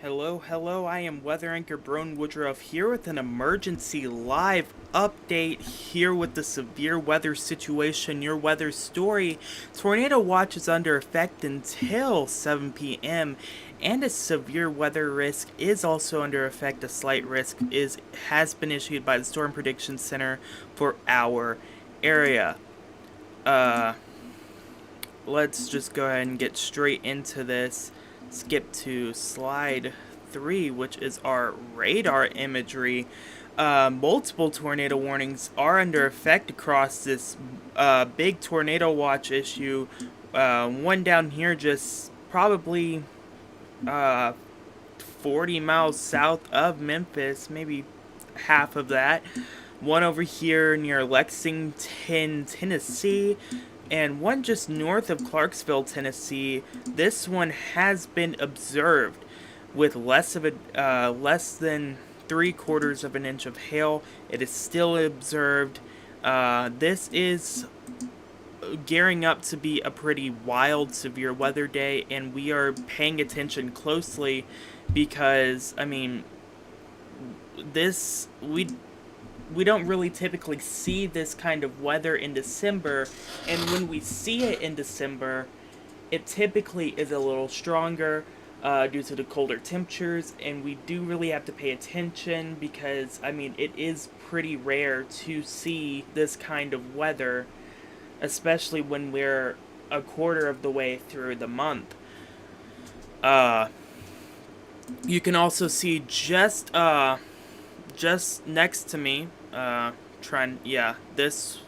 Hello, I am Weather Anchor Brone Woodruff here with an emergency live update here with the severe weather situation, your weather story. Tornado watch is under effect until 7 p.m. and a severe weather risk is also under effect. A slight risk has been issued by the Storm Prediction Center for our area. Uh, let's just go ahead and get straight into this. Skip to slide 3, which is our radar imagery. Multiple tornado warnings are under effect across this big tornado watch issue. One down here, just probably uh, 40 miles south of Memphis, maybe half of that. One over here near Lexington, Tennessee, and one just north of Clarksville, Tennessee. This one has been observed with less than 3/4 of an inch of hail. It is still observed. This is gearing up to be a pretty wild, severe weather day, and we are paying attention closely because, I mean, this we don't really typically see this kind of weather in December, and when we see it in December, it typically is a little stronger due to the colder temperatures, and we do really have to pay attention because, I mean, it is pretty rare to see this kind of weather, especially when we're a quarter of the way through the month. Uh, you can also see just next to me, trying, yeah, this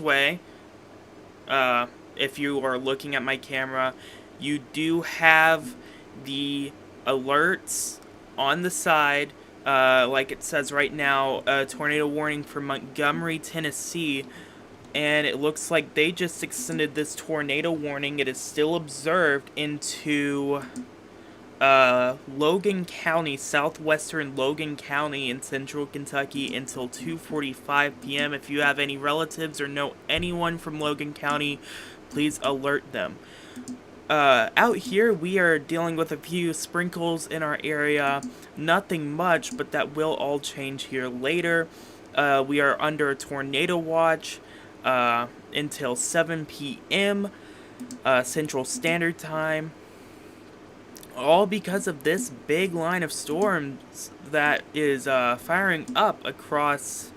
way, uh, if you are looking at my camera, you do have the alerts on the side, like it says right now, a tornado warning for Montgomery, Tennessee, and it looks like they just extended this tornado warning. It is still observed into Logan County, southwestern Logan County in central Kentucky until 2:45 p.m. If you have any relatives or know anyone from Logan County, please alert them. Out here, we are dealing with a few sprinkles in our area. Nothing much, but that will all change here later. We are under a tornado watch until 7 p.m. Central Standard Time, all because of this big line of storms that is firing up across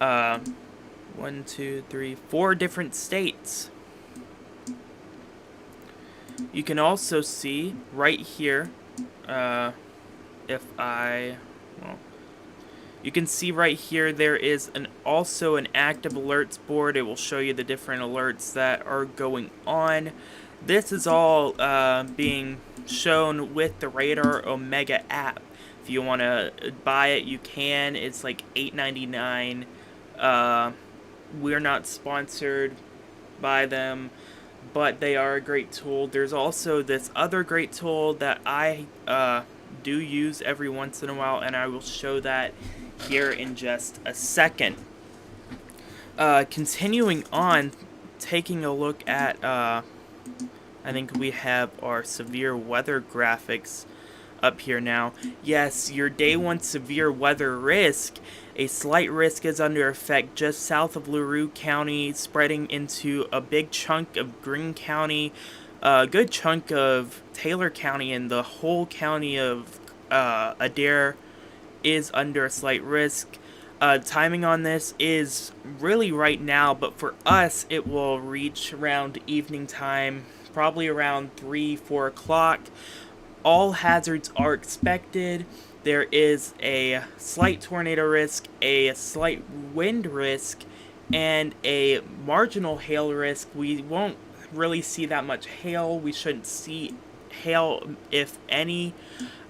uh, 4 different states. You can also see right here, if I, well, you can see right here there is also an active alerts board. It will show you the different alerts that are going on. This is all being shown with the Radar Omega app. If you want to buy it, you can. It's like $8.99. We're not sponsored by them, but they are a great tool. There's also this other great tool that I do use every once in a while, and I will show that here in just a second. Continuing on, taking a look at, I think we have our severe weather graphics up here now. Yes, your day 1 severe weather risk. A slight risk is under effect just south of LaRue County, spreading into a big chunk of Greene County, a good chunk of Taylor County, and the whole county of Adair is under a slight risk. Timing on this is really right now, but for us, it will reach around evening time, probably around 3-4 o'clock. All hazards are expected. There is a slight tornado risk, a slight wind risk, and a marginal hail risk. We won't really see that much hail. We shouldn't see hail, if any.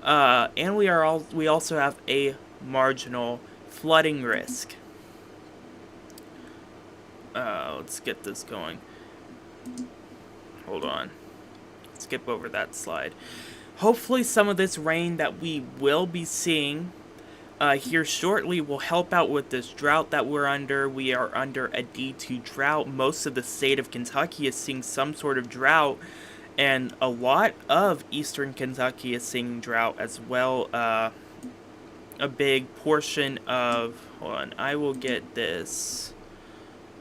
And we also have a marginal flooding risk. Let's get this going. Hold on. Skip over that slide. Hopefully some of this rain that we will be seeing here shortly will help out with this drought that we're under. We are under a D2 drought. Most of the state of Kentucky is seeing some sort of drought, And a lot of eastern Kentucky is seeing drought as well. A big portion of, hold on, I will get this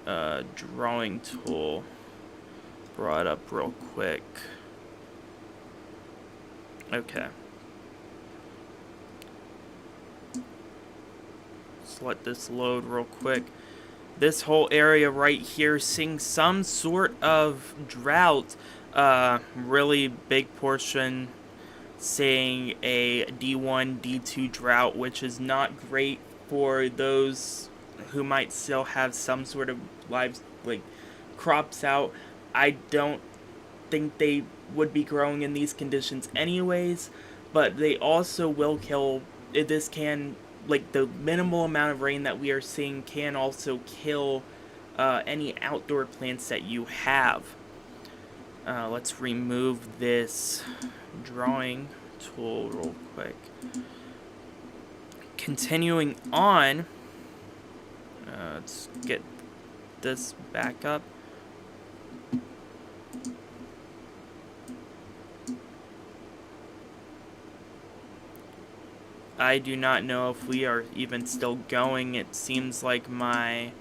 drawing tool brought up real quick. Okay. Let's let this load real quick. This whole area right here seeing some sort of drought. Really big portion seeing a D1, D2 drought, which is not great for those who might still have some sort of lives, like crops out. I don't think they would be growing in these conditions anyways, but they also will kill. This can, like, the minimal amount of rain that we are seeing can also kill any outdoor plants that you have. Let's remove this drawing tool real quick. Continuing on, let's get this back up. I do not know if we are even still going. It seems like my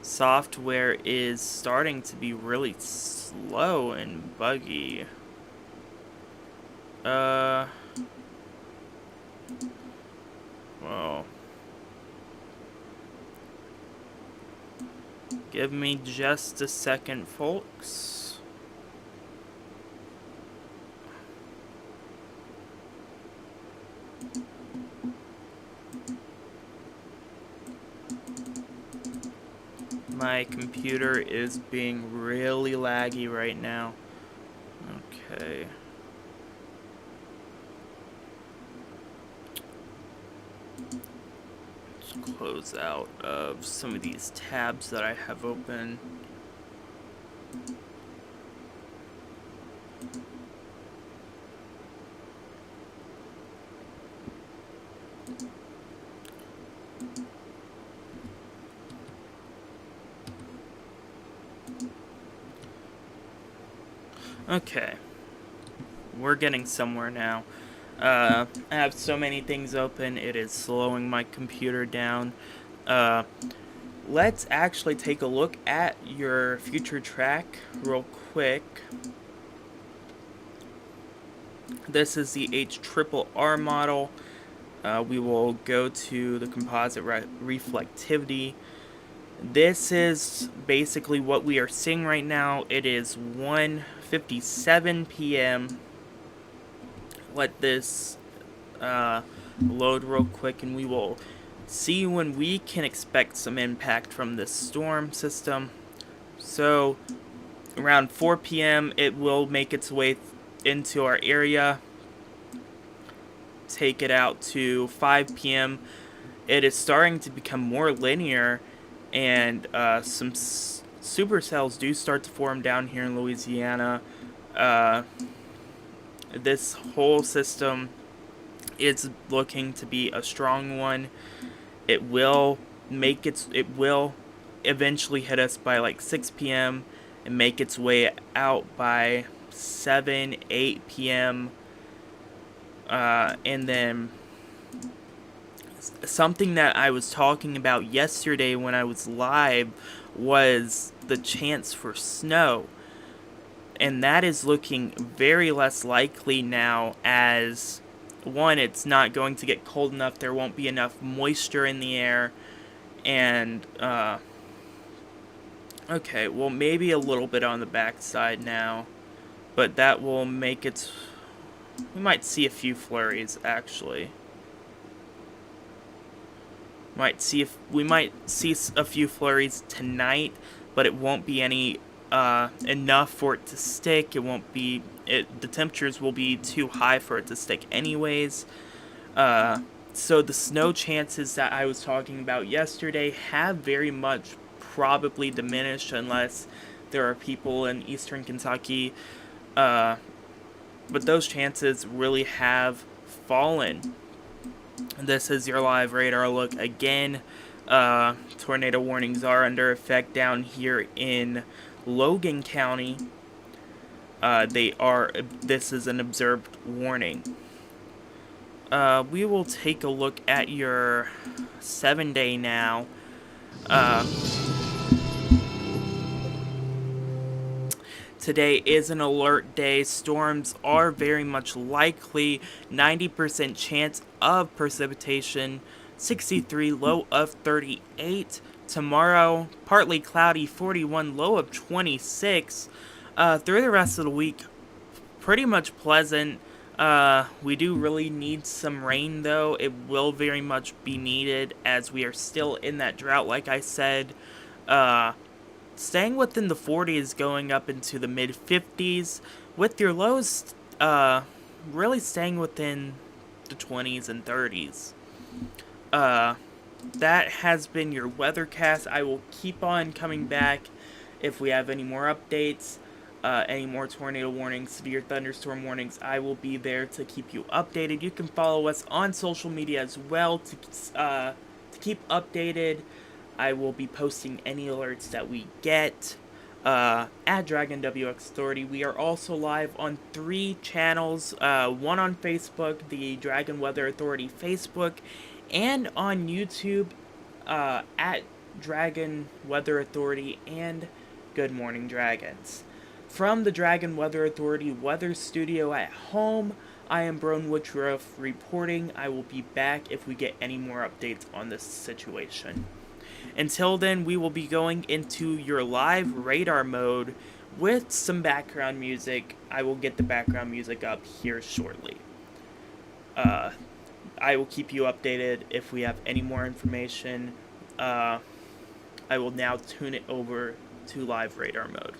software is starting to be really slow and buggy. Well, give me just a second, folks. My computer is being really laggy right now. Okay. Let's close out of some of these tabs that I have open. Okay, we're getting somewhere now. I have so many things open, it is slowing my computer down. Let's actually take a look at your future track real quick. This is the HRRR model. We will go to the composite reflectivity. This is basically what we are seeing right now. It is 1:57 p.m. Let this load real quick and we will see when we can expect some impact from this storm system. So around 4 p.m. it will make its way into our area, take it out to 5 p.m. It is starting to become more linear, and some supercells do start to form down here in Louisiana. This whole system is looking to be a strong one. It will eventually hit us by like 6 p.m. and make its way out by 7, 8 p.m. And then something that I was talking about yesterday when I was live was the chance for snow. And that is looking very less likely now, as one, it's not going to get cold enough, there won't be enough moisture in the air, and okay, well, maybe a little bit on the backside now, but that will make it, we might see a few flurries actually. We might see a few flurries tonight, but it won't be any enough for it to stick. It won't be, the temperatures will be too high for it to stick anyways. So the snow chances that I was talking about yesterday have very much probably diminished, unless there are people in eastern Kentucky. But those chances really have fallen. This is your live radar look again. Tornado warnings are under effect down here in Logan County. This is an observed warning. We will take a look at your 7-day now. Uh, Today is an alert day. Storms are very much likely. 90% chance of precipitation. 63, low of 38. Tomorrow, partly cloudy, 41, low of 26. Through the rest of the week, pretty much pleasant. We do really need some rain, though. It will very much be needed as we are still in that drought, like I said. Uh, Staying within the 40s, going up into the mid 50s, with your lows really staying within the 20s and 30s. Uh, that has been your weathercast. I will keep on coming back if we have any more updates, any more tornado warnings, severe thunderstorm warnings. I will be there to keep you updated. You can follow us on social media as well to keep updated. I will be posting any alerts that we get at Dragon WX Authority. We are also live on 3 channels, one on Facebook, the Dragon Weather Authority Facebook, and on YouTube at Dragon Weather Authority and Good Morning Dragons. From the Dragon Weather Authority Weather Studio at home, I am Brone Woodruff reporting. I will be back if we get any more updates on this situation. Until then, we will be going into your live radar mode with some background music. I will get the background music up here shortly. I will keep you updated if we have any more information. I will now tune it over to live radar mode.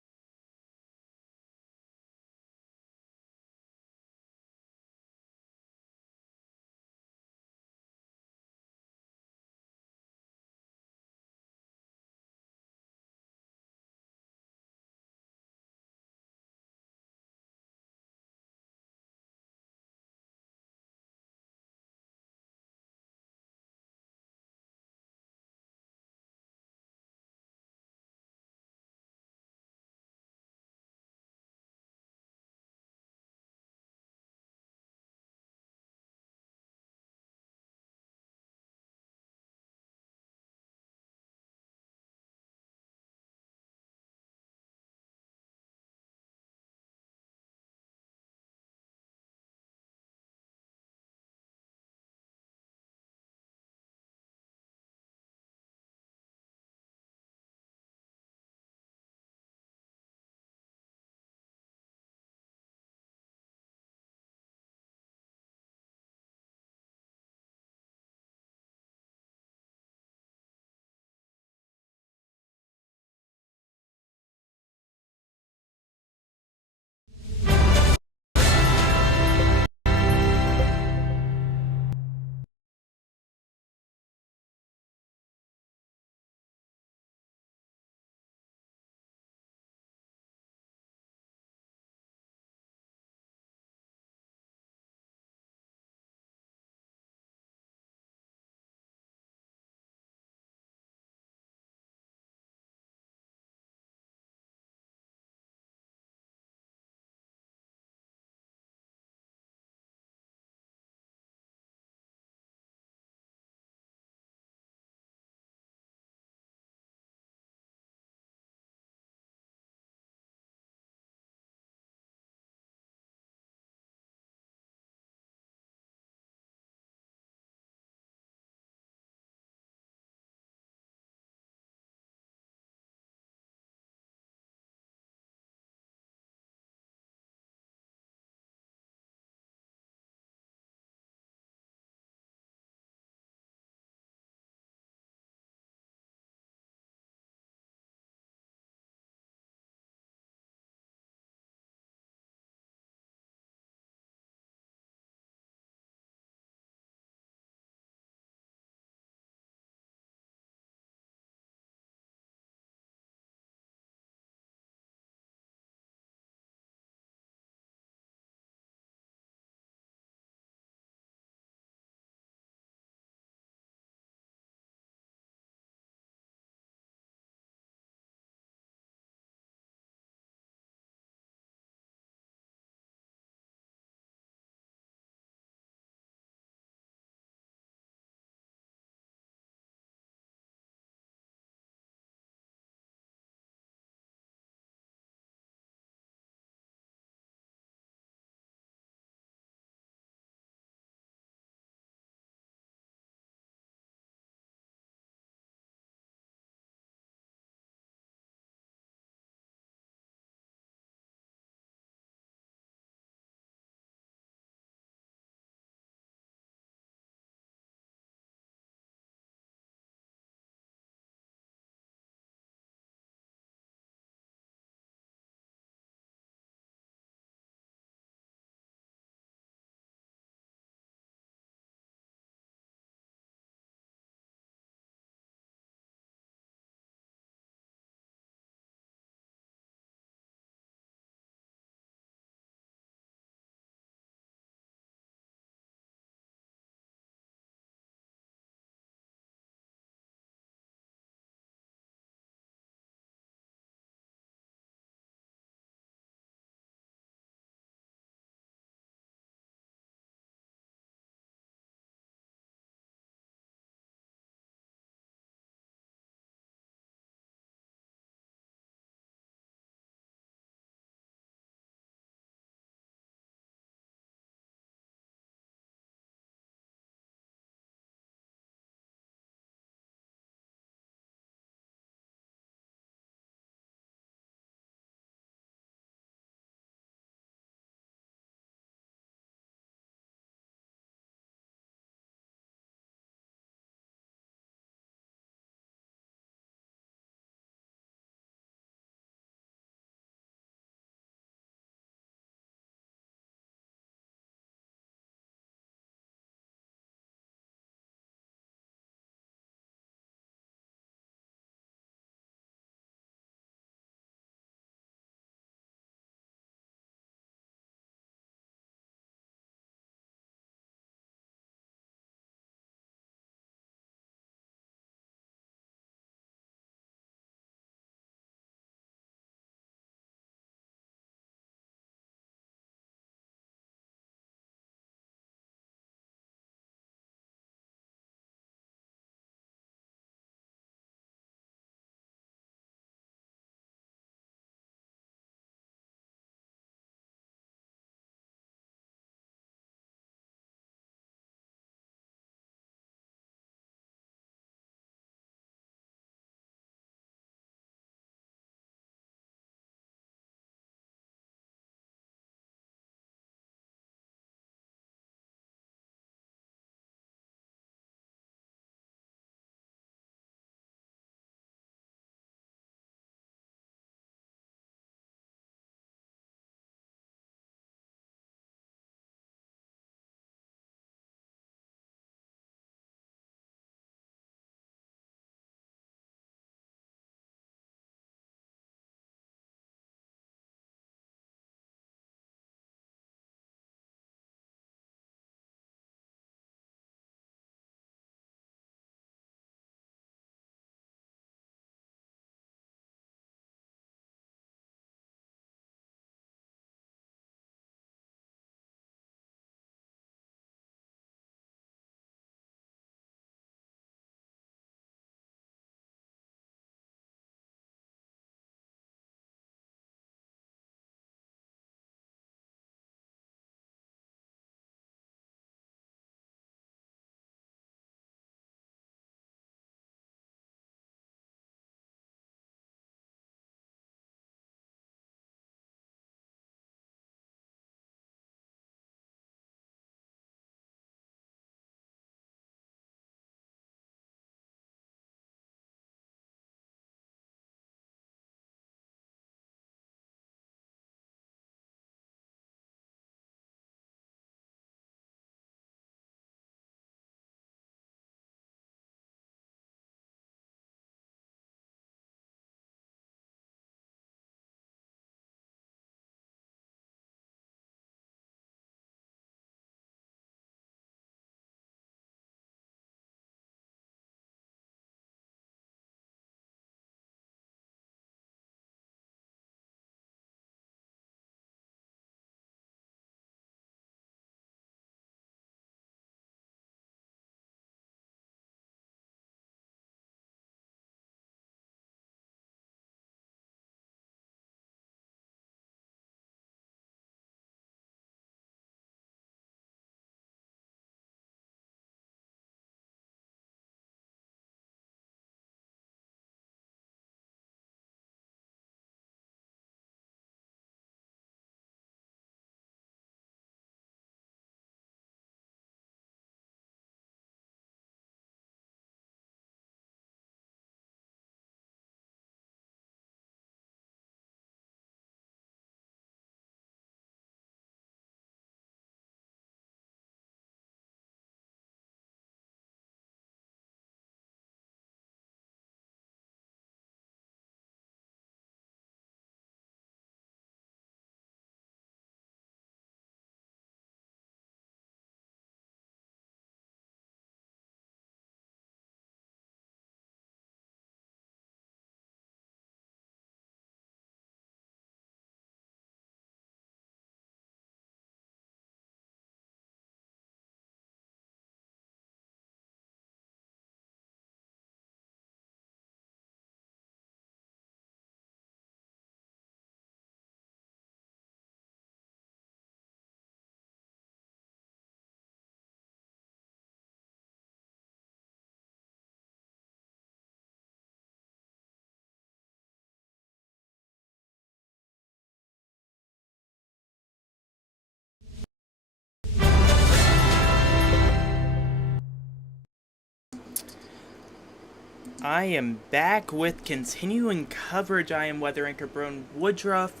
I am back with continuing coverage. I am weather anchor Brown Woodruff.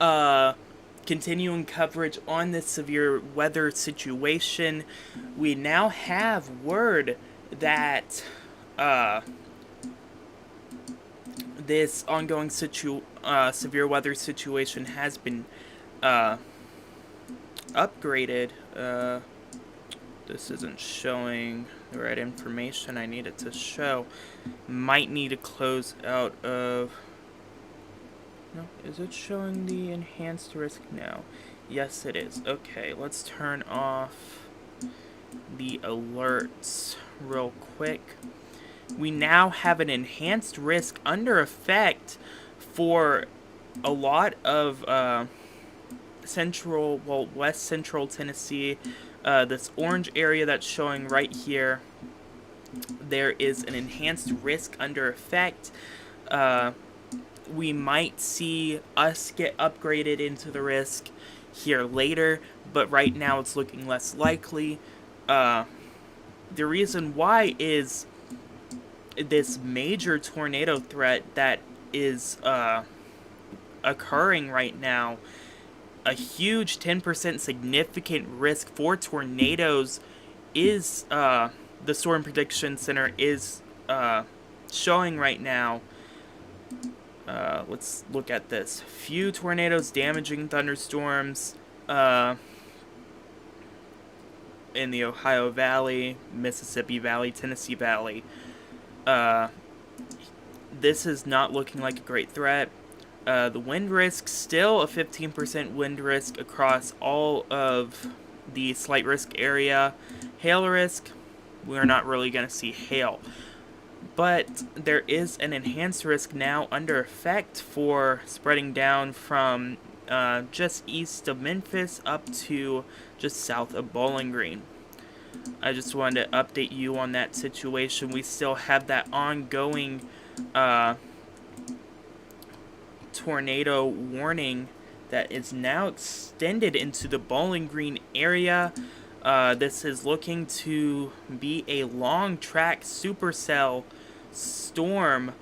Uh, Continuing coverage on this severe weather situation. We now have word that uh, this ongoing severe weather situation has been uh, upgraded. This isn't showing the right information I need it to show. Might need to close out of... No, is it showing the enhanced risk now? Yes, it is. Okay, let's turn off the alerts real quick. We now have an enhanced risk under effect for a lot of west central Tennessee. This orange area that's showing right here, there is an enhanced risk under effect. We might see us get upgraded into the risk here later, but right now it's looking less likely. The reason why is this major tornado threat that is occurring right now. A huge 10% significant risk for tornadoes is the Storm Prediction Center is showing right now. Let's look at this. Few tornadoes damaging thunderstorms in the Ohio Valley, Mississippi Valley, Tennessee Valley. This is not looking like a great threat. The wind risk, still a 15% wind risk across all of the slight risk area. Hail risk, we're not really going to see hail. But there is an enhanced risk now under effect for spreading down from just east of Memphis up to just south of Bowling Green. I just wanted to update you on that situation. We still have that ongoing tornado warning that is now extended into the Bowling Green area. This is looking to be a long track supercell storm.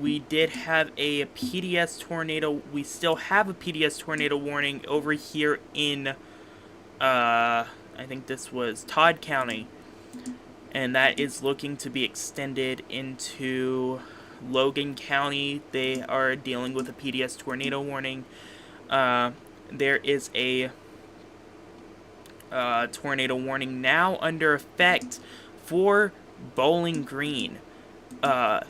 We did have a PDS tornado. We still have a PDS tornado warning over here in I think this was Todd County, and that is looking to be extended into Logan County. They are dealing with a PDS tornado warning. There is a tornado warning now under effect for Bowling Green. I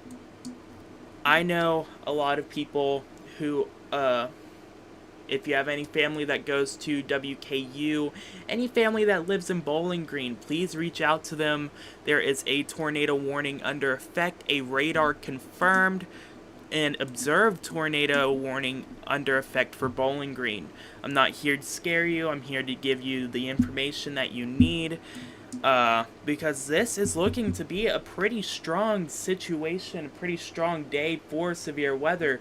know a lot of people who, if you have any family that goes to WKU, any family that lives in Bowling Green, please reach out to them. There is a tornado warning under effect, a radar confirmed and observed tornado warning under effect for Bowling Green. I'm not here to scare you. I'm here to give you the information that you need, because this is looking to be a pretty strong situation, a pretty strong day for severe weather.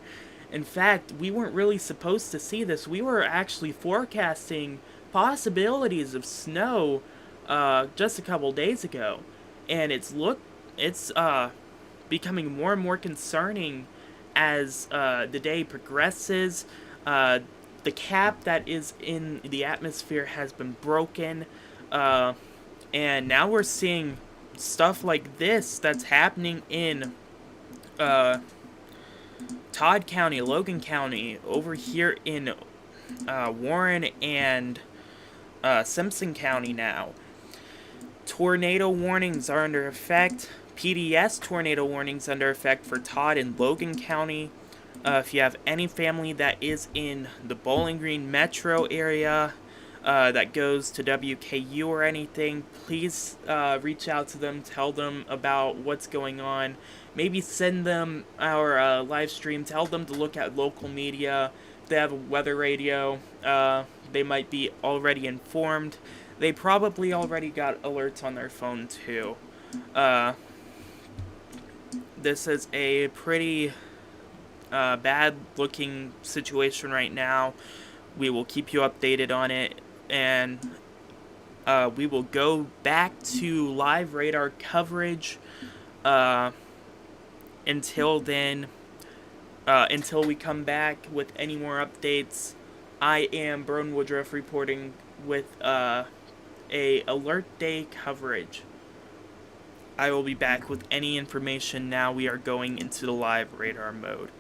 In fact, we weren't really supposed to see this. We were actually forecasting possibilities of snow just a couple days ago, and it's becoming more and more concerning as the day progresses. The cap that is in the atmosphere has been broken, and now we're seeing stuff like this that's happening in Todd County, Logan County, over here in Warren and Simpson County now. Tornado warnings are under effect. PDS tornado warnings under effect for Todd and Logan County. If you have any family that is in the Bowling Green metro area that goes to WKU or anything, please reach out to them, tell them about what's going on. Maybe send them our live stream, tell them to look at local media. If they have a weather radio, they might be already informed. They probably already got alerts on their phone too. This is a pretty bad looking situation right now. We will keep you updated on it, and we will go back to live radar coverage Until then, until we come back with any more updates, I am Broden Woodruff reporting with a alert day coverage. I will be back with any information now we are going into the live radar mode.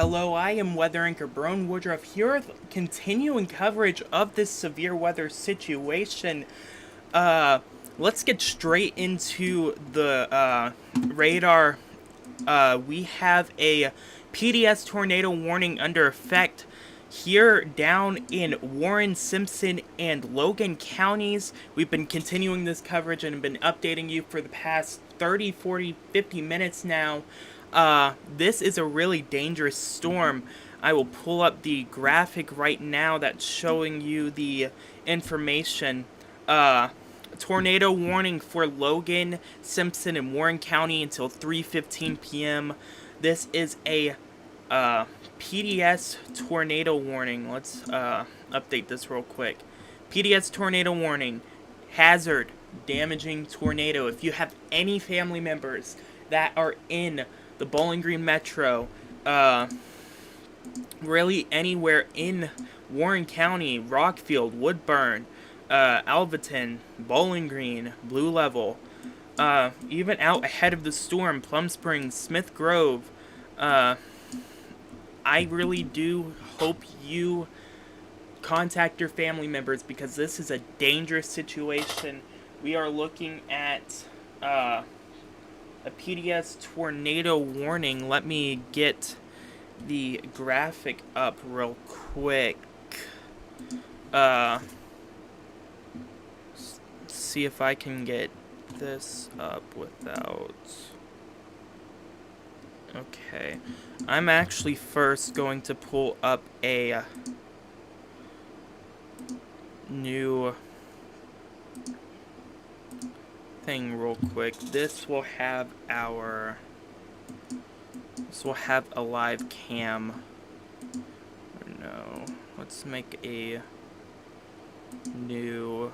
Hello, I am weather anchor Brown Woodruff here with continuing coverage of this severe weather situation. Uh, let's get straight into the radar. We have a PDS tornado warning under effect here down in Warren, Simpson, and Logan counties. We've been continuing this coverage and been updating you for the past 30, 40, 50 minutes now. This is a really dangerous storm. I will pull up the graphic right now that's showing you the information. Tornado warning for Logan, Simpson, and Warren County until 3:15 p.m. This is a PDS tornado warning. Let's update this real quick. PDS tornado warning. Hazard, damaging tornado. If you have any family members that are in the Bowling Green Metro, really anywhere in Warren County, Rockfield, Woodburn, Alvaton, Bowling Green, Blue Level, even out ahead of the storm, Plum Springs, Smith Grove. I really do hope you contact your family members because this is a dangerous situation. We are looking at a PDS tornado warning. Let me get the graphic up real quick. See if I can get this up without... Okay. I'm actually first going to pull up a new thing real quick. This will have a live cam. No, let's make a new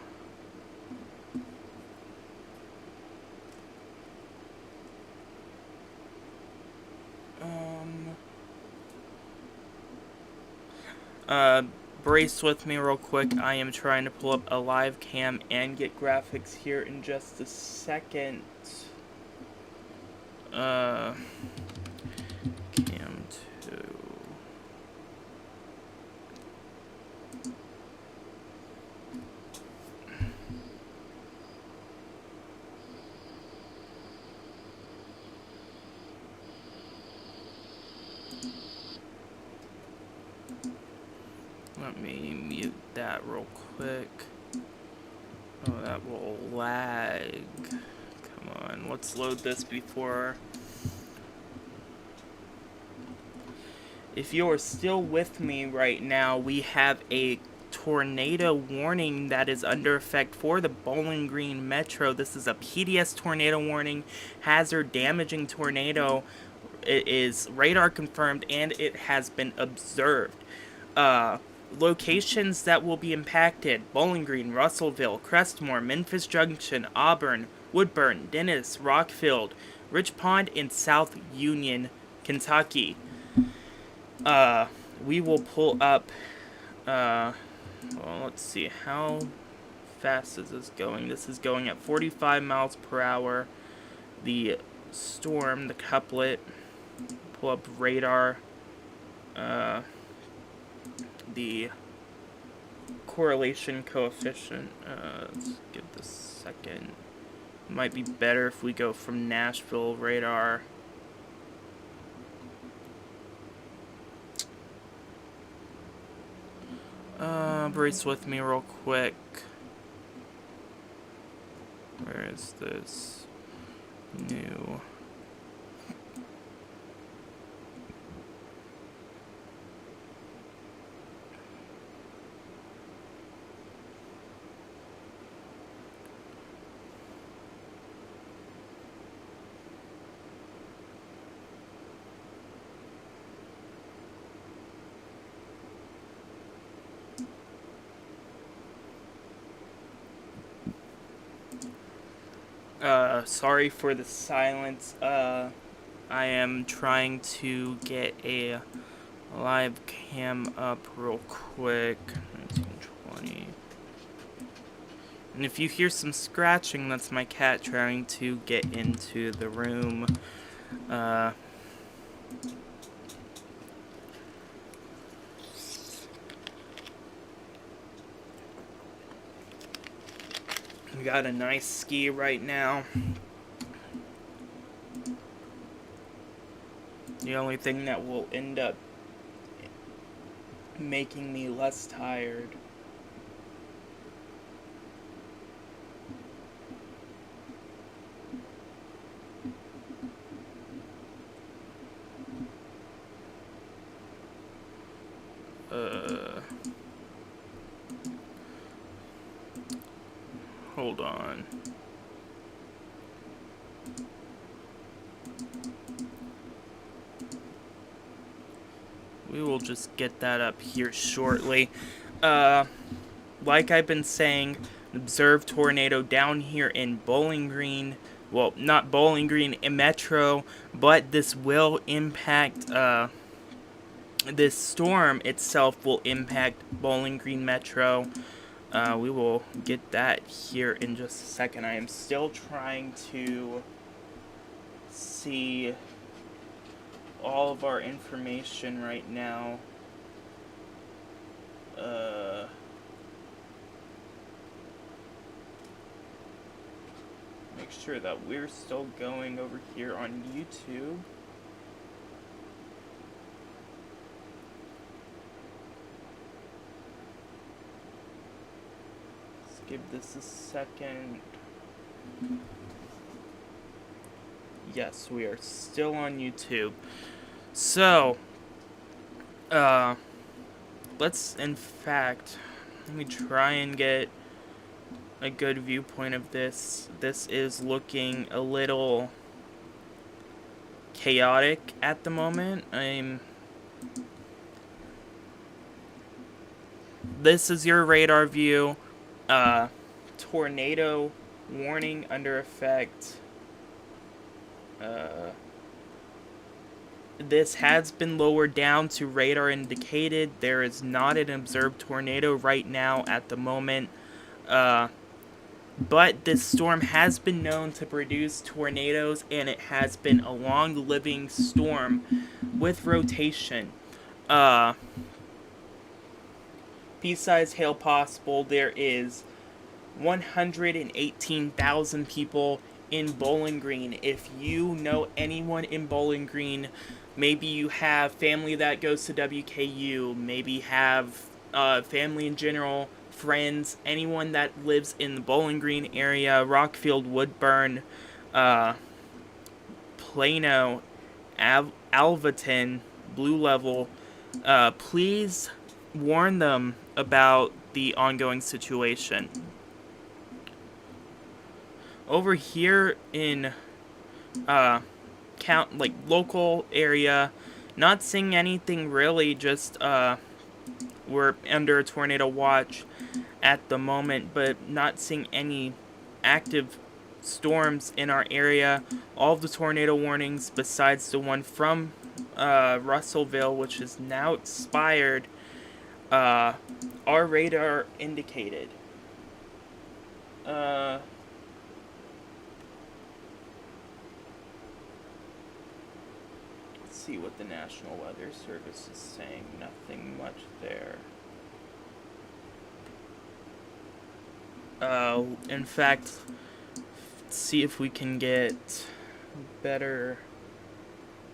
brace with me real quick. I am trying to pull up a live cam and get graphics here in just a second. Cam 2. Let me mute that real quick. Oh, that will lag. Come on, let's load this before... If you are still with me right now, we have a tornado warning that is under effect for the Bowling Green Metro. This is a PDS tornado warning, hazard damaging tornado. It is radar confirmed and it has been observed. Locations that will be impacted: Bowling Green, Russellville, Crestmore, Memphis Junction, Auburn, Woodburn, Dennis, Rockfield, Rich Pond, and South Union, Kentucky. We will pull up, well, let's see, how fast is this going? This is going at 45 miles per hour. The storm, the couplet, pull up radar, the correlation coefficient. Let's give this a second. Might be better if we go from Nashville radar. Brace with me real quick. Where is this new? Sorry for the silence. I am trying to get a live cam up real quick. 1920. And if you hear some scratching, that's my cat trying to get into the room. got a nice ski right now. The only thing that will end up making me less tired hold on. We will just get that up here shortly. Like I've been saying, observed tornado down here in Bowling Green. Well, not Bowling Green, in Metro, but this will impact, this storm itself will impact Bowling Green Metro. We will get that here in just a second. I am still trying to see all of our information right now. Make sure that we're still going over here on YouTube. Let's give this a second. Yes, we are still on YouTube. So, let's, in fact, let me try and get a good viewpoint of this. This is looking a little chaotic at the moment. This is your radar view. Tornado warning under effect. This has been lowered down to radar indicated. There is not an observed tornado right now at the moment. But this storm has been known to produce tornadoes, and it has been a long-living storm with rotation. Pea-sized hail possible. There is 118,000 people in Bowling Green. If you know anyone in Bowling Green, maybe you have family that goes to WKU, maybe have family in general, friends, anyone that lives in the Bowling Green area, Rockfield, Woodburn, Plano, Alvaton, Blue Level, please warn them about the ongoing situation. Over here in local area, not seeing anything really, just we're under a tornado watch at the moment, but not seeing any active storms in our area. All of the tornado warnings, besides the one from Russellville, which is now expired, are radar indicated. Let's see what the National Weather Service is saying. Nothing much there. In fact, let's see if we can get better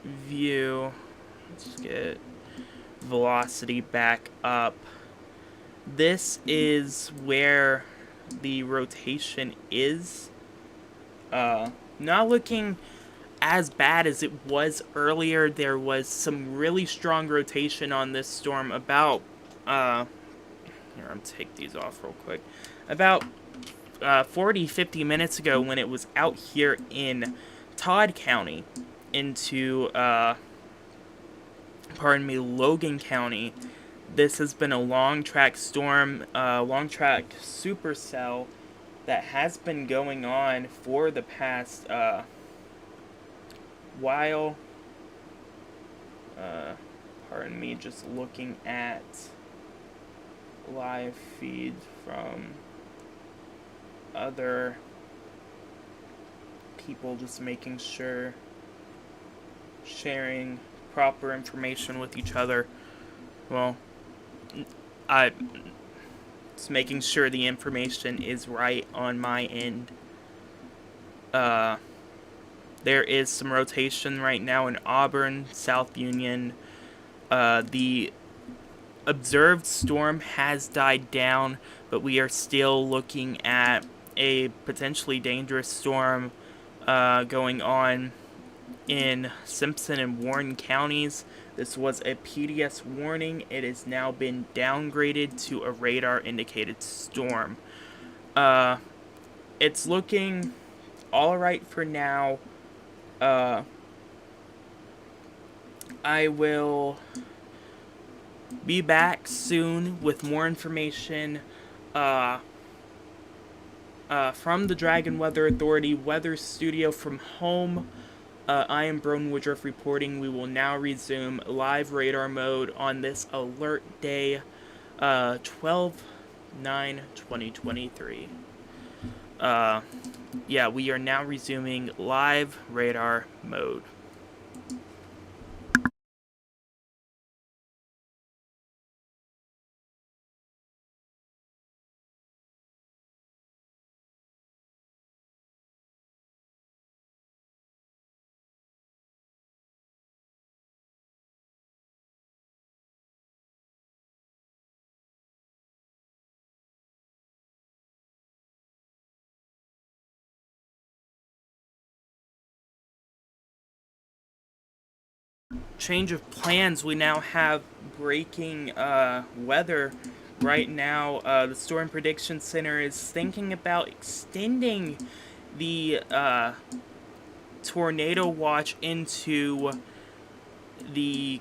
view. Let's get velocity back up. This is where the rotation is. Not looking as bad as it was earlier. There was some really strong rotation on this storm about, here, I'm gonna take these off real quick, about 40-50 minutes ago, when it was out here in Todd County into, Logan County. This has been a long track storm, long track supercell that has been going on for the past while. Pardon me, just looking at live feed from other people, just making sure sharing proper information with each other. Well, Just making sure the information is right on my end. There is some rotation right now in Auburn, South Union. The observed storm has died down, but we are still looking at a potentially dangerous storm going on in Simpson and Warren counties. This was a PDS warning. It has now been downgraded to a radar indicated storm. It's looking all right for now. I will be back soon with more information from the Dragon Weather Authority Weather Studio from home. I am Broden Woodruff reporting. We will now resume live radar mode on this alert day, 12/9/2023. Yeah, we are now resuming live radar mode. Change of plans. We now have breaking weather. Right now, the Storm Prediction Center is thinking about extending the tornado watch into the.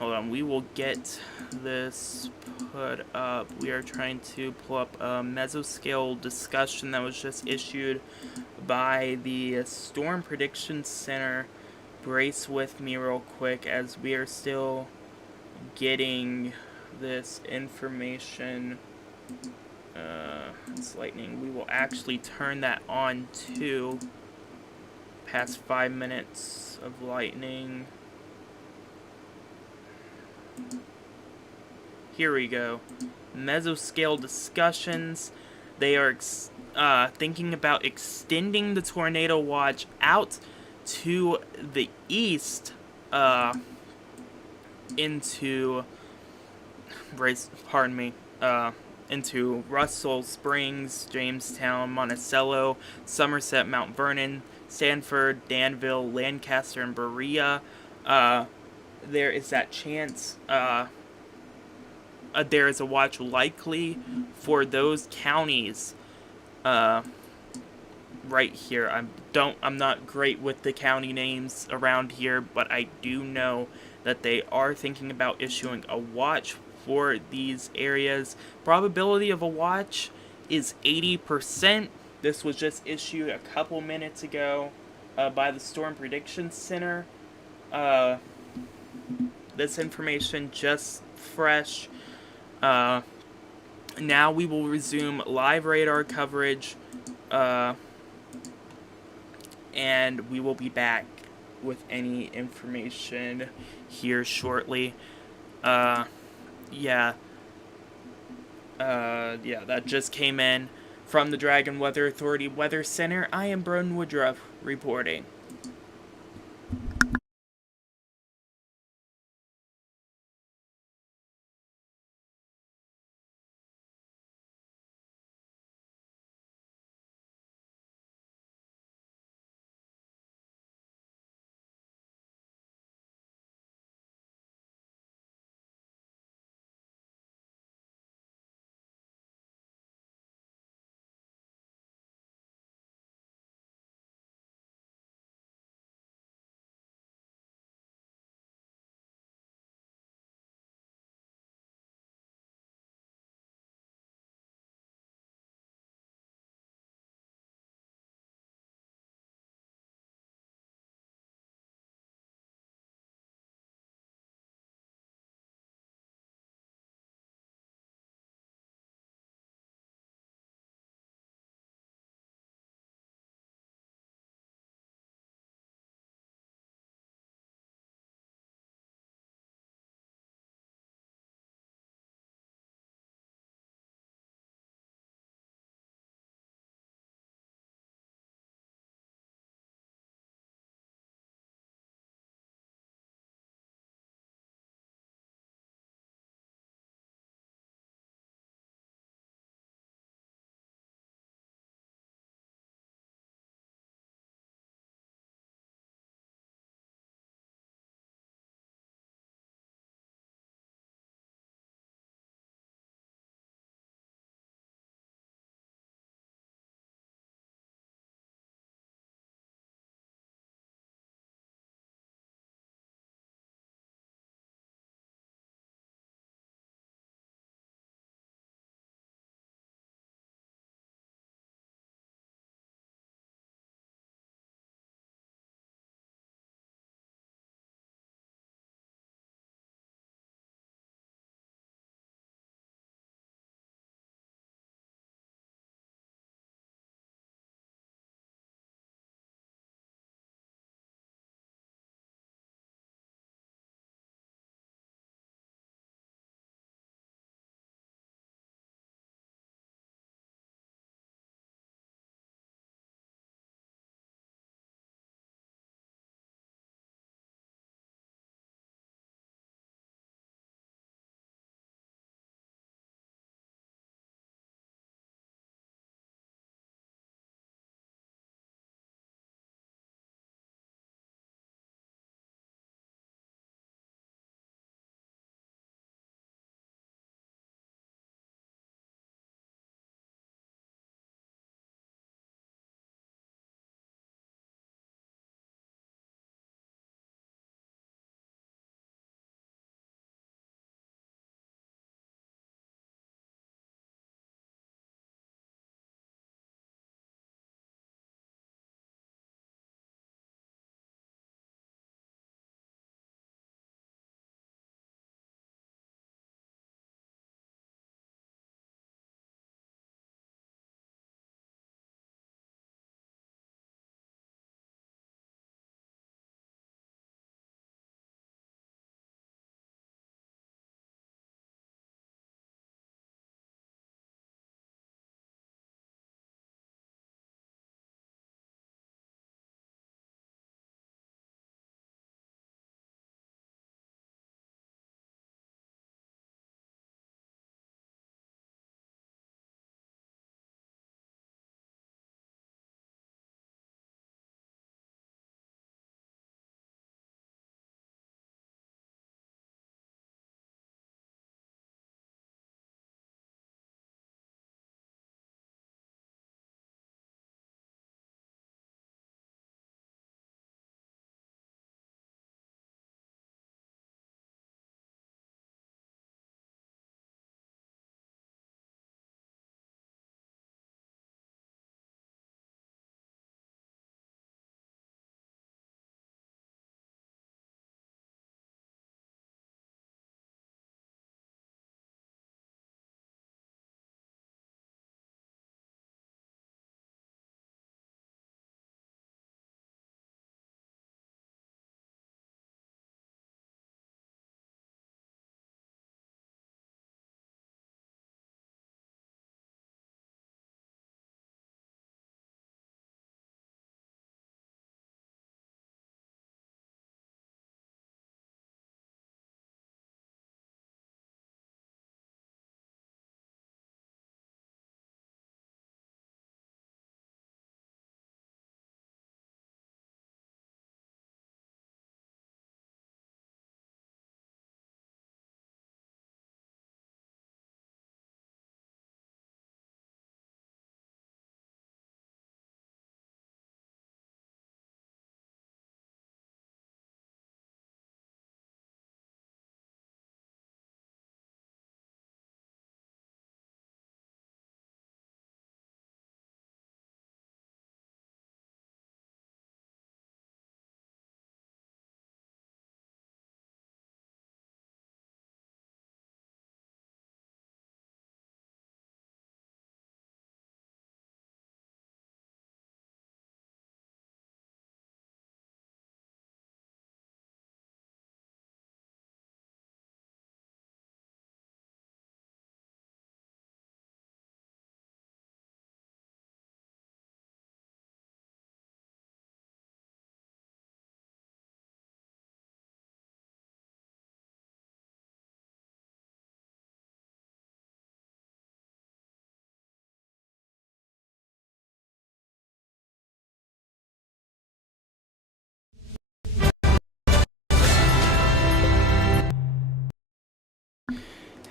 Hold on, we will get this put up. We are trying to pull up a mesoscale discussion that was just issued by the Storm Prediction Center. Brace with me real quick as we are still getting this information. It's lightning. We will actually turn that on too. Past 5 minutes of lightning. Here we go. Mesoscale discussions. They are thinking about extending the tornado watch out to the east into into Russell Springs, Jamestown, Monticello, Somerset, Mount Vernon, Sanford, Danville, Lancaster, and Berea. There is that chance there is a watch likely for those counties right here. I'm not great with the county names around here, but I do know that they are thinking about issuing a watch for these areas. Probability of a watch is 80%. This was just issued a couple minutes ago by the Storm Prediction Center. This information just fresh. Now we will resume live radar coverage, and we will be back with any information here shortly. Yeah, that just came in from the Dragon Weather Authority Weather Center. I am Broden Woodruff reporting.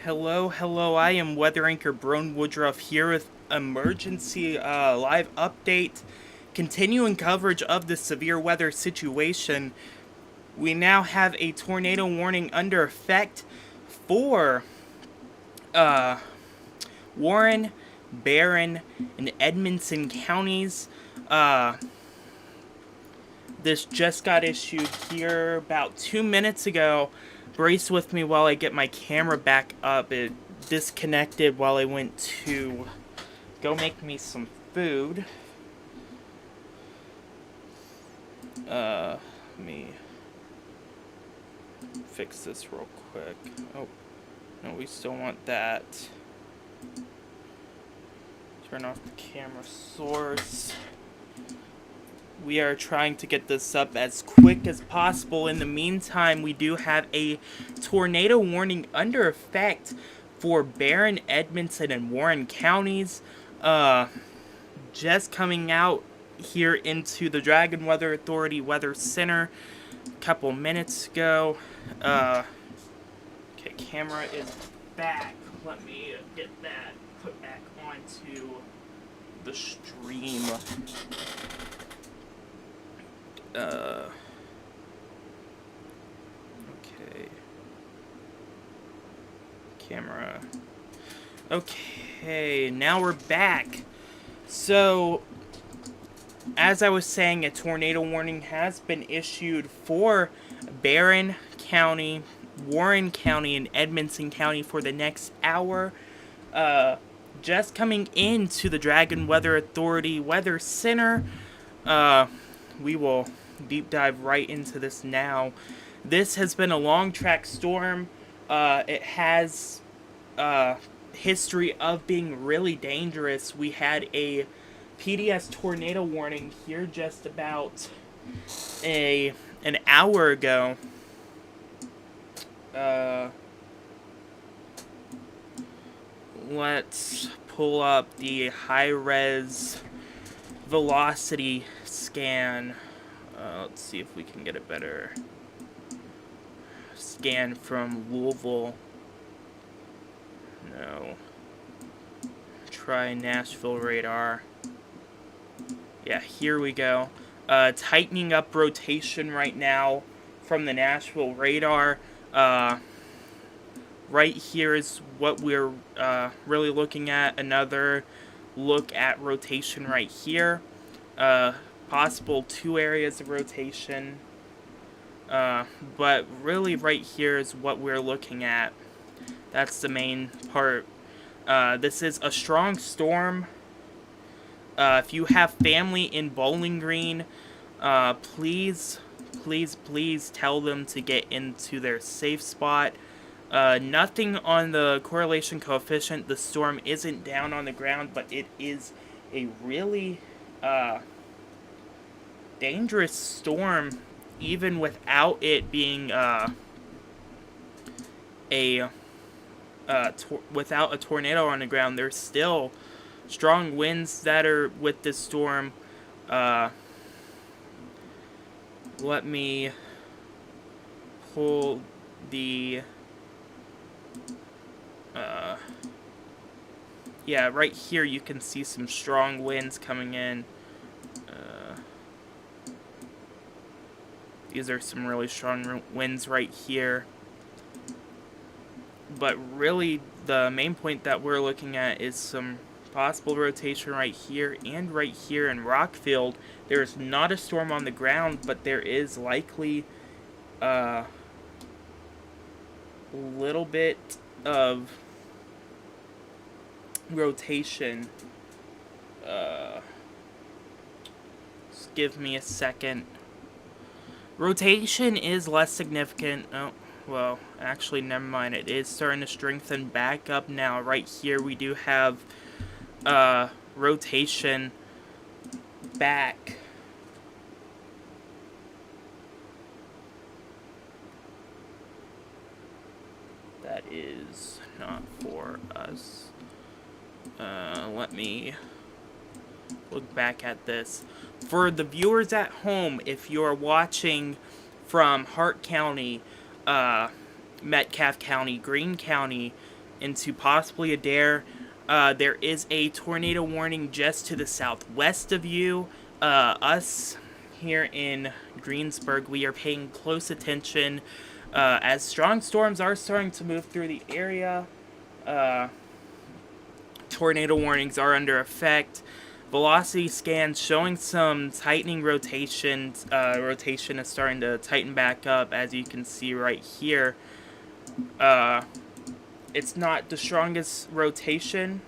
Hello. I am weather anchor Brone Woodruff here with emergency live update, continuing coverage of the severe weather situation. We now have a tornado warning under effect for uh, Warren, Barron, and Edmonson counties. Uh, this just got issued here about 2 minutes ago. Brace with me while I get my camera back up. It disconnected while I went to go make me some food. Let me fix this real quick. Oh, no, we still want that. Turn off the camera source. We are trying to get this up as quick as possible. In the meantime, we do have a tornado warning under effect for Barron, Edmonton, and Warren counties. Just coming out here into the Dragon Weather Authority Weather Center a couple minutes ago. Okay, camera is back. Let me get that put back onto the stream. Okay. Camera. Okay, now we're back. So, as I was saying, a tornado warning has been issued for Barron County, Warren County, and Edmonton County for the next hour. Just coming into the Dragon Weather Authority Weather Center. We will deep dive right into this now. This has been a long track storm. It has history of being really dangerous. We had a PDS tornado warning here just about an hour ago. Let's pull up the high-res velocity scan. Let's see if we can get a better scan from Louisville. No. Try Nashville radar. Yeah, here we go. Tightening up rotation right now from the Nashville radar. Right here is what we're really looking at. Another look at rotation right here. Possible 2 areas of rotation. But really right here is what we're looking at. That's the main part. This is a strong storm. If you have family in Bowling Green, please tell them to get into their safe spot. Nothing on the correlation coefficient. The storm isn't down on the ground, but it is a really dangerous storm, even without it being without a tornado on the ground. There's still strong winds that are with this storm. Let me pull the yeah, right here you can see some strong winds coming in. These are some really strong winds right here. But really, the main point that we're looking at is some possible rotation right here and right here in Rockfield. There's not a storm on the ground, but there is likely a little bit of rotation. Just give me a second. Rotation is less significant. Oh, well, actually, never mind. It is starting to strengthen back up now. Right here, we do have rotation back. That is not for us. Let me look back at this. For the viewers at home, if you're watching from Hart County, Metcalfe County, Greene County, into possibly Adair. There is a tornado warning just to the southwest of you. Us here in Greensburg, we are paying close attention as strong storms are starting to move through the area. Tornado warnings are under effect. Velocity scans showing some tightening rotations. Rotation is starting to tighten back up, as you can see right here. It's not the strongest rotation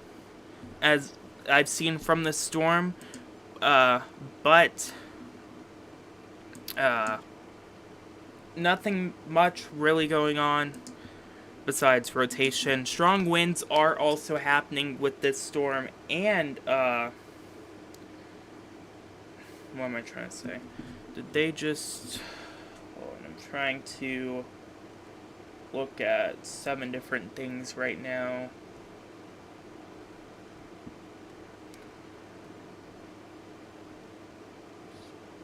as I've seen from the storm, but nothing much really going on besides rotation. Strong winds are also happening with this storm, and what am I trying to say? Did they just... Oh, I'm trying to look at 7 different things right now.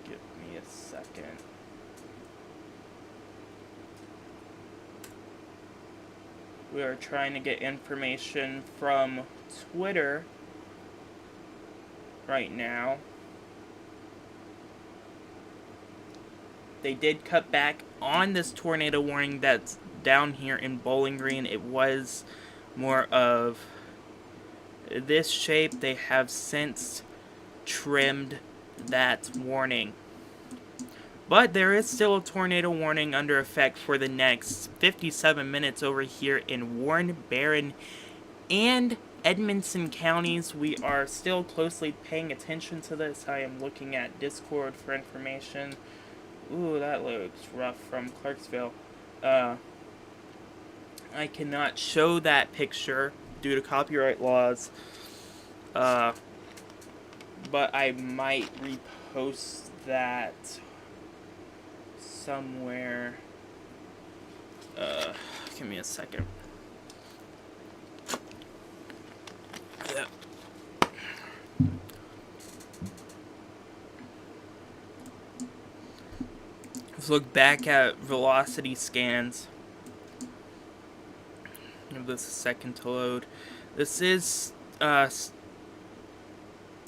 Give me a second. We are trying to get information from Twitter right now. They did cut back on this tornado warning that's down here in Bowling Green. It was more of this shape. They have since trimmed that warning. But there is still a tornado warning under effect for the next 57 minutes over here in Warren, Barron, and Edmonson counties. We are still closely paying attention to this. I am looking at Discord for information. Ooh, that looks rough from Clarksville. I cannot show that picture due to copyright laws. But I might repost that somewhere. Give me a second. Yeah. Let's look back at velocity scans. Give this a second to load. This is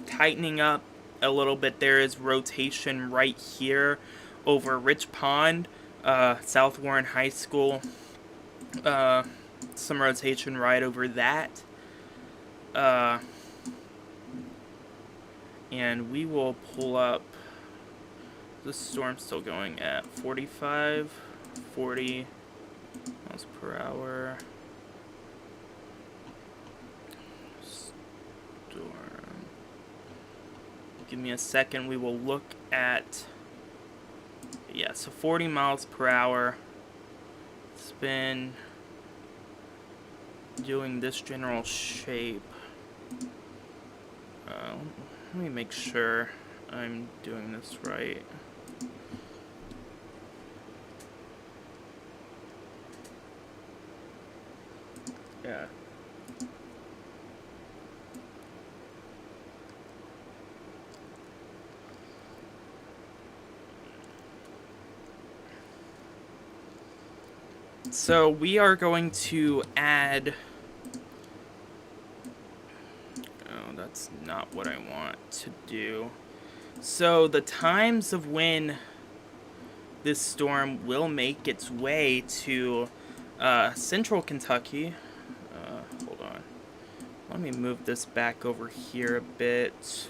tightening up a little bit. There is rotation right here over Rich Pond, South Warren High School. Some rotation right over that. And we will pull up. The storm's still going at 45, 40 miles per hour. Storm. Give me a second. We will look at... Yeah, so 40 miles per hour. It's been doing this general shape. Let me make sure I'm doing this right. Yeah. So we are going to add... Oh, that's not what I want to do. So the times of when this storm will make its way to central Kentucky. Hold on. Let me move this back over here a bit.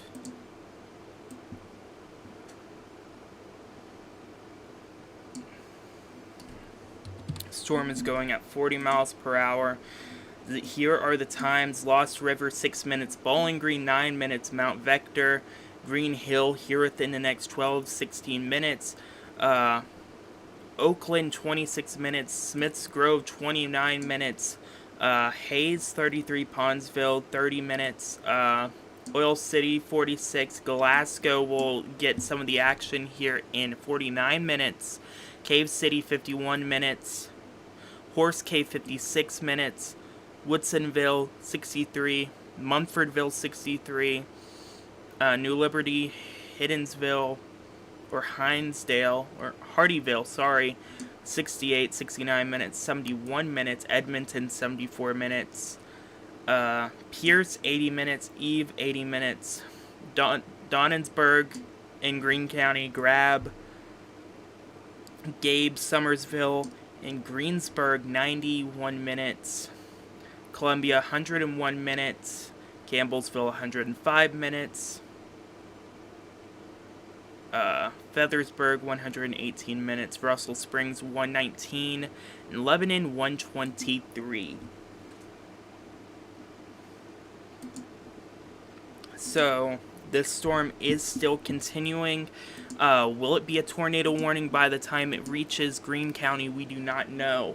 Storm is going at 40 miles per hour. Here are the times. Lost River, 6 minutes. Bowling Green, 9 minutes. Mount Vector, Green Hill, here within the next 12-16 minutes. Oakland, 26 minutes. Smiths Grove, 29 minutes. Hayes, 33. Pondsville, 30 minutes. Oil City, 46. Glasgow will get some of the action here in 49 minutes. Cave City, 51 minutes. Horse Cave, 56 minutes. Woodsonville, 63. Munfordville, 63. New Liberty, Hiddensville, or Hinesdale, or Hardyville, sorry, 68, 69 minutes, 71 minutes. Edmonton, 74 minutes. Pierce, 80 minutes. Eve, 80 minutes. Donnensburg in Greene County. Grab, Gabe, Somersville in Greensburg, 91 minutes. Columbia, 101 minutes. Campbellsville, 105 minutes. Feathersburg, 118 minutes. Russell Springs, 119. And Lebanon, 123. So, this storm is still continuing. Will it be a tornado warning by the time it reaches Greene County? We do not know.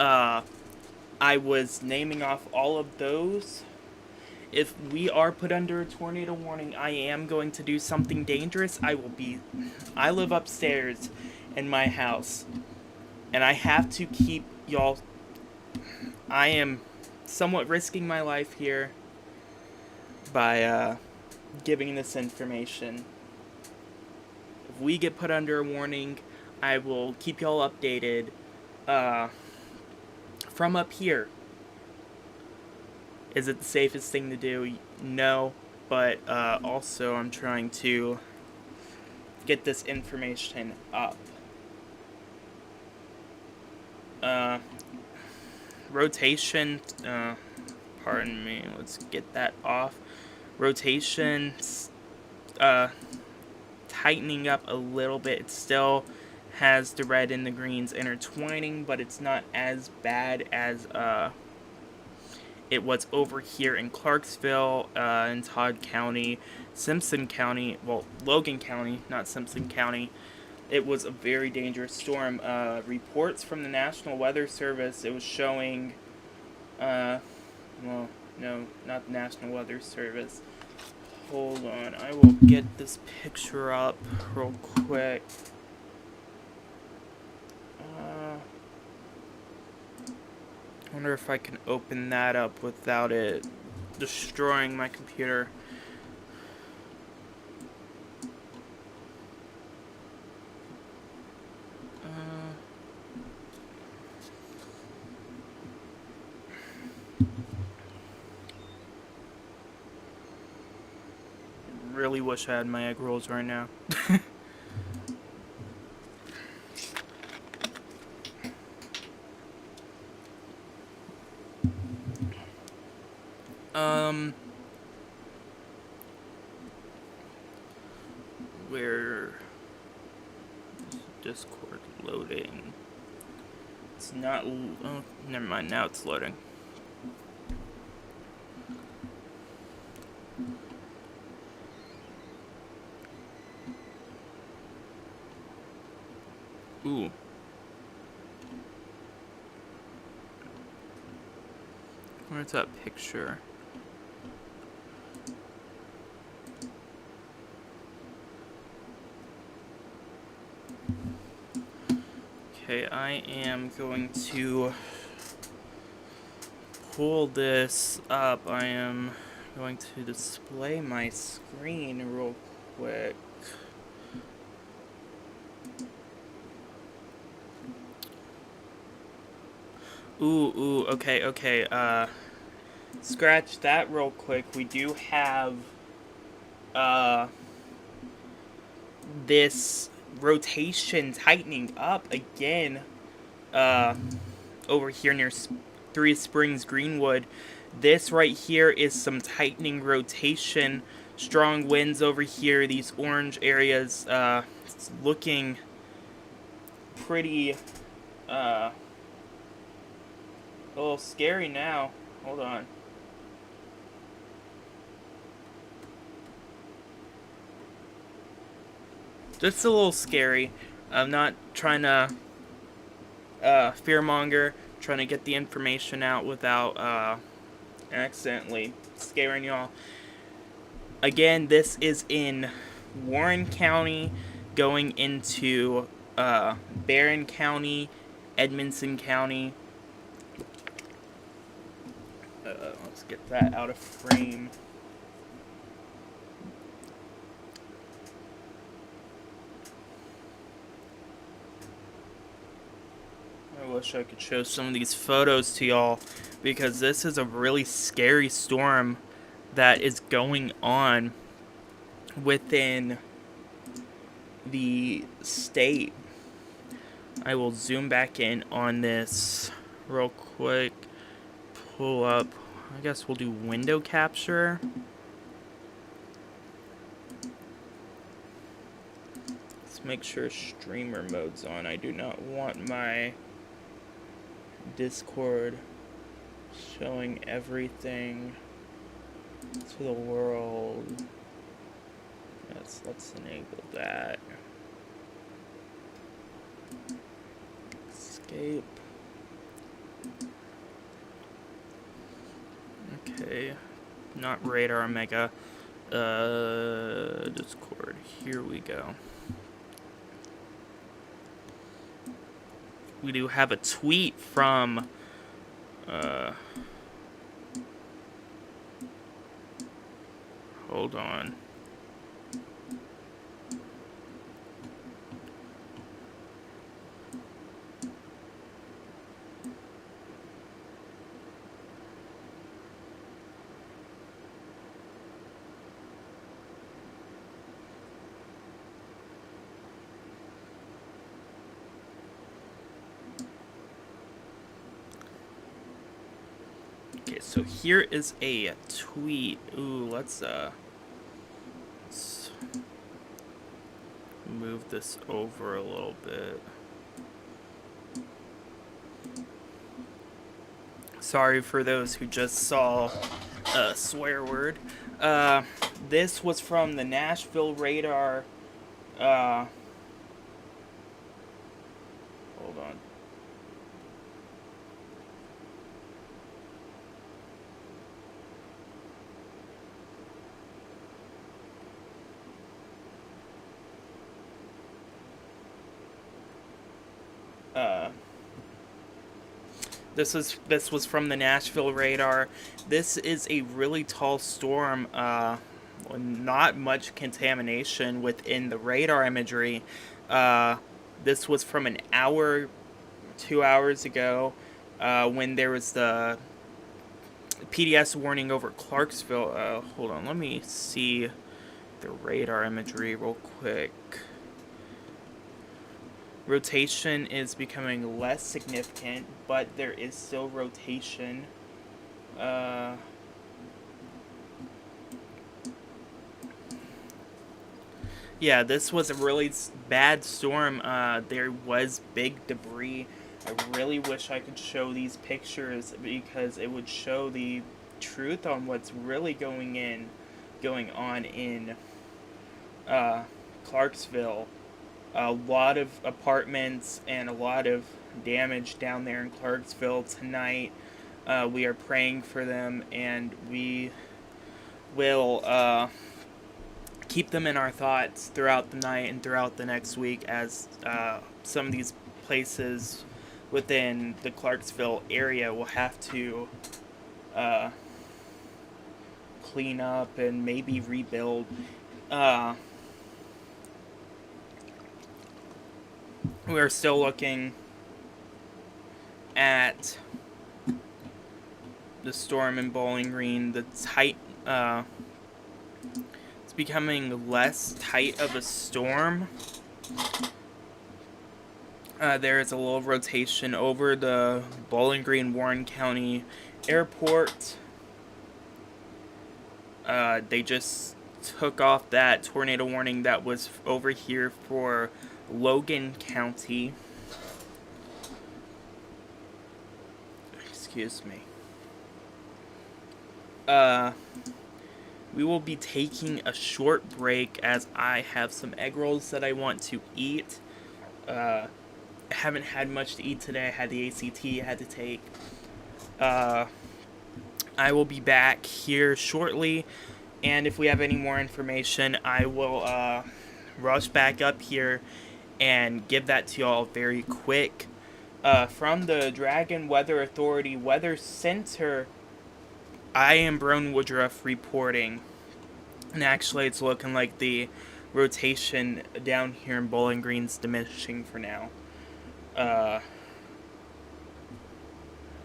I was naming off all of those. If we are put under a tornado warning, I am going to do something dangerous. I live upstairs in my house, and I have to keep y'all. I am somewhat risking my life here by giving this information. If we get put under a warning, I will keep y'all updated from up here. Is it the safest thing to do? No, but also I'm trying to get this information up. Rotation, pardon me, let's get that off. Rotation, tightening up a little bit. It still has the red and the greens intertwining, but it's not as bad as it was over here in Clarksville, in Todd County, Simpson County, well, Logan County, not Simpson County. It was a very dangerous storm. Reports from the National Weather Service, it was showing, well, no, not the National Weather Service. Hold on, I will get this picture up real quick. I wonder if I can open that up without it destroying my computer. Really wish I had my egg rolls right now. Where is Discord loading? It's not. Oh, never mind. Now it's loading. Ooh. Where's that picture? Okay, I am going to pull this up. I am going to display my screen real quick. Ooh, okay. Scratch that real quick. We do have, this rotation tightening up again, over here near Three Springs, Greenwood. This right here is some tightening rotation. Strong winds over here. These orange areas, it's looking pretty, a little scary now. Hold on. Just a little scary. I'm not trying to fearmonger, trying to get the information out without accidentally scaring y'all. Again, this is in Warren County, going into Barron County, Edmonson County. Let's get that out of frame. wish I could show some of these photos to y'all, because this is a really scary storm that is going on within the state. I will zoom back in on this real quick. Pull up. I guess we'll do window capture. Let's make sure streamer mode's on. I do not want my Discord showing everything to the world. Yes, let's enable that. Escape. Okay, not Radar Mega. Discord. Here we go. We do have a tweet from hold on. Okay, so here is a tweet. Ooh, let's move this over a little bit. Sorry for those who just saw a swear word. This was from the Nashville Radar. Hold on. This was from the Nashville Radar. This is a really tall storm. Not much contamination within the radar imagery. This was from an hour, 2 hours ago, when there was the PDS warning over Clarksville. Hold on, let me see the radar imagery real quick. Rotation is becoming less significant, but there is still rotation. Yeah, this was a really bad storm. There was big debris. I really wish I could show these pictures, because it would show the truth on what's really going on in Clarksville. A lot of apartments and a lot of damage down there in Clarksville tonight. We are praying for them, and we will keep them in our thoughts throughout the night and throughout the next week, as some of these places within the Clarksville area will have to clean up and maybe rebuild. We're still looking at the storm in Bowling Green. The tight, it's becoming less tight of a storm. There is a little rotation over the Bowling Green Warren County Airport. They just took off that tornado warning that was over here for Logan County. Excuse me. We will be taking a short break, as I have some egg rolls that I want to eat. I haven't had much to eat today. I had the ACT I had to take. I will be back here shortly, and if we have any more information, I will rush back up here and give that to y'all very quick. From the Dragon Weather Authority Weather Center, I am Brown Woodruff reporting. And actually, it's looking like the rotation down here in Bowling Green's diminishing for now.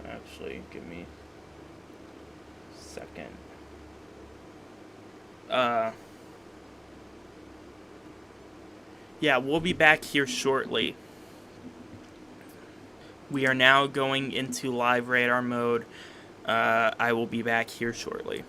Actually, give me a second. Yeah, we'll be back here shortly. We are now going into live radar mode. I will be back here shortly.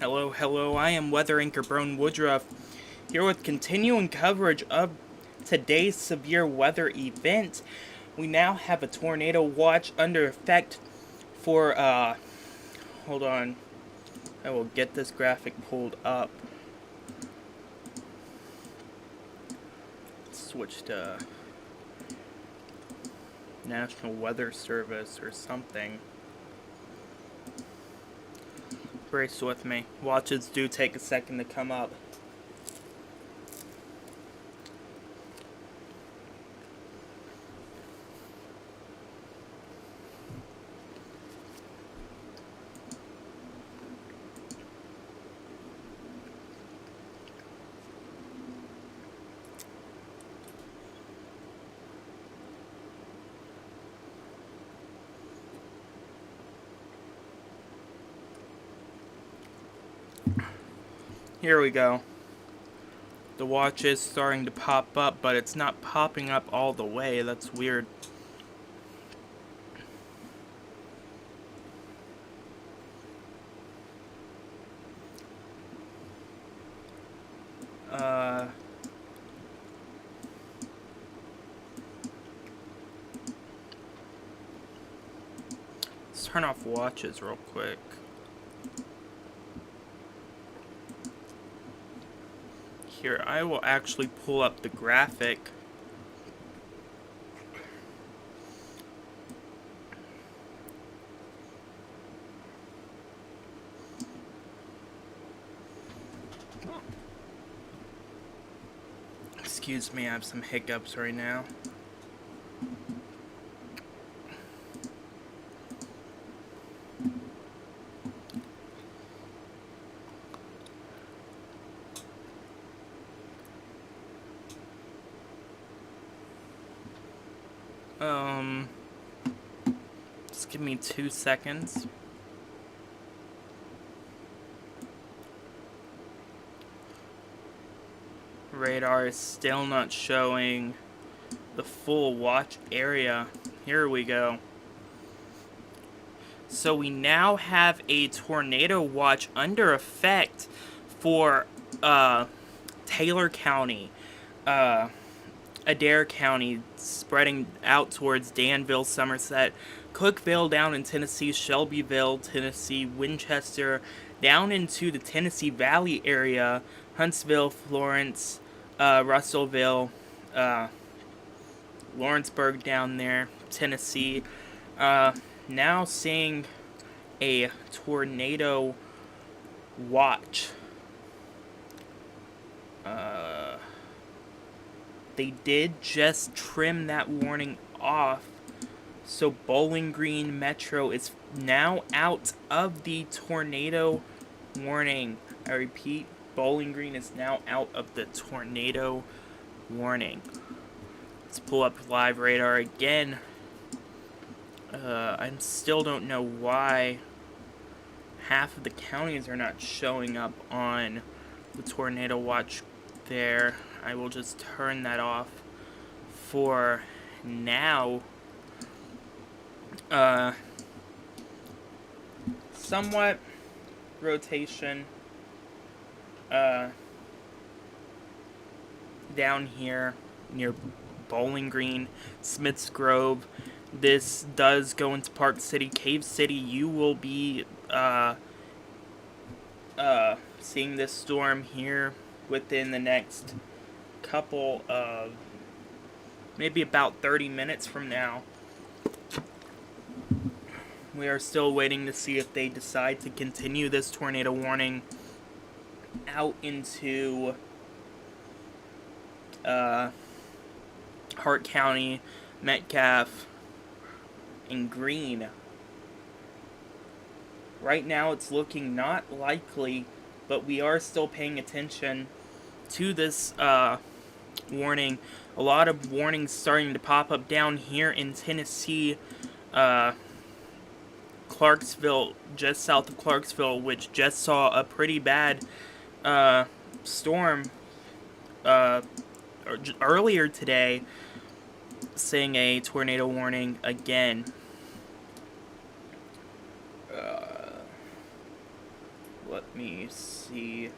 Hello, hello. I am weather anchor Brown Woodruff here with continuing coverage of today's severe weather event. We now have a tornado watch under effect for hold on. I will get this graphic pulled up. switch to National Weather Service or something. Brace with me. Watches do take a second to come up. Here we go. The watch is starting to pop up, but it's not popping up all the way. That's weird. Let's turn off watches real quick. Here, I will actually pull up the graphic. Excuse me, I have some hiccups right now. Just give me 2 seconds. Radar is still not showing the full watch area. Here we go. So we now have a tornado watch under effect for Taylor County, Adair County, spreading out towards Danville, Somerset, Cookeville down in Tennessee, Shelbyville, Tennessee, Winchester, down into the Tennessee Valley area, Huntsville, Florence, Russellville, Lawrenceburg down there, Tennessee. Now seeing a tornado watch. They did just trim that warning off, so Bowling Green Metro is now out of the tornado warning. I repeat, Bowling Green is now out of the tornado warning. Let's pull up live radar again. I still don't know why half of the counties are not showing up on the tornado watch there. I will just turn that off for now. Somewhat rotation down here near Bowling Green, Smiths Grove. This does go into Park City, Cave City. You will be seeing this storm here within the next couple of maybe about 30 minutes from now. We are still waiting to see if they decide to continue this tornado warning out into Hart County, Metcalfe, and Greene. Right now it's looking not likely, but we are still paying attention to this warning. A lot of warnings starting to pop up down here in Tennessee. Clarksville, just south of Clarksville, which just saw a pretty bad storm earlier today, seeing a tornado warning again. Let me see.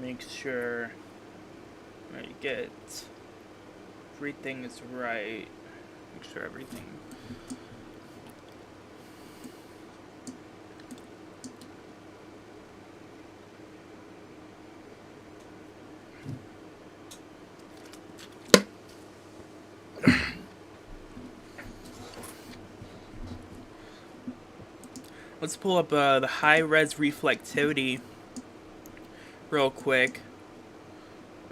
Make sure I get everything is right. Make sure everything. Let's pull up the high-res reflectivity real quick.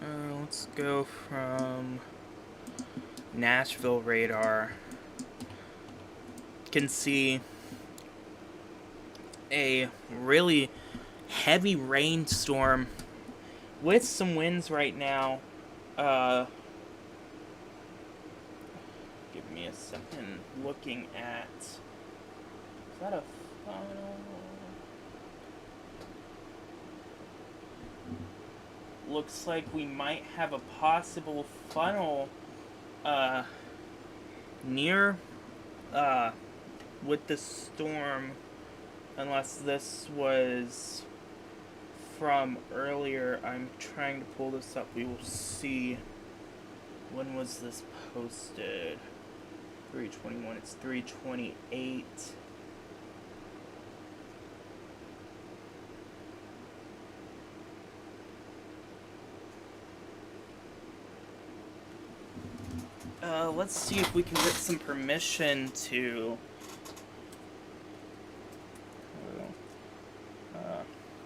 Let's go from Nashville radar. You can see a really heavy rainstorm with some winds right now. Give me a second. Looking at, is that a funnel? Looks like we might have a possible funnel near with the storm, unless this was from earlier. I'm trying to pull this up. We will see. When was this posted? 321. It's 328. Let's see if we can get some permission to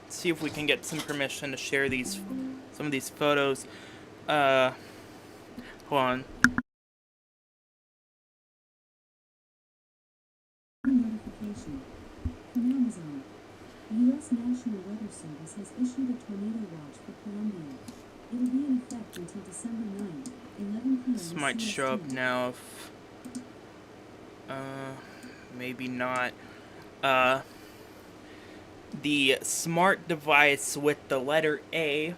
see if we can get some permission to share some of these photos. Hold on. Notification from Amazon. The U.S. National Weather Service has issued a tornado watch for Colombia. It will be in effect until December 9th, 11 p.m. This might show up now if maybe not. The smart device with the letter A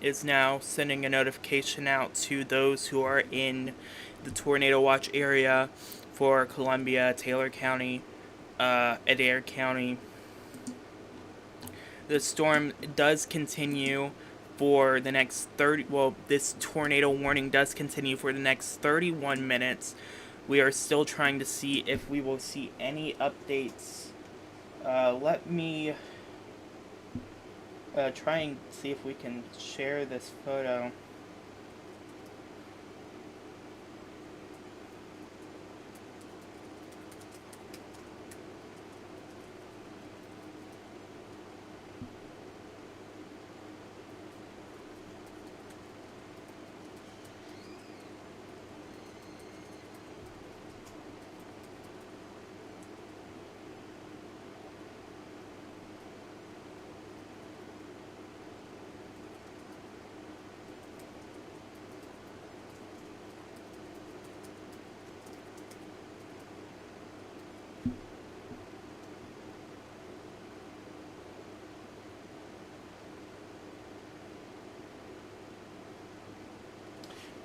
is now sending a notification out to those who are in the tornado watch area for Columbia, Taylor County, Adair County. The storm does continue for the next this tornado warning does continue for the next 31 minutes. We are still trying to see if we will see any updates. Let me try and see if we can share this photo.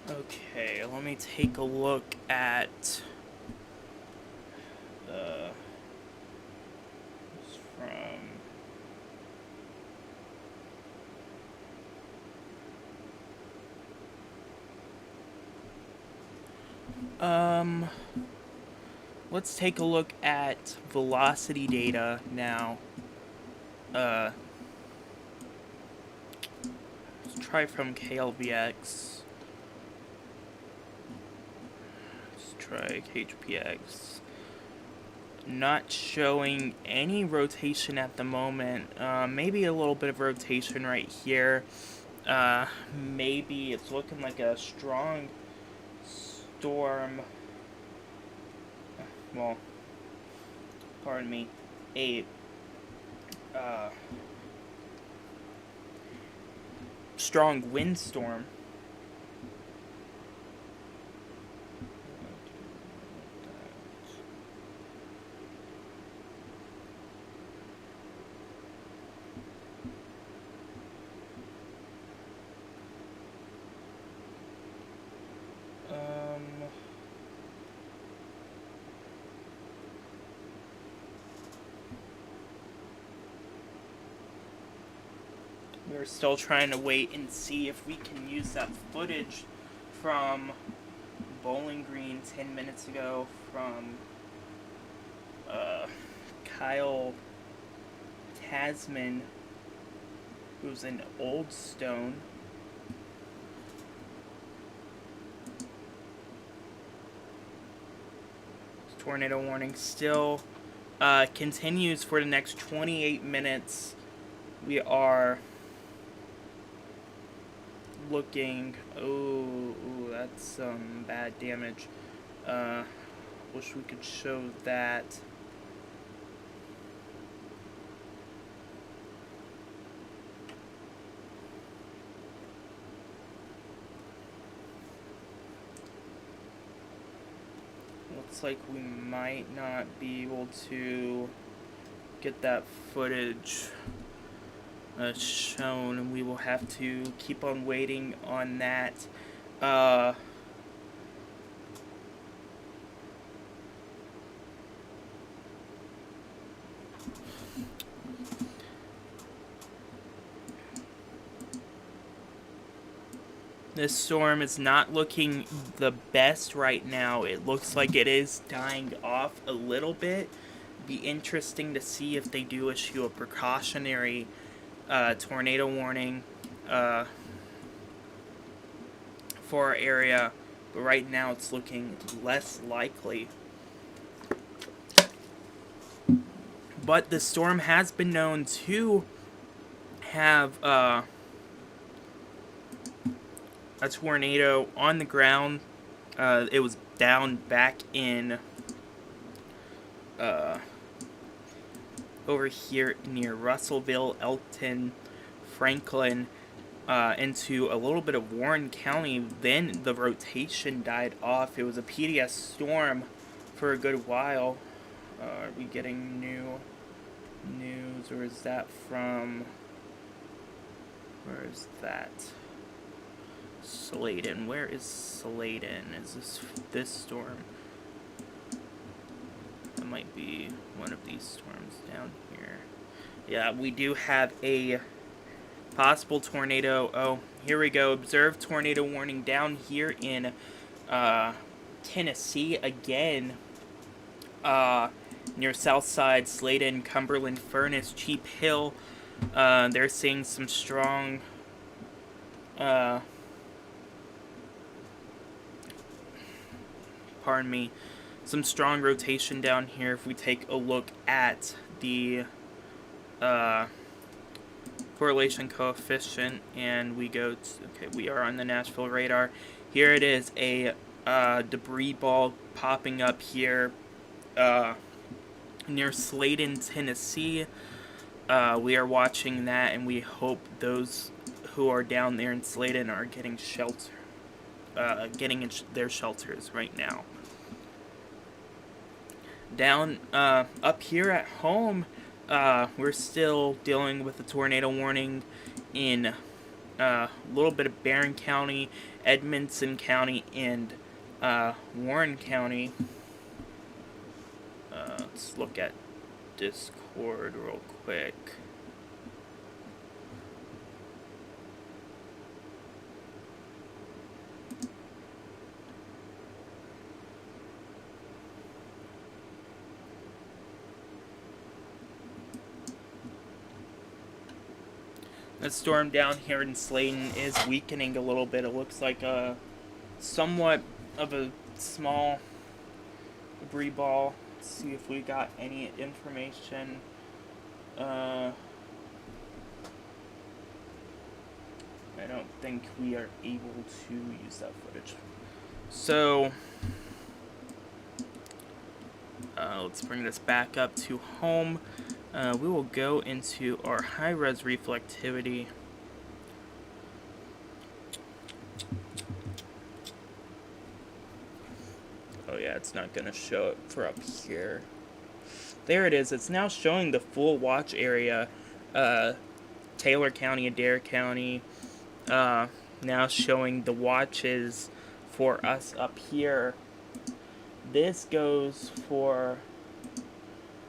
Okay, let me take a look at the let's take a look at velocity data now. Let's try from KLVX. Try HPX. Not showing any rotation at the moment. Maybe a little bit of rotation right here. Maybe it's looking like a strong storm. Well, pardon me. A strong windstorm. We're still trying to wait and see if we can use that footage from Bowling Green 10 minutes ago from Kyle Tasman, who's in Old Stone. Tornado warning still continues for the next 28 minutes. We are looking. Oh, that's some bad damage. Wish we could show that. Looks like we might not be able to get that footage shown, and we will have to keep on waiting on that. This storm is not looking the best right now. It looks like it is dying off a little bit. Be interesting to see if they do issue a precautionary tornado warning for our area, but right now it's looking less likely. But the storm has been known to have a tornado on the ground. It was down back in over here near Russellville, Elkton, Franklin, into a little bit of Warren County. Then the rotation died off. It was a PDS storm for a good while. Are we getting new news, or is that from... Where is that? Sladen. Where is Sladen? Is this storm? That might be one of these storms down here. Yeah, we do have a possible tornado. Oh, here we go. Observed tornado warning down here in Tennessee again. Near Southside, Sladen, Cumberland, Furnace, Cheap Hill. They're seeing some strong pardon me, some strong rotation down here. If we take a look at the correlation coefficient and we go to, okay, we are on the Nashville radar. Here it is, a debris ball popping up here near Sladen, Tennessee. We are watching that, and we hope those who are down there in Sladen are getting shelter, getting in their shelters right now. Down up here at home, we're still dealing with a tornado warning in a little bit of Barron County, Edmonson County, and Warren County. Let's look at Discord real quick. The storm down here in Sladen is weakening a little bit. It looks like a somewhat of a small debris ball. Let's see if we got any information. I don't think we are able to use that footage. So, let's bring this back up to home. We will go into our high-res reflectivity. Oh yeah, it's not going to show it for up here. There it is. It's now showing the full watch area. Taylor County, Adair County. Now showing the watches for us up here. This goes for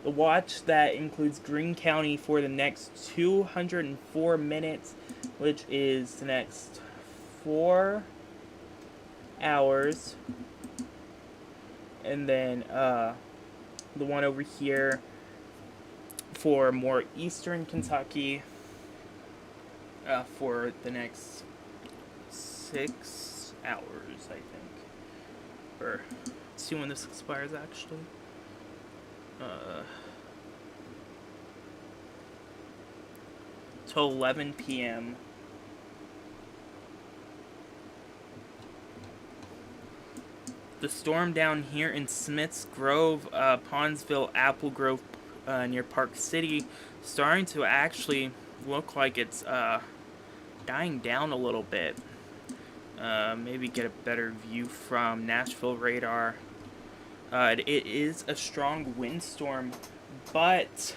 the watch that includes Greene County for the next 204 minutes, which is the next 4 hours. And then the one over here for more eastern Kentucky for the next 6 hours, I think. Or, let's see when this expires, actually. till 11 p.m. The storm down here in Smiths Grove, Ponsville, Apple Grove, near Park City, starting to actually look like it's dying down a little bit. Maybe get a better view from Nashville radar. It is a strong windstorm, but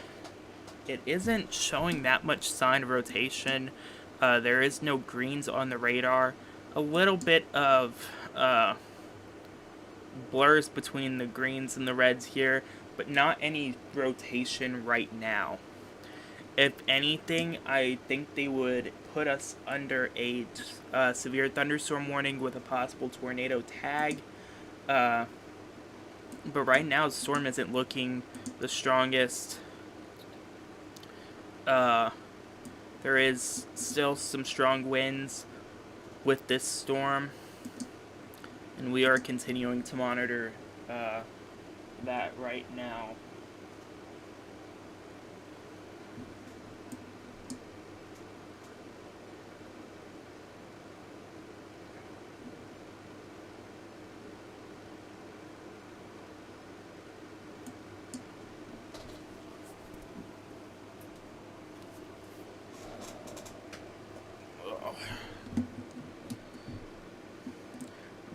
it isn't showing that much sign of rotation. There is no greens on the radar. A little bit of blurs between the greens and the reds here, but not any rotation right now. If anything, I think they would put us under a severe thunderstorm warning with a possible tornado tag. But right now, the storm isn't looking the strongest. There is still some strong winds with this storm, and we are continuing to monitor that right now.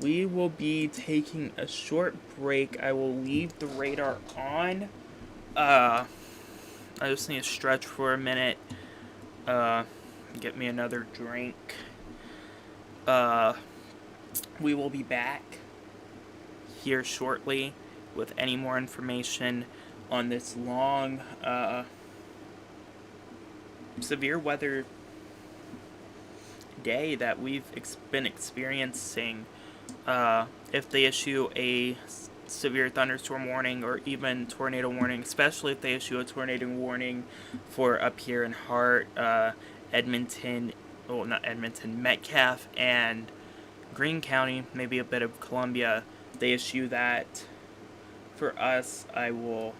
We will be taking a short break. I will leave the radar on. I just need to stretch for a minute. Get me another drink. We will be back here shortly with any more information on this long, severe weather day that we've been experiencing. If they issue a severe thunderstorm warning or even tornado warning, especially if they issue a tornado warning for up here in Hart, Edmonton, well, not Edmonton, Metcalfe, and Greene County, maybe a bit of Columbia, they issue that. For us, I will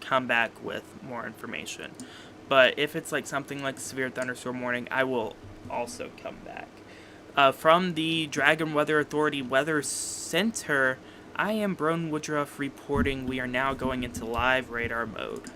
come back with more information. But if it's like something like severe thunderstorm warning, I will also come back. From the Dragon Weather Authority Weather Center, I am Broden Woodruff reporting. We are now going into live radar mode.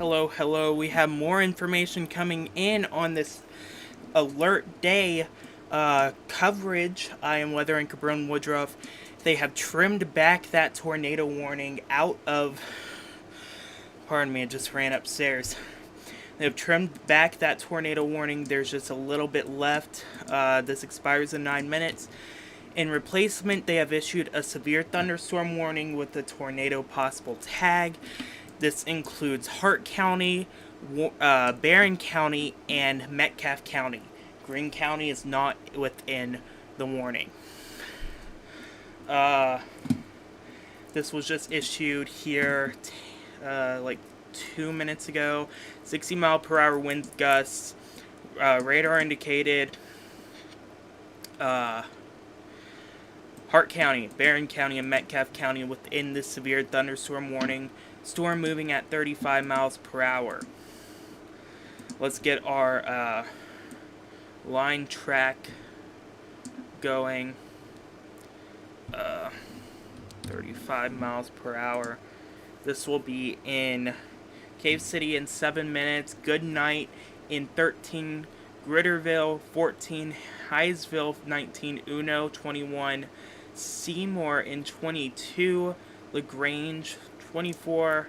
Hello, hello. We have more information coming in on this alert day coverage. I am Weather Anchor Brown Woodruff. They have trimmed back that tornado warning out of. Pardon me, I just ran upstairs. They have trimmed back that tornado warning. There's just a little bit left. This expires in 9 minutes. In replacement, they have issued a severe thunderstorm warning with a tornado possible tag. This includes Hart County, Barron County, and Metcalfe County. Greene County is not within the warning. This was just issued here like 2 minutes ago. 60-mile-per-hour wind gusts. Radar indicated Hart County, Barron County, and Metcalfe County within this severe thunderstorm warning. Storm moving at 35 miles per hour. Let's get our line track going. 35 miles per hour. This will be in Cave City in 7 minutes. Goodnight in 13. Gritterville 14. Highsville 19. Uno 21. Seymour in 22. LaGrange 24.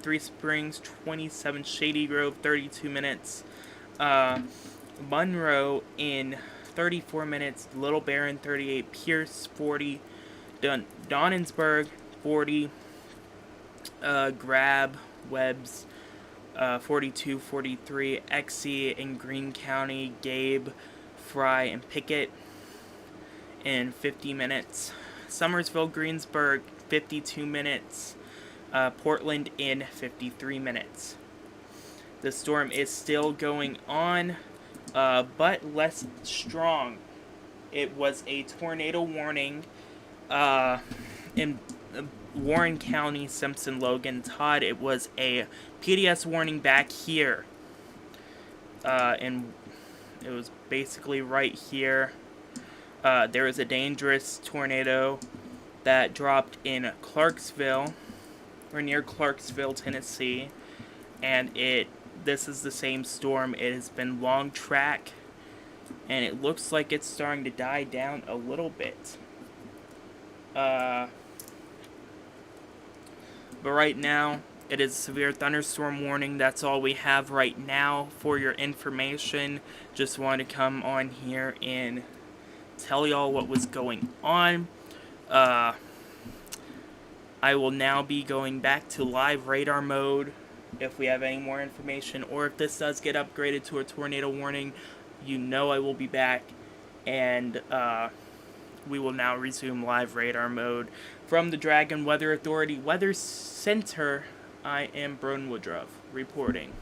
Three Springs 27. Shady Grove 32 minutes. Monroe in 34 minutes. Little Barron 38. Pierce 40. Donnensburg 40. Grab Webbs 42, 43. Exie in Greene County. Gabe, Fry, and Pickett in 50 minutes. Summersville, Greensburg 52 minutes. Portland in 53 minutes. The storm is still going on, but less strong. It was a tornado warning in Warren County, Simpson, Logan, Todd. It was a PDS warning back here. And it was basically right here. There was a dangerous tornado that dropped in Clarksville, or near Clarksville, Tennessee. And this is the same storm. It has been long track, and it looks like it's starting to die down a little bit. But right now, it is a severe thunderstorm warning. That's all we have right now for your information. Just wanted to come on here and tell y'all what was going on. I will now be going back to live radar mode if we have any more information, or if this does get upgraded to a tornado warning, you know I will be back, and we will now resume live radar mode. From the Dragon Weather Authority Weather Center, I am Broden Woodruff, reporting.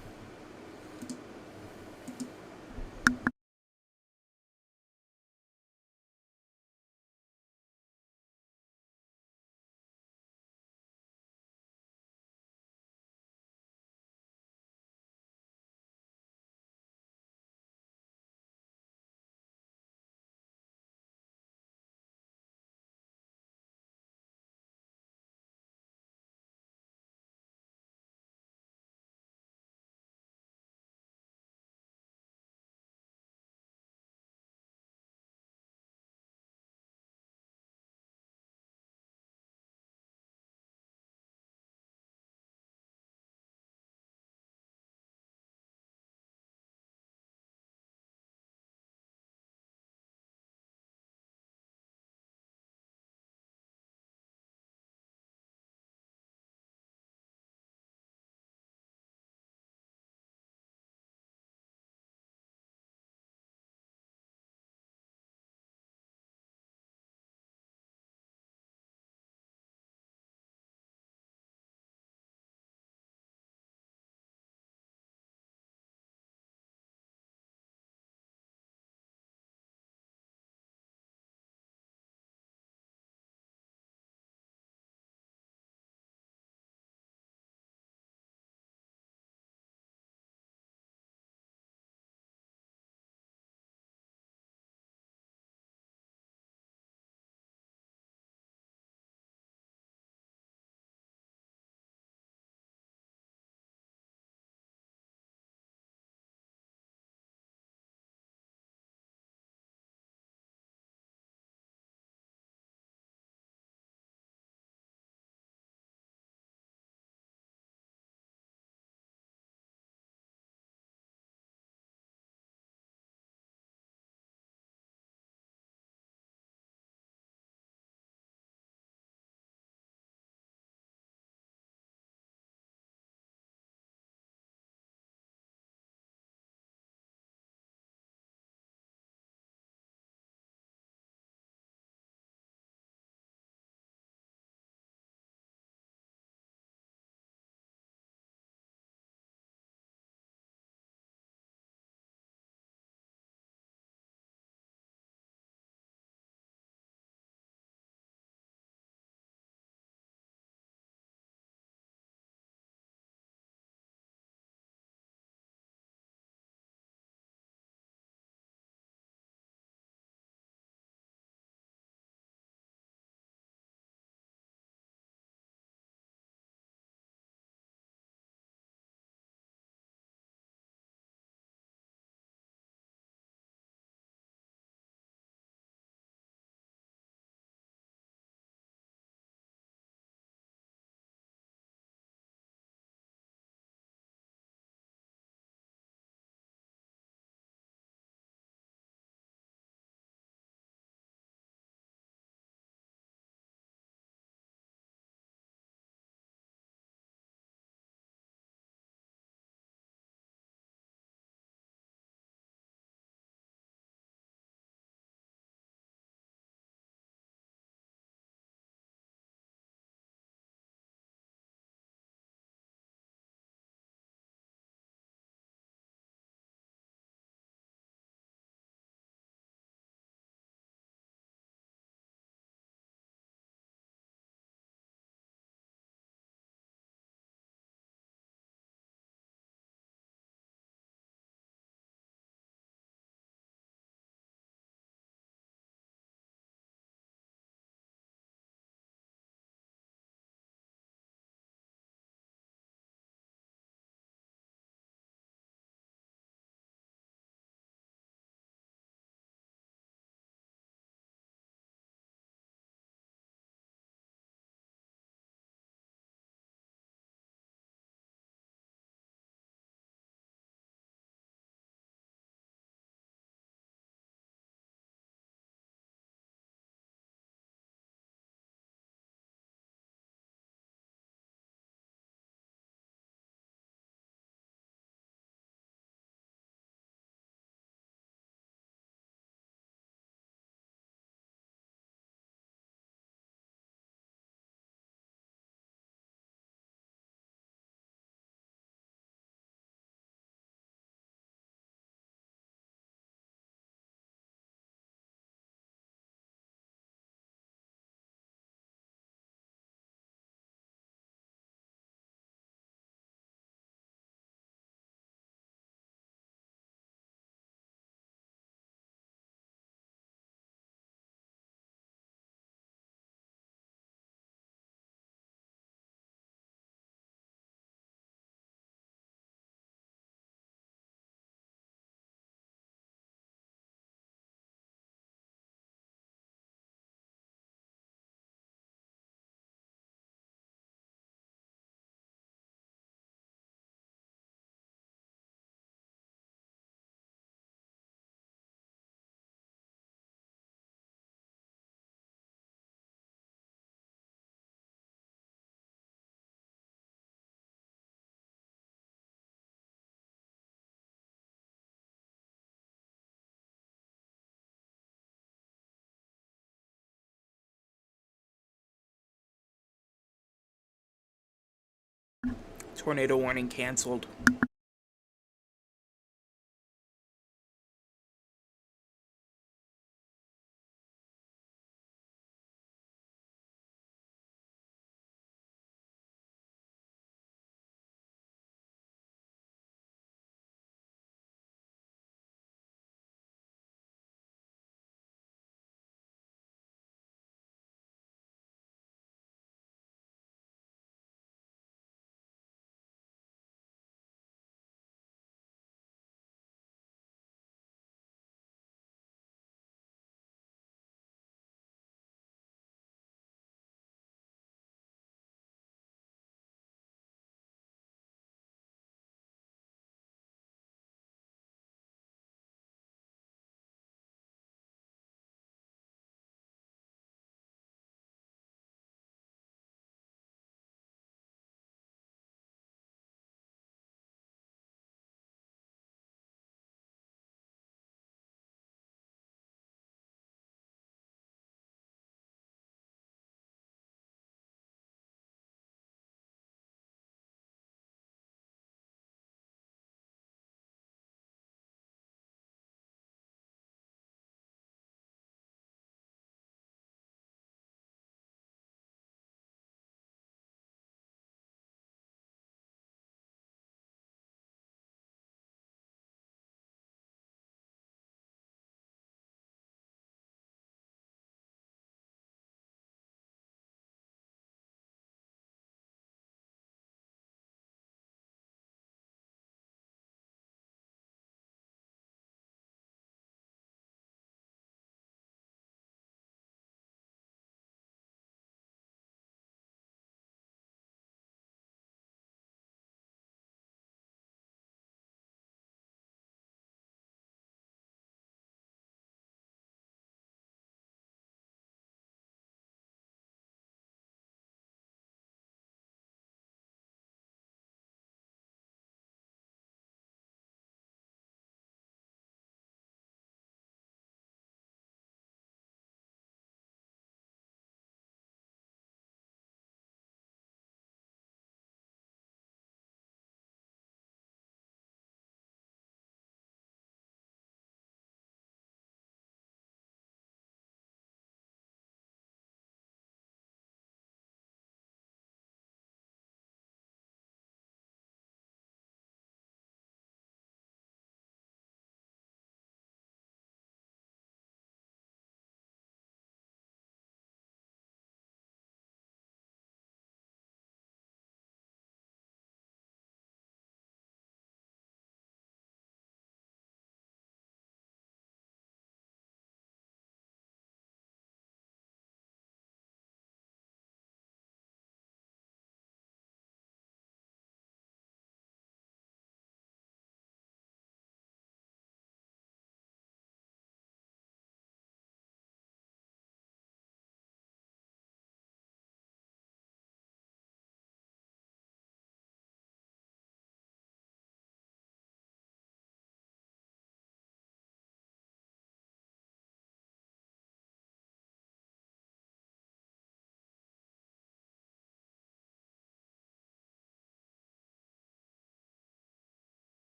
tornado warning canceled.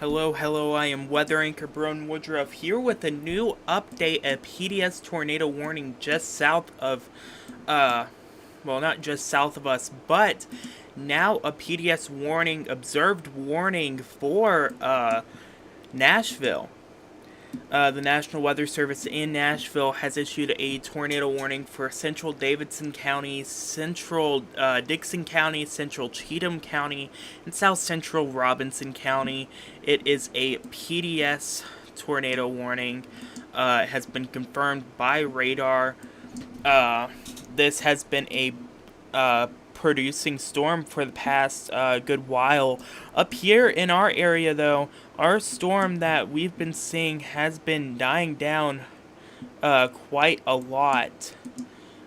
Hello, I am Weather Anchor Brown Woodruff here with a new update, a PDS tornado warning just south of, well, not just south of us, but now a PDS warning, observed warning for, Nashville. The National Weather Service in Nashville has issued a tornado warning for central Davidson County, central Dixon County, central Cheatham County, and south central Robinson County. It is a PDS tornado warning. It has been confirmed by radar. This has been a producing storm for the past good while. Up here in our area, though, our storm that we've been seeing has been dying down quite a lot.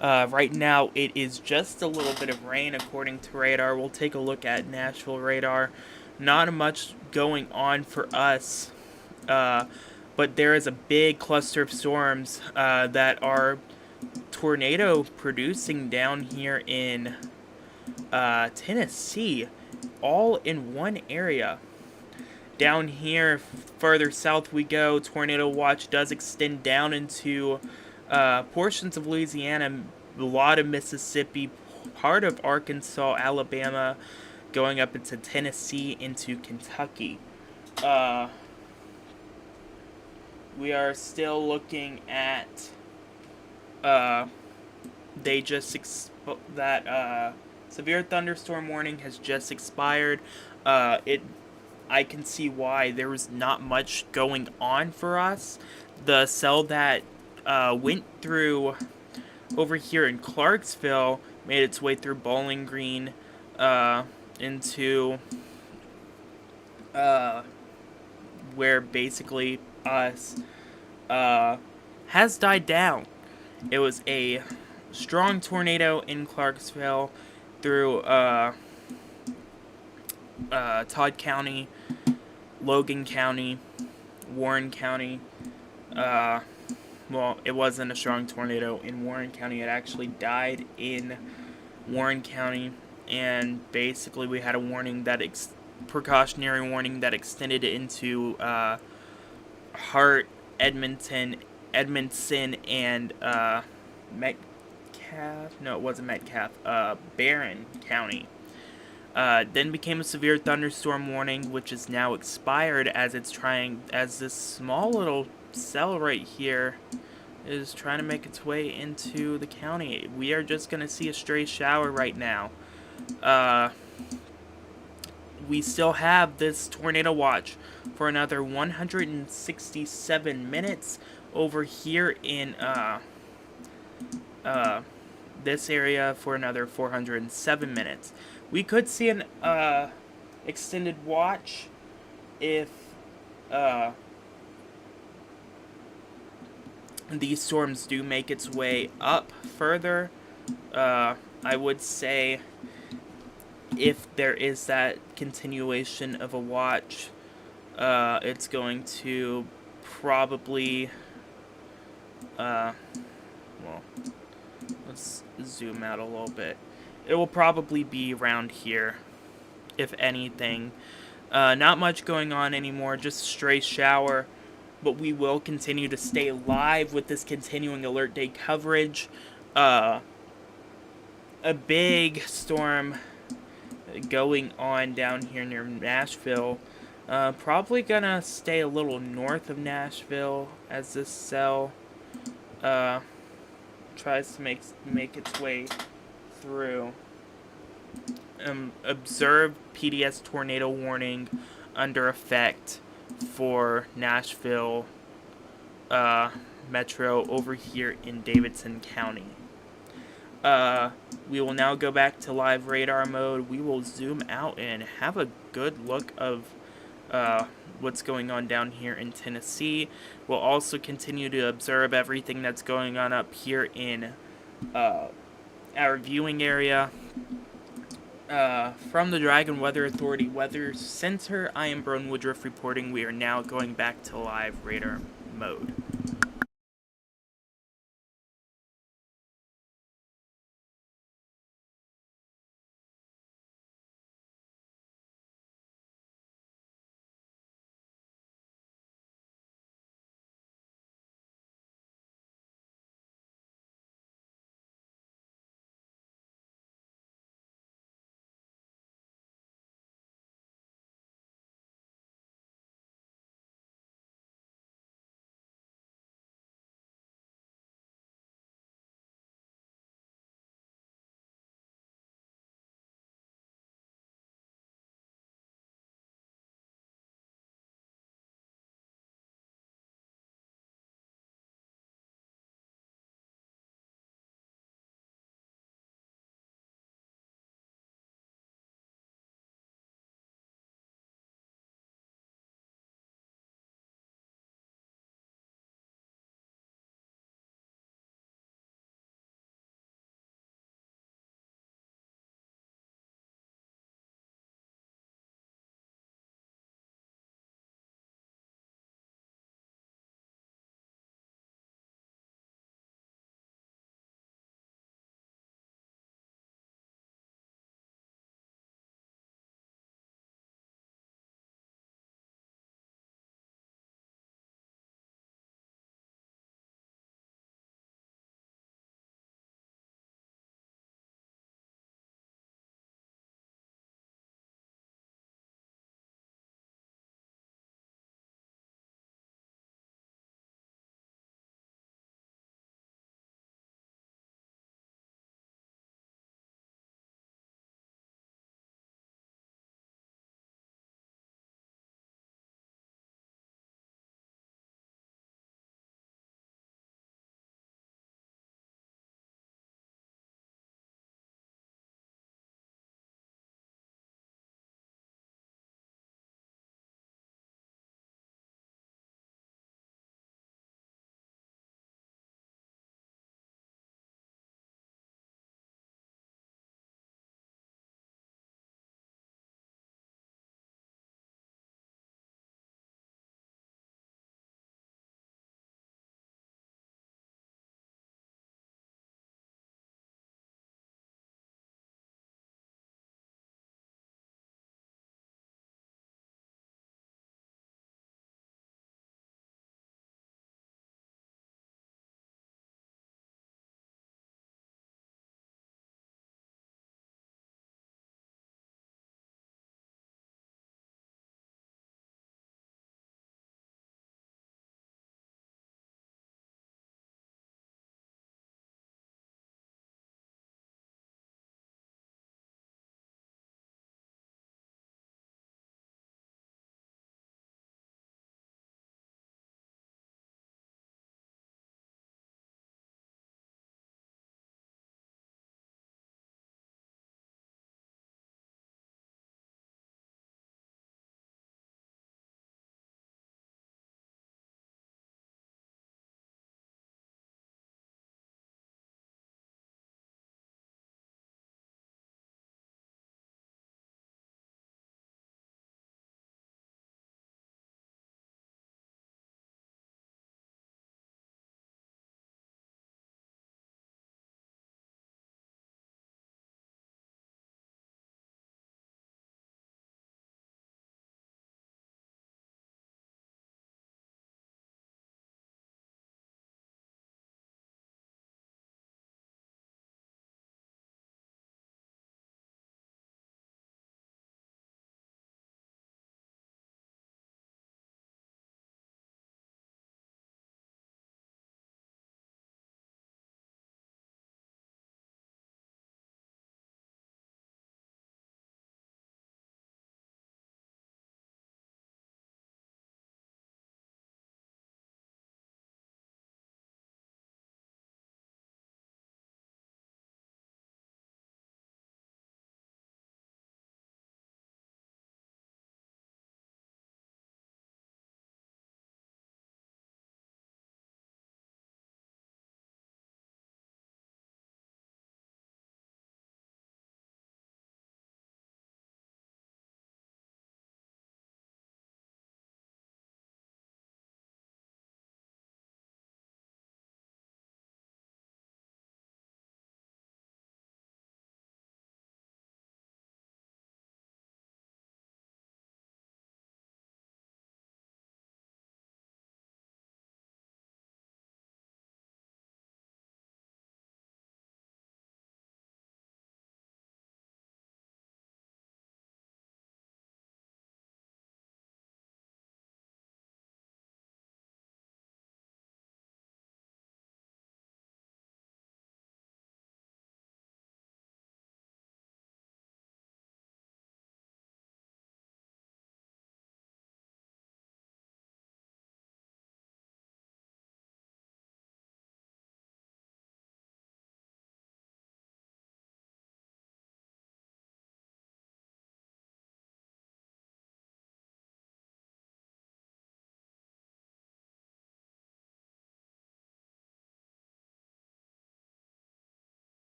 Right now, it is just a little bit of rain according to radar. We'll take a look at Nashville radar. Not much going on for us, but there is a big cluster of storms that are tornado producing down here in Tennessee, all in one area. Down here, further south we go, tornado watch does extend down into portions of Louisiana, a lot of Mississippi, part of Arkansas, Alabama, going up into Tennessee, into Kentucky. We are still looking at they just severe thunderstorm warning has just expired. I can see why there was not much going on for us. The cell that went through over here in Clarksville made its way through Bowling Green into where basically us has died down. It was a strong tornado in Clarksville through Todd County, Logan County, Warren County. Well, it wasn't a strong tornado in Warren County. It actually died in Warren County, and basically we had a warning that precautionary warning that extended into Hart, Edmonson, and Metcalf. No, it wasn't Metcalf. Barron County. Then became a severe thunderstorm warning, which is now expired as this small little cell right here is trying to make its way into the county. We are just going to see a stray shower right now. We still have this tornado watch for another 167 minutes over here in this area for another 407 minutes. We could see an extended watch if these storms do make its way up further. I would say if there is that continuation of a watch, it's going to probably well, let's zoom out a little bit. It will probably be around here, if anything. Not much going on anymore, just a stray shower. But we will continue to stay live with this continuing alert day coverage. A big storm going on down here near Nashville. Probably gonna stay a little north of Nashville as this cell tries to make its way through. Observed PDS tornado warning under effect for Nashville Metro over here in Davidson County. We will now go back to live radar mode. We will zoom out and have a good look of what's going on down here in Tennessee. We'll also continue to observe everything that's going on up here in our viewing area. From the Dragon Weather Authority Weather Center, I am Brown Woodruff reporting. We are now going back to live radar mode.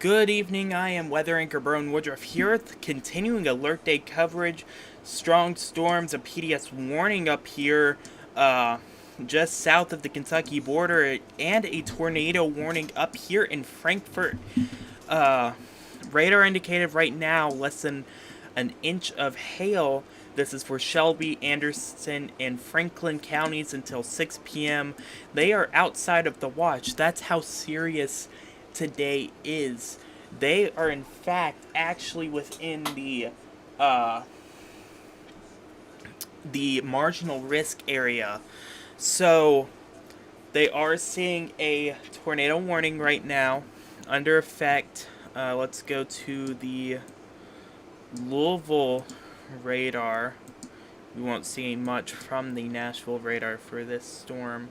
Good evening, I am weather anchor Brown Woodruff here with continuing alert day coverage. Strong storms, a PDS warning up here just south of the Kentucky border, and a tornado warning up here in Frankfort. Radar indicated right now less than an inch of hail. This is for Shelby, Anderson, and Franklin counties until 6 p.m. They are outside of the watch. That's how serious today is. They are in fact actually within the marginal risk area. So they are seeing a tornado warning right now under effect. Let's go to the Louisville radar. We won't see much from the Nashville radar for this storm.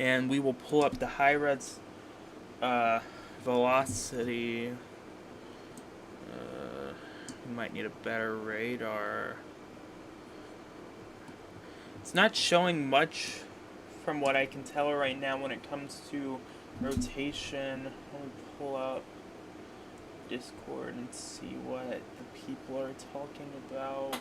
And we will pull up the high res velocity. We might need a better radar. It's not showing much from what I can tell right now when it comes to rotation. Let me pull up Discord and see what the people are talking about.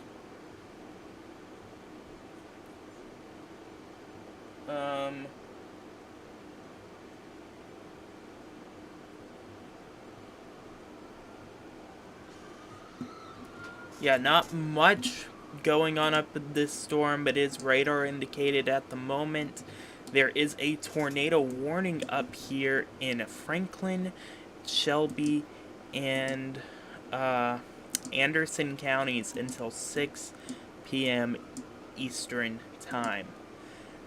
Yeah, not much going on up in this storm, but is radar indicated at the moment. There is a tornado warning up here in Franklin, Shelby, and Anderson counties until 6 p.m. Eastern time.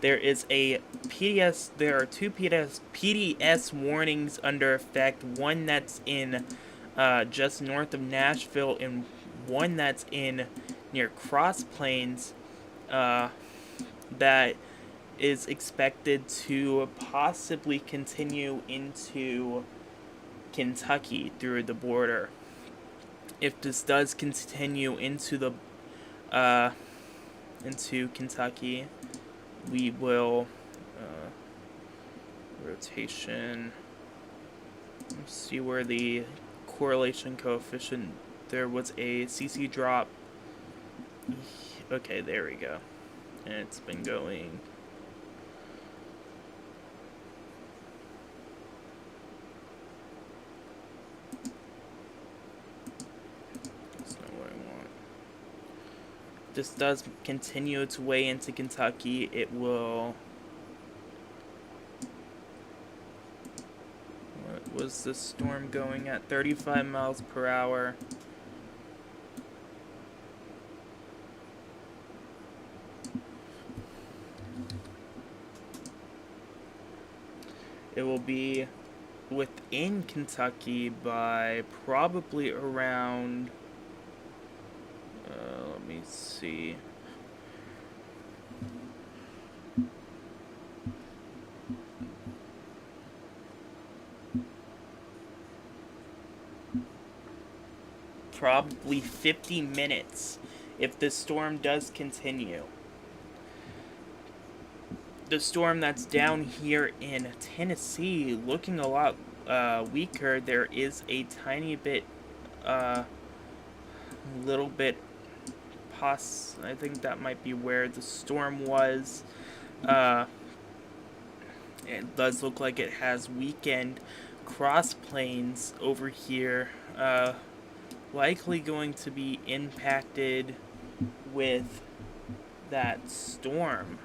There is a PDS. There are two PDS warnings under effect. One that's in just north of Nashville, and one that's in near Cross Plains. That is expected to possibly continue into Kentucky through the border. If this does continue into Kentucky, we will rotation. Let's see where the correlation coefficient. There was a CC drop. Okay, there we go. And it's been going. That's not what I want. This does continue its way into Kentucky. It will. What was the storm going at? 35 miles per hour. It will be within Kentucky by probably around, let me see. Probably 50 minutes if the storm does continue. The storm that's down here in Tennessee looking a lot weaker. There is a tiny bit, little bit I think that might be where the storm was. It does look like it has weakened. Cross Plains over here, likely going to be impacted with that storm.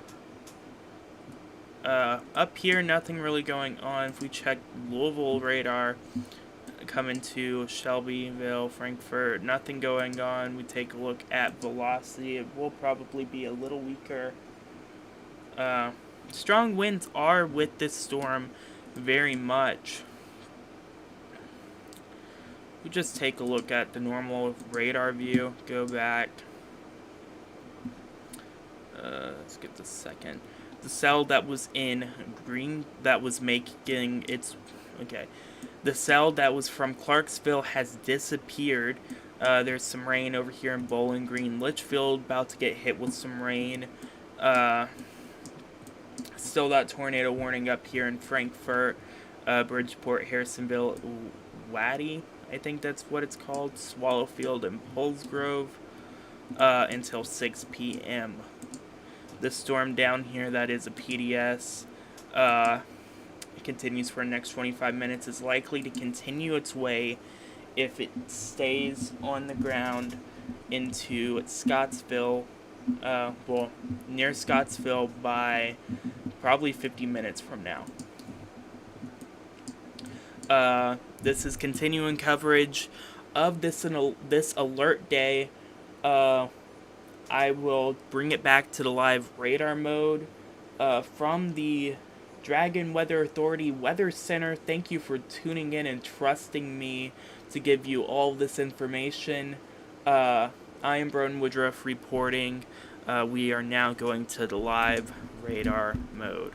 Up here, nothing really going on. If we check Louisville radar, coming to Shelbyville, Frankfort, nothing going on. We take a look at velocity. It will probably be a little weaker. Strong winds are with this storm very much. We just take a look at the normal radar view. Go back. Let's get the second. The cell that was in green, that was making its... Okay. The cell that was from Clarksville has disappeared. There's some rain over here in Bowling Green. Litchfield about to get hit with some rain. Still that tornado warning up here in Frankfort. Bridgeport, Harrisonville, Waddy, I think that's what it's called, Swallowfield, and Polsgrove, until 6 p.m. The storm down here, that is a PDS, uh, it continues for the next 25 minutes, is likely to continue its way if it stays on the ground into Scottsville, near Scottsville by probably 50 minutes from now. This is continuing coverage of this alert day. I will bring it back to the live radar mode from the Dragon Weather Authority Weather Center. Thank you for tuning in and trusting me to give you all this information. I am Broden Woodruff reporting. We are now going to the live radar mode.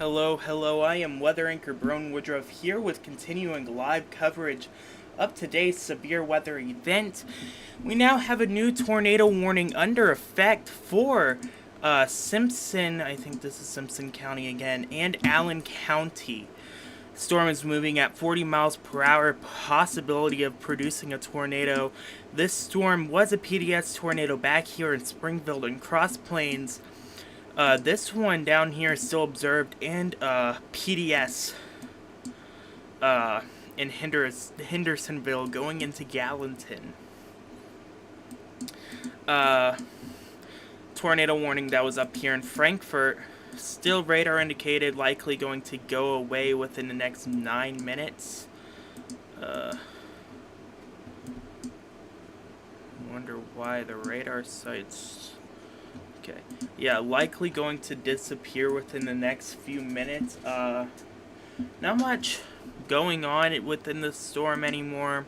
Hello, hello, I am Weather Anchor Brown Woodruff here with continuing live coverage of today's severe weather event. We now have a new tornado warning under effect for Simpson, I think this is Simpson County again, and Allen County. Storm is moving at 40 miles per hour, possibility of producing a tornado. This storm was a PDS tornado back here in Springfield and Cross Plains. This one down here is still observed in PDS in Hendersonville going into Gallatin. Tornado warning that was up here in Frankfort. Still radar indicated, likely going to go away within the next 9 minutes. Wonder why the radar sites. Okay, yeah, likely going to disappear within the next few minutes. Not much going on within the storm anymore.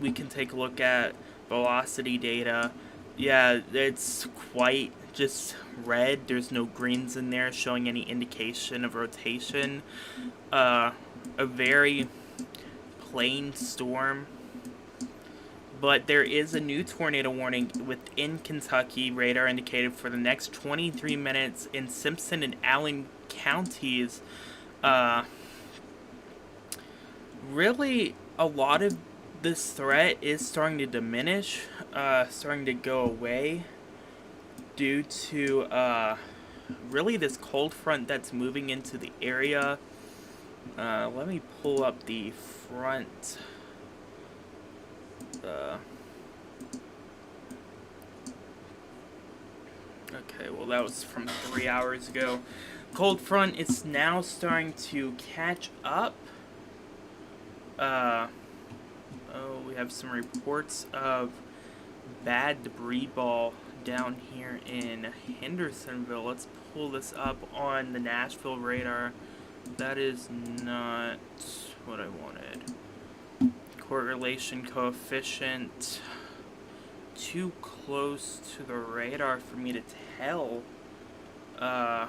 We can take a look at velocity data. Yeah, it's quite just red. There's no greens in there showing any indication of rotation. A very plain storm. But there is a new tornado warning within Kentucky, radar indicated for the next 23 minutes in Simpson and Allen counties. Really, a lot of this threat is starting to diminish, starting to go away due to really this cold front that's moving into the area. Let me pull up the front. Okay, well that was from 3 hours ago. Cold front is now starting to catch up. We have some reports of bad debris ball down here in Hendersonville. Let's pull this up on the Nashville radar. That is not what I wanted. Correlation coefficient too close to the radar for me to tell. Let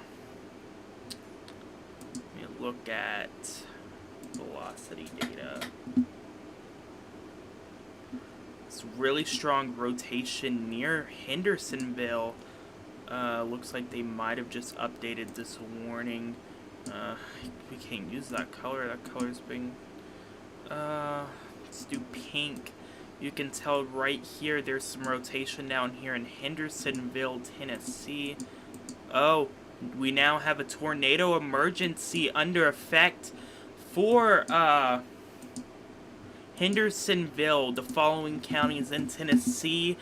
me look at velocity data. It's really strong rotation near Hendersonville. Looks like they might have just updated this warning. We can't use that color. That color's being... let's do pink. You can tell right here there's some rotation down here in Hendersonville, Tennessee. Oh, we now have a tornado emergency under effect for Hendersonville. The following counties in Tennessee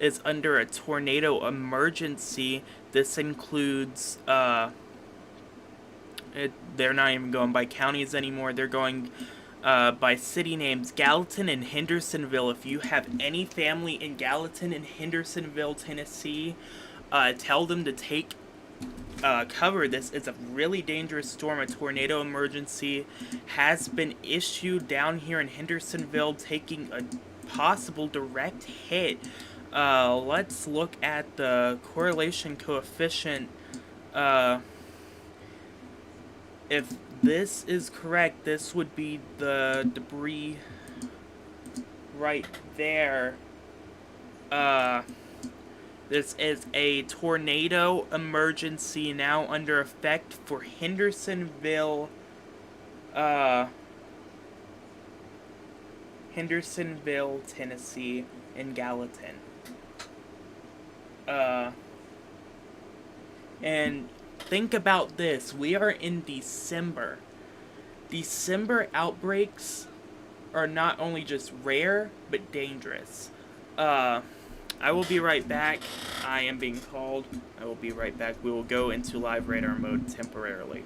is under a tornado emergency. This includes they're not even going by counties anymore. They're going by city names, Gallatin and Hendersonville. If you have any family in Gallatin and Hendersonville, Tennessee, tell them to take cover. This is a really dangerous storm. A tornado emergency has been issued down here in Hendersonville, taking a possible direct hit. Let's look at the correlation coefficient. If this is correct, this would be the debris right there. This is a tornado emergency now under effect for Hendersonville, Tennessee, and Gallatin. And think about this. We are in December. December outbreaks are not only just rare, but dangerous. I will be right back. I am being called. I will be right back. We will go into live radar mode temporarily.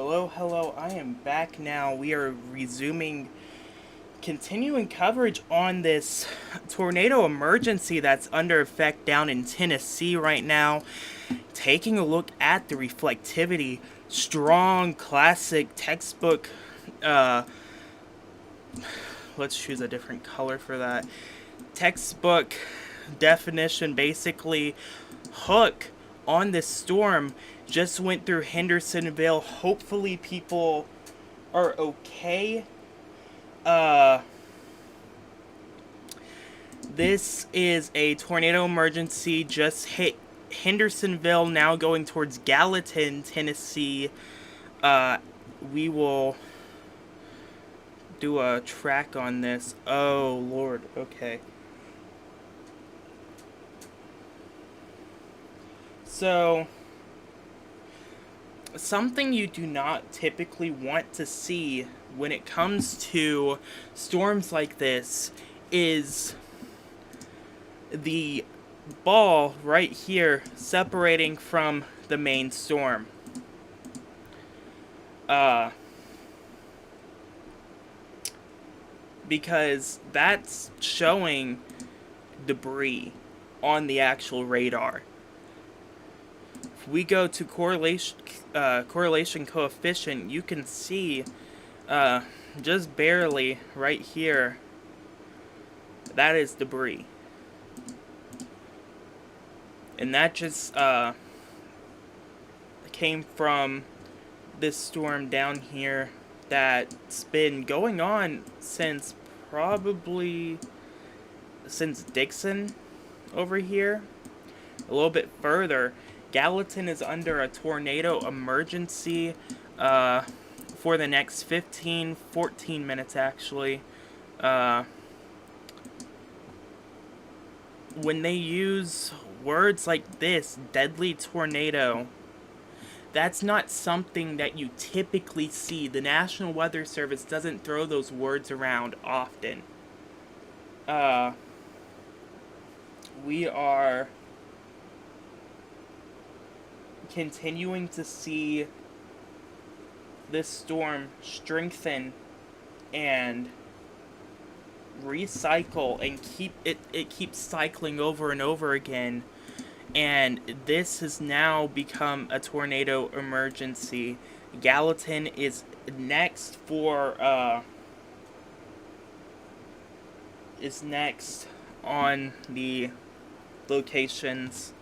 Hello, hello. I am back now. We are continuing coverage on this tornado emergency that's under effect down in Tennessee right now. Taking a look at the reflectivity, strong, classic, textbook. Let's choose a different color for that. Textbook definition, basically, hook on this storm just went through Hendersonville. Hopefully, people are okay. This is a tornado emergency, just hit Hendersonville, now going towards Gallatin, Tennessee. We will do a track on this. Oh, Lord. Okay. So, something you do not typically want to see when it comes to storms like this is the ball right here separating from the main storm. Because that's showing debris on the actual radar. If we go to correlation coefficient, you can see just barely right here, that is debris. And that just came from this storm down here that's been going on since Dixon over here. A little bit further, Gallatin is under a tornado emergency for the next 14 minutes actually. When they use words like this, deadly tornado, that's not something that you typically see. The National Weather Service doesn't throw those words around often. We are continuing to see this storm strengthen and recycle and it keeps cycling over and over again, and this has now become a tornado emergency. Gallatin is next on the locations.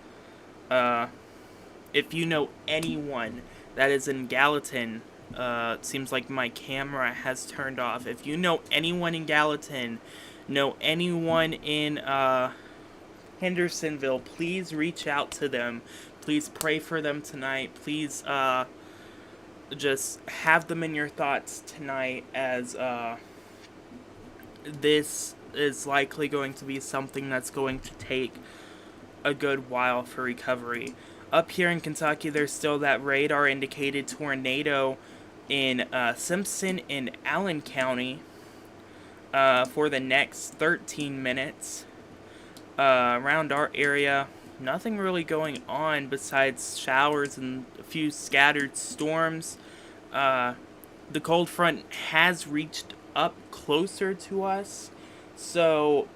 If you know anyone that is in Gallatin, it seems like my camera has turned off. If you know anyone in Gallatin, know anyone in Hendersonville, please reach out to them. Please pray for them tonight. Please just have them in your thoughts tonight, as this is likely going to be something that's going to take a good while for recovery. Up here in Kentucky, there's still that radar indicated tornado in Simpson and Allen County for the next 13 minutes. Around our area, nothing really going on besides showers and a few scattered storms. The cold front has reached up closer to us, so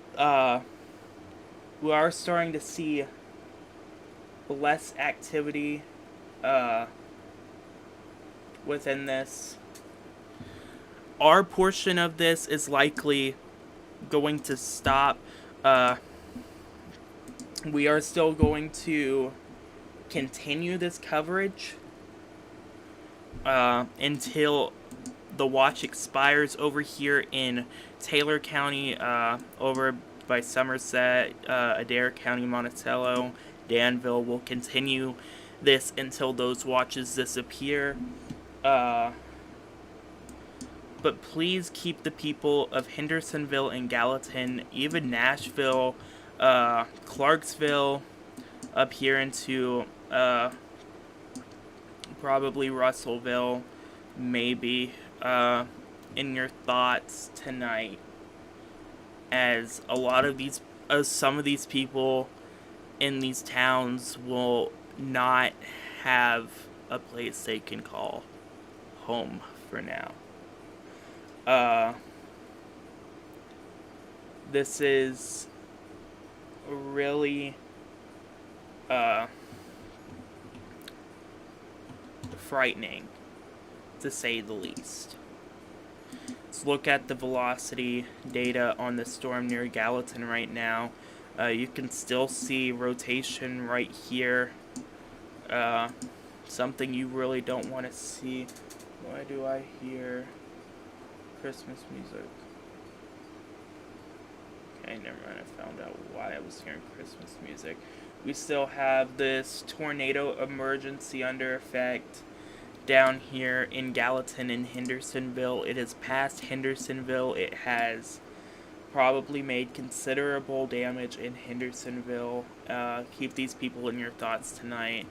we are starting to see less activity within this. Our portion of this is likely going to stop. We are still going to continue this coverage until the watch expires over here in Taylor County, over by Somerset, Adair County, Monticello, Danville. Will continue this until those watches disappear. But please keep the people of Hendersonville and Gallatin, even Nashville, Clarksville, up here into probably Russellville, maybe, in your thoughts tonight, as some of these people in these towns will not have a place they can call home for now. This is really frightening, to say the least. Let's look at the velocity data on the storm near Gallatin right now. You can still see rotation right here. Something you really don't want to see. Why do I hear Christmas music? Okay, never mind. I found out why I was hearing Christmas music. We still have this tornado emergency under effect down here in Gallatin and Hendersonville. It has passed Hendersonville. It has probably made considerable damage in Hendersonville. Keep these people in your thoughts tonight.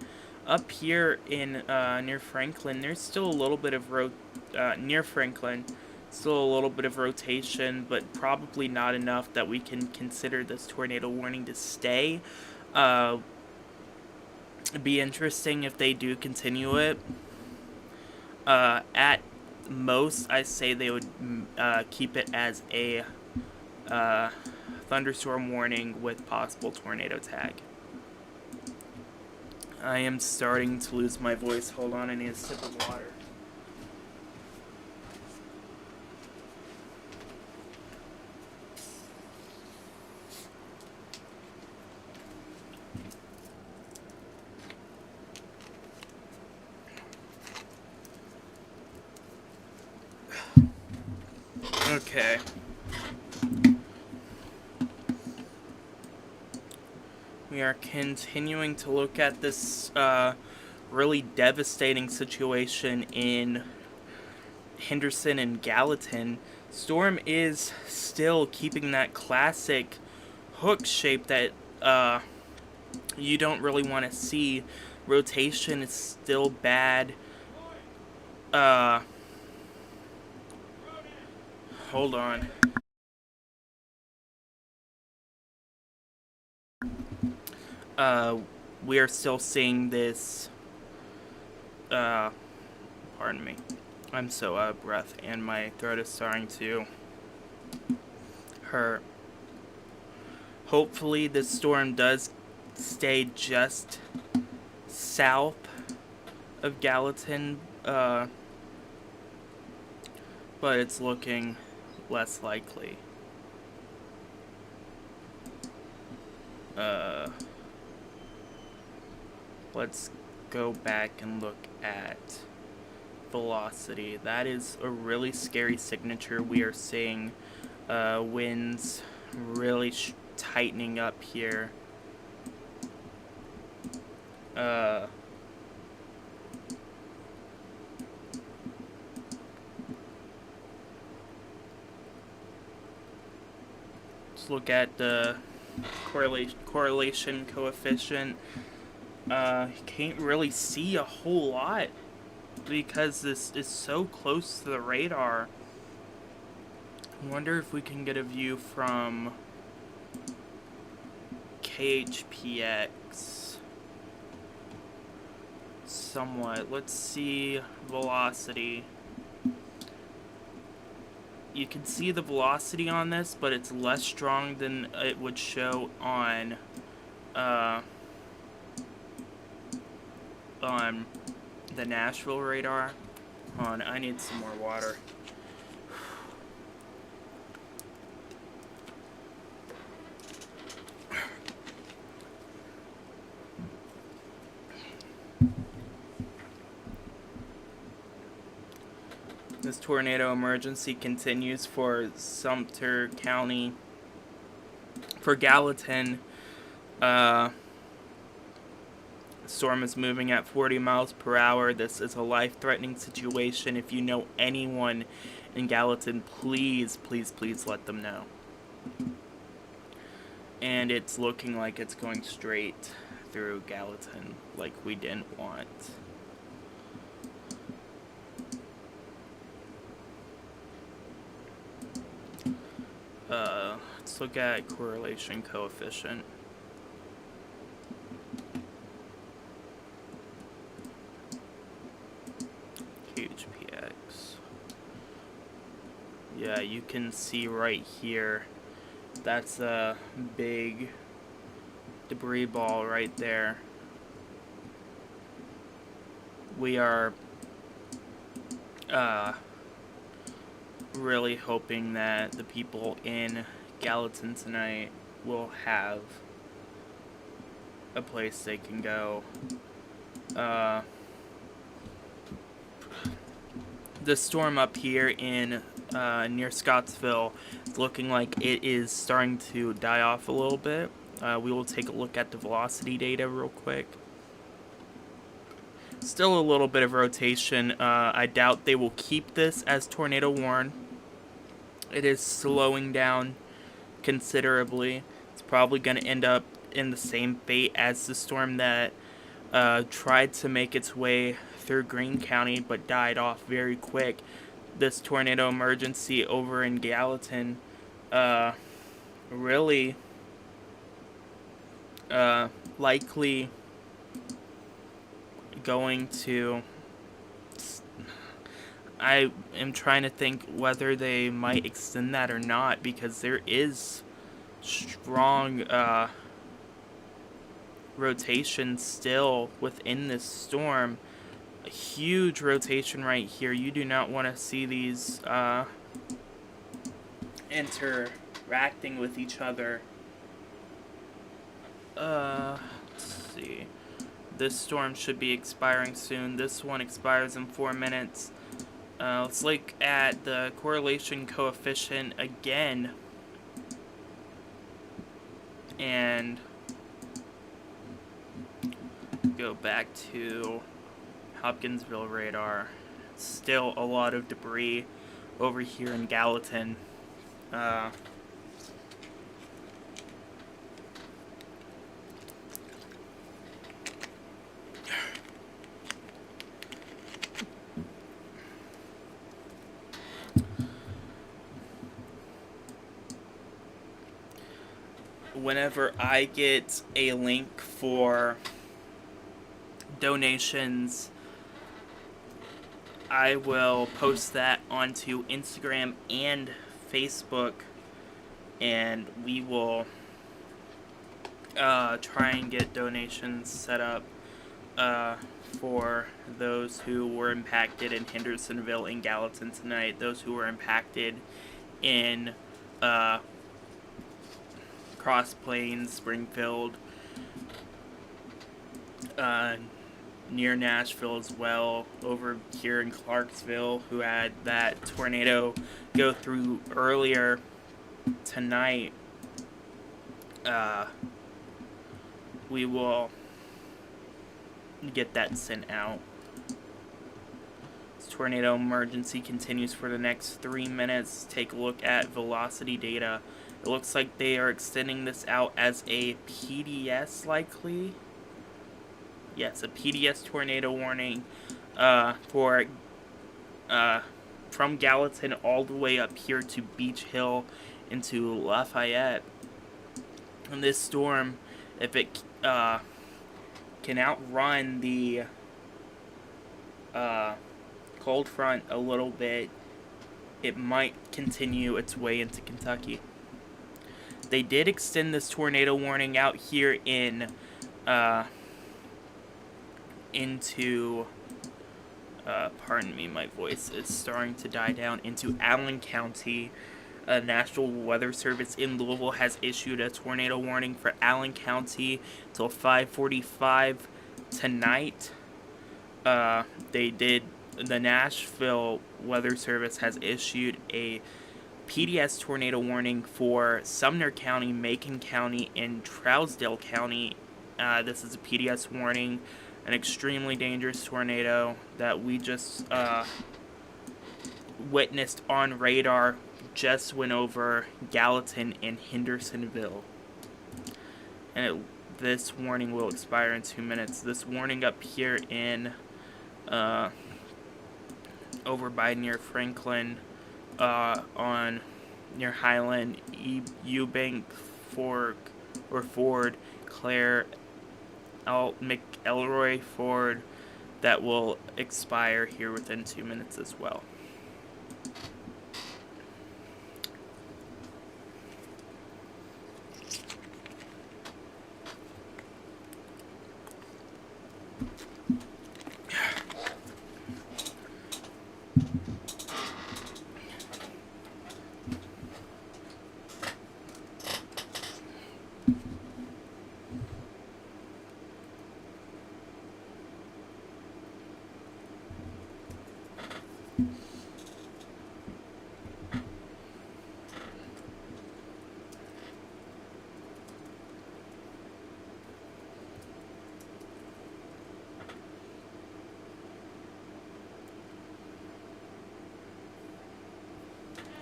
Up here in near Franklin, there's still a little bit of near Franklin, still a little bit of rotation, but probably not enough that we can consider this tornado warning to stay. It'd be interesting if they do continue it. At most, I say they would keep it as a thunderstorm warning with possible tornado tag. I am starting to lose my voice. Hold on, I need a sip of water. Okay. We are continuing to look at this really devastating situation in Henderson and Gallatin. Storm is still keeping that classic hook shape that you don't really want to see. Rotation is still bad. Hold on. We are still seeing this, pardon me. I'm so out of breath and my throat is starting to hurt. Hopefully this storm does stay just south of Gallatin, but it's looking less likely. Let's go back and look at velocity. That is a really scary signature. We are seeing winds really tightening up here. Let's look at the correlation coefficient. You can't really see a whole lot because this is so close to the radar. I wonder if we can get a view from KHPX somewhat. Let's see velocity. You can see the velocity on this, but it's less strong than it would show on the Nashville radar. Hold on, I need some more water. This tornado emergency continues for Sumter County. For Gallatin, the storm is moving at 40 miles per hour. This is a life-threatening situation. If you know anyone in Gallatin, please, please, please let them know. And it's looking like it's going straight through Gallatin, like we didn't want. Let's look at correlation coefficient. HPX. Yeah, you can see right here. That's a big debris ball right there. We are really hoping that the people in Gallatin tonight will have a place they can go. The storm up here in near Scottsville is looking like it is starting to die off a little bit. We will take a look at the velocity data real quick. Still a little bit of rotation. I doubt they will keep this as tornado warn. It is slowing down considerably. It's probably going to end up in the same fate as the storm that tried to make its way through Greene County but died off very quick. This tornado emergency over in Gallatin really likely going to... I am trying to think whether they might extend that or not, because there is strong rotation still within this storm. A huge rotation right here. You do not want to see these interacting with each other. Let's see. This storm should be expiring soon. This one expires in 4 minutes. Let's look at the correlation coefficient again. And go back to Hopkinsville radar. Still a lot of debris over here in Gallatin. Whenever I get a link for donations, I will post that onto Instagram and Facebook, and we will try and get donations set up for those who were impacted in Hendersonville and Gallatin tonight, those who were impacted in Cross Plains, Springfield, near Nashville as well, over here in Clarksville, who had that tornado go through earlier tonight. We will get that sent out. This tornado emergency continues for the next 3 minutes. Take a look at velocity data. It looks like they are extending this out as a PDS likely. Yes, a PDS tornado warning for from Gallatin all the way up here to Beach Hill into Lafayette. And this storm, if it can outrun the cold front a little bit, it might continue its way into Kentucky. They did extend this tornado warning out here in pardon me, my voice is starting to die down, into Allen County. National Weather Service in Louisville has issued a tornado warning for Allen County till 5:45 tonight. The Nashville Weather Service has issued a PDS tornado warning for Sumner County, Macon County, and Trousdale County. This is a PDS warning, an extremely dangerous tornado that we just witnessed on radar. Just went over Gallatin and Hendersonville. And this warning will expire in 2 minutes. This warning up here in over by near Franklin, on near Highland, Eubank, Ford, Clare, McElroy, Ford, that will expire here within 2 minutes as well.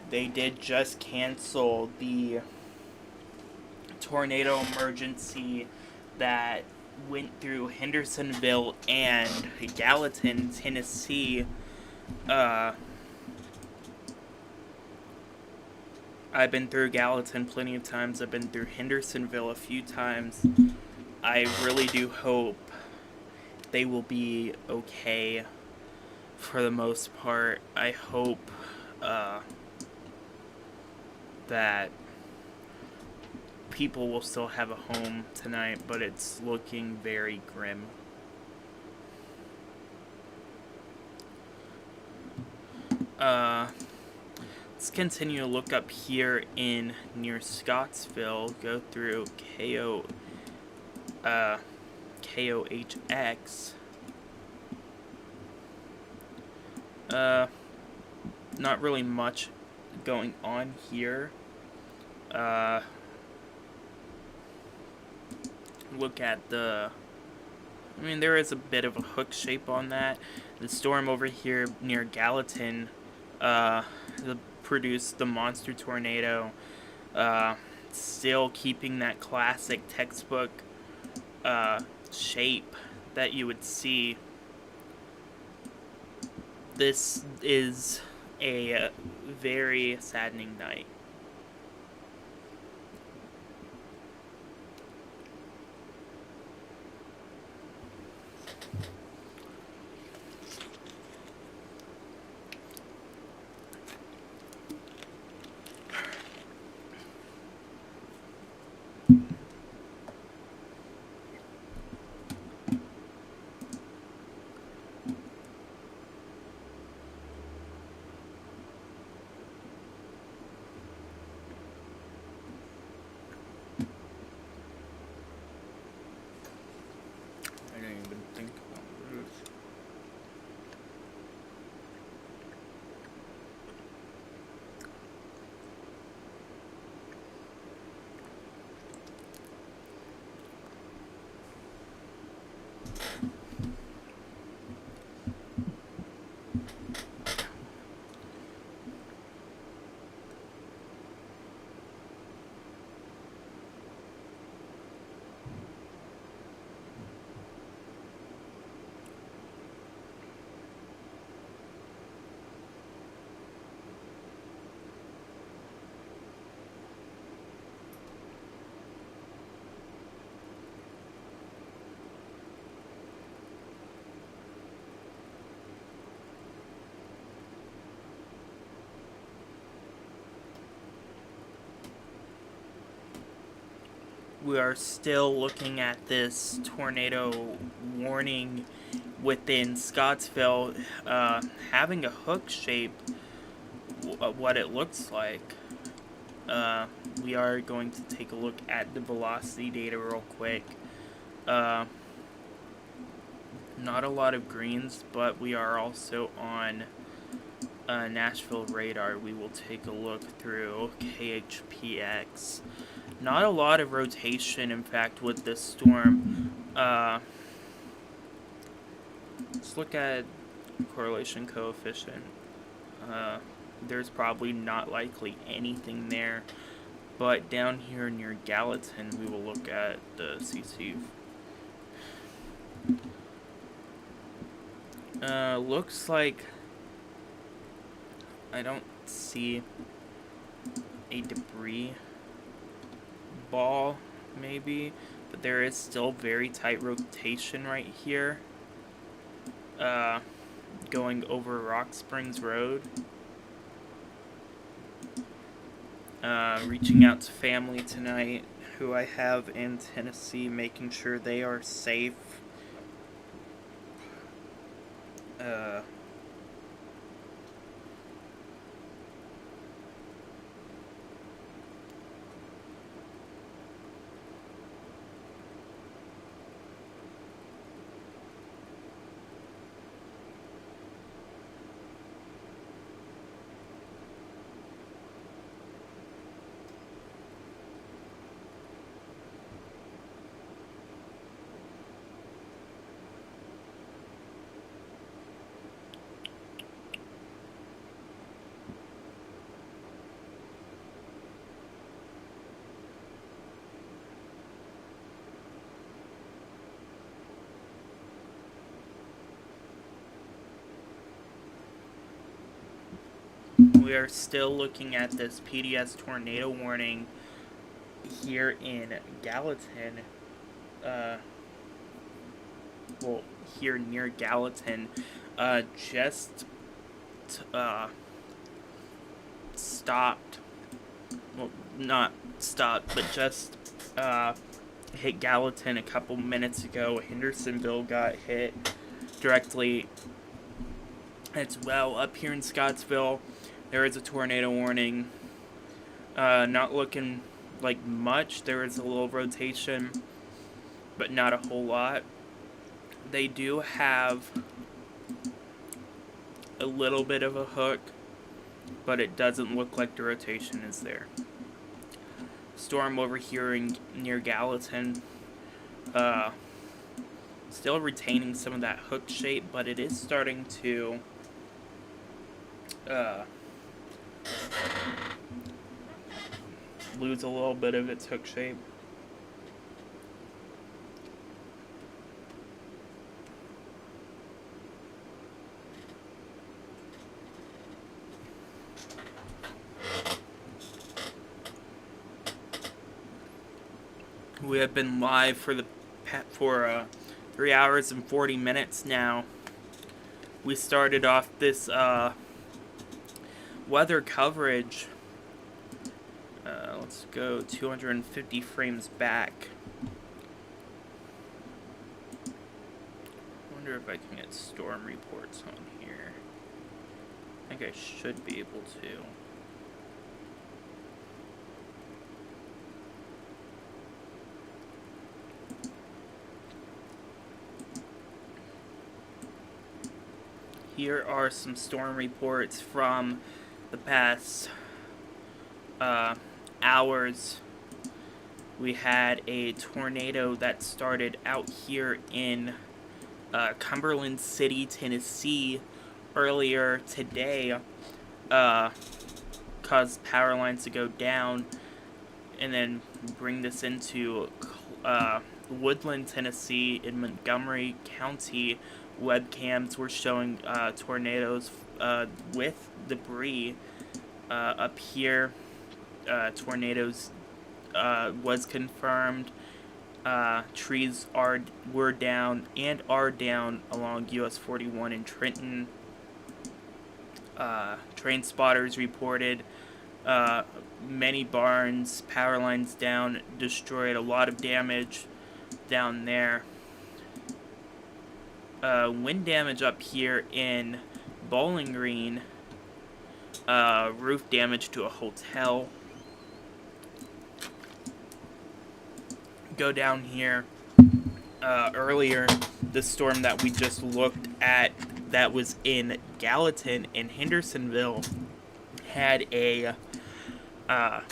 they did just cancel the tornado emergency that went through Hendersonville and Gallatin, Tennessee. I've been through Gallatin plenty of times. I've been through Hendersonville a few times. I really do hope they will be okay for the most part. I hope that people will still have a home tonight, but it's looking very grim. Let's continue to look up here in near Scottsville. Go through KOHX. Not really much going on here. Look at the... I mean, there is a bit of a hook shape on that. The storm over here near Gallatin produced the monster tornado. Still keeping that classic textbook shape that you would see. This is a very saddening night. I didn't even think about roofs. We are still looking at this tornado warning within Scottsville, having a hook shape, what it looks like. We are going to take a look at the velocity data real quick. Not a lot of greens, but we are also on Nashville radar. We will take a look through KHPX. Not a lot of rotation, in fact, with this storm. Let's look at correlation coefficient. There's probably not likely anything there. But down here near Gallatin, we will look at the CC. Looks like I don't see a debris ball, maybe, but there is still very tight rotation right here, going over Rock Springs Road. Reaching out to family tonight who I have in Tennessee, making sure they are safe. We are still looking at this PDS tornado warning here in Gallatin. Uh, well, here near Gallatin. Just stopped. Well, not stopped, but just hit Gallatin a couple minutes ago. Hendersonville got hit directly as well. Up here in Scottsville, there is a tornado warning. Not looking like much. There is a little rotation, but not a whole lot. They do have a little bit of a hook, but it doesn't look like the rotation is there. Storm over here near Gallatin, still retaining some of that hook shape, but it is starting to lose a little bit of its hook shape. We have been live for 3 hours and 40 minutes now. We started off this weather coverage. Let's go 250 frames back. I wonder if I can get storm reports on here. I think I should be able to. Here are some storm reports from the past hours. We had a tornado that started out here in Cumberland City, Tennessee earlier today. Caused power lines to go down, and then bring this into Woodland, Tennessee in Montgomery County. Webcams were showing tornadoes with debris up here. Tornadoes was confirmed. Trees were down and are down along US 41 in Trenton. Train spotters reported many barns, power lines down, destroyed, a lot of damage down there. Wind damage up here in Bowling Green. Roof damage to a hotel. Go down here. Earlier, the storm that we just looked at that was in Gallatin and Hendersonville had had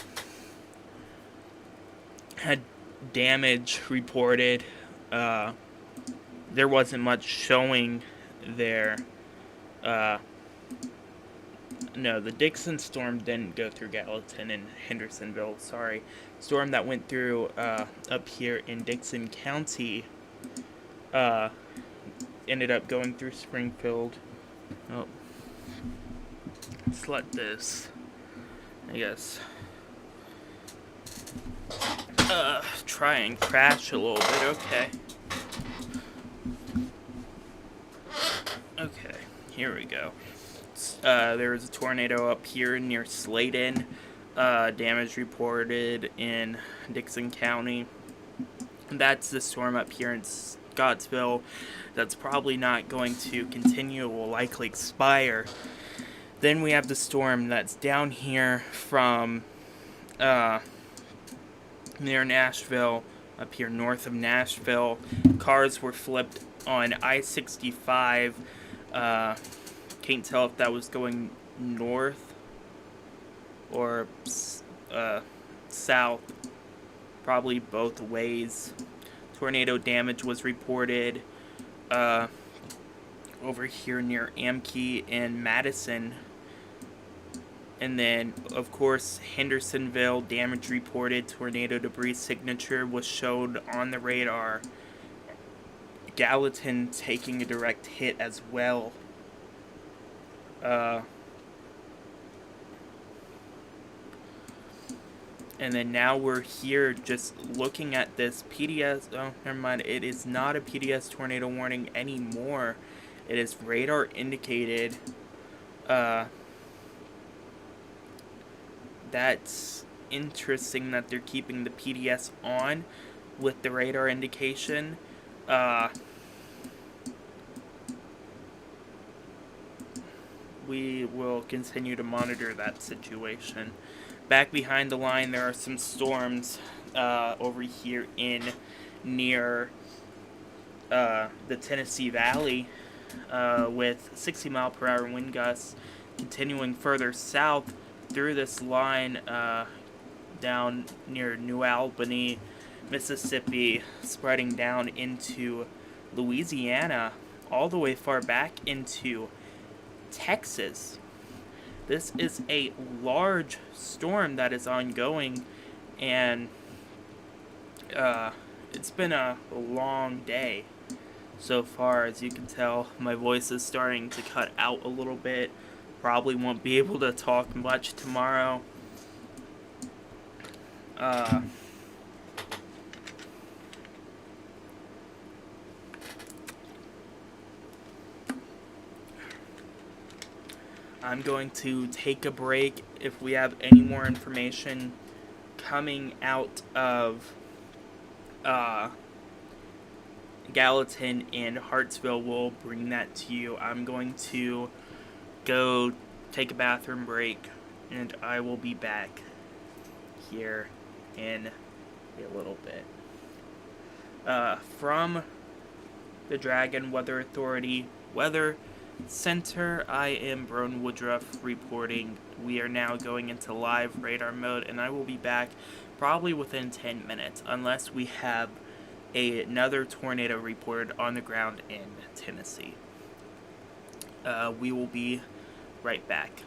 damage reported. There wasn't much showing there. No, the Dixon storm didn't go through Gallatin and Hendersonville. Sorry. Storm that went through up here in Dixon County ended up going through Springfield. Oh. Let's let this, I guess, try and crash a little bit. Okay. Okay, here we go. There was a tornado up here near Sladen. Damage reported in Dixon County. That's the storm up here in Scottsville. That's probably not going to continue, will likely expire. Then we have the storm that's down here from near Nashville, up here north of Nashville. Cars were flipped on I-65. Can't tell if that was going north or south. Probably both ways. Tornado damage was reported over here near Amkey and Madison. And then, of course, Hendersonville, damage reported. Tornado debris signature was showed on the radar. Gallatin taking a direct hit as well. And then now we're here just looking at this PDS. Oh, never mind. It is not a PDS tornado warning anymore. It is radar indicated. Uh, that's interesting that they're keeping the PDS on with the radar indication. We will continue to monitor that situation. Back behind the line, there are some storms over here in near the Tennessee Valley with 60-mile-per-hour wind gusts continuing further south through this line down near New Albany, Mississippi, spreading down into Louisiana, all the way far back into Texas. This is a large storm that is ongoing, and it's been a long day so far. As you can tell, my voice is starting to cut out a little bit. Probably won't be able to talk much tomorrow. I'm going to take a break. If we have any more information coming out of Gallatin and Hartsville, we'll bring that to you. I'm going to go take a bathroom break, and I will be back here in a little bit. From the Dragon Weather Authority Weather Center, I am Broen Woodruff reporting. We are now going into live radar mode, and I will be back probably within 10 minutes, unless we have another tornado reported on the ground in Tennessee. We will be right back.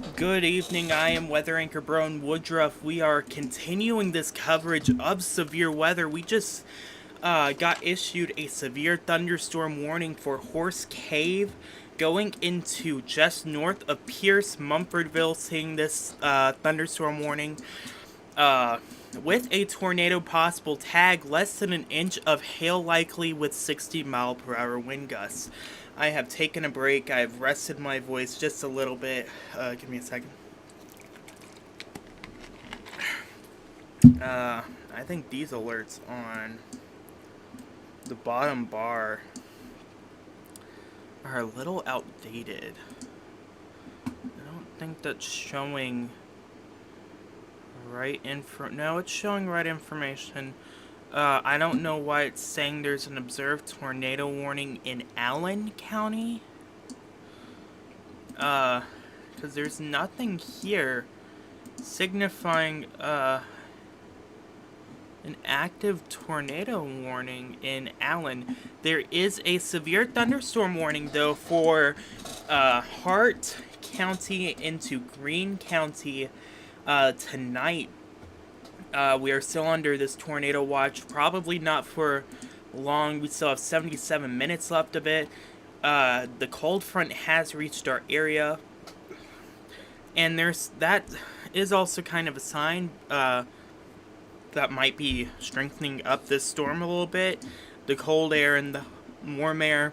Good evening, I am weather anchor Brown Woodruff. We are continuing this coverage of severe weather. We just got issued a severe thunderstorm warning for Horse Cave going into just north of Pierce, Mumfordville, seeing this thunderstorm warning. With a tornado possible tag, less than an inch of hail likely with 60-mile-per-hour wind gusts. I have taken a break. I've rested my voice just a little bit. Give me a second. I think these alerts on the bottom bar are a little outdated. I don't think that's showing right info. No, it's showing right information. I don't know why it's saying there's an observed tornado warning in Allen County. Because there's nothing here signifying, an active tornado warning in Allen. There is a severe thunderstorm warning, though, for, Hart County into Greene County, tonight. We are still under this tornado watch, probably not for long. We still have 77 minutes left of it. The cold front has reached our area, and that is also kind of a sign that might be strengthening up this storm a little bit. The cold air and the warm air.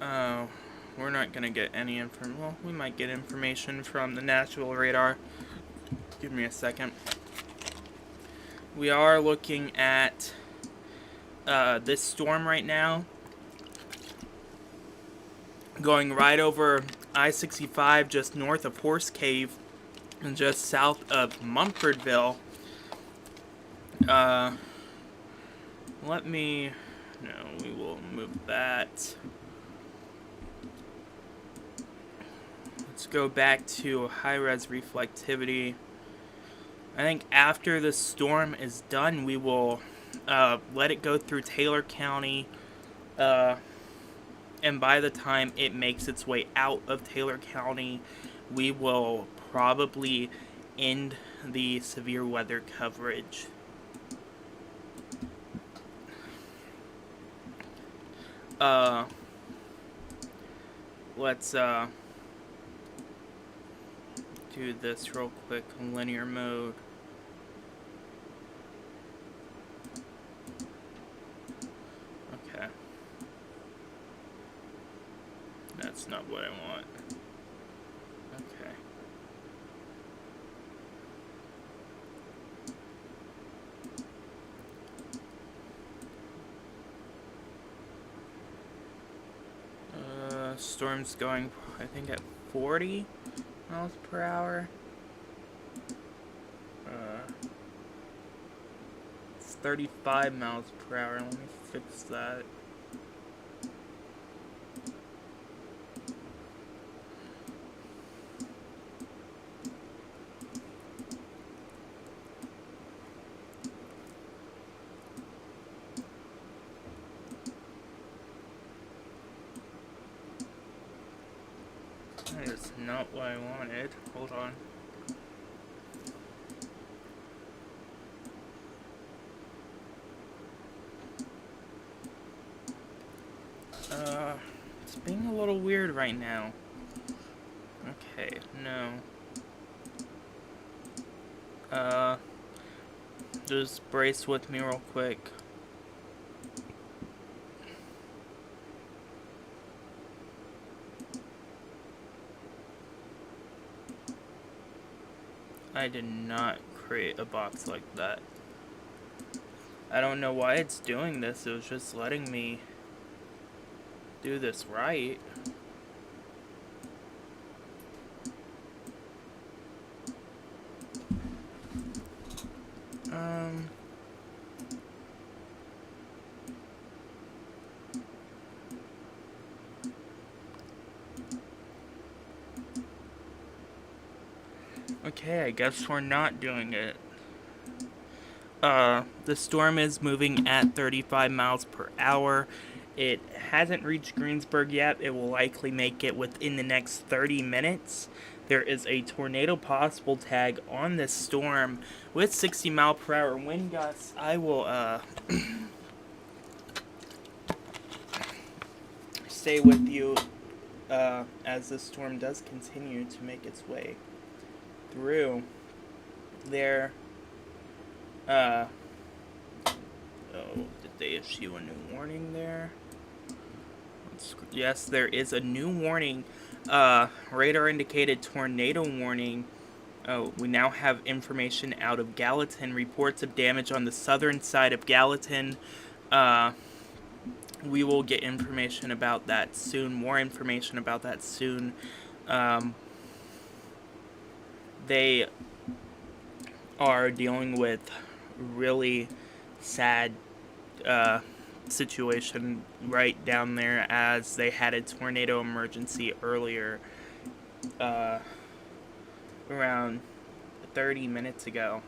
We're not gonna get any information. Well, we might get information from the Nashville radar. Give me a second. We are looking at this storm right now, going right over I-65 just north of Horse Cave and just south of Mumfordville. We will move that. Let's go back to high-res reflectivity. I think after the storm is done, we will let it go through Taylor County, and by the time it makes its way out of Taylor County, we will probably end the severe weather coverage. Let's do this real quick in linear mode. Okay. That's not what I want. Okay. Storm's going, I think, at 40 miles per hour. It's 35 miles per hour. Let me fix that. That is not what I wanted. Hold on. It's being a little weird right now. Okay, no. Just brace with me real quick. I did not create a box like that. I don't know why it's doing this. It was just letting me do this right. Okay, I guess we're not doing it. The storm is moving at 35 miles per hour. It hasn't reached Greensburg yet. It will likely make it within the next 30 minutes. there is a tornado possible tag on this storm with 60-mile-per-hour wind gusts. I will stay with you as the storm does continue to make its way through there. Oh, did they issue a new warning there? Yes, there is a new warning. Radar indicated tornado warning. Oh, we now have information out of Gallatin. Reports of damage on the southern side of Gallatin. We will get information about that soon. More information about that soon. They are dealing with really sad situation right down there, as they had a tornado emergency earlier, around 30 minutes ago.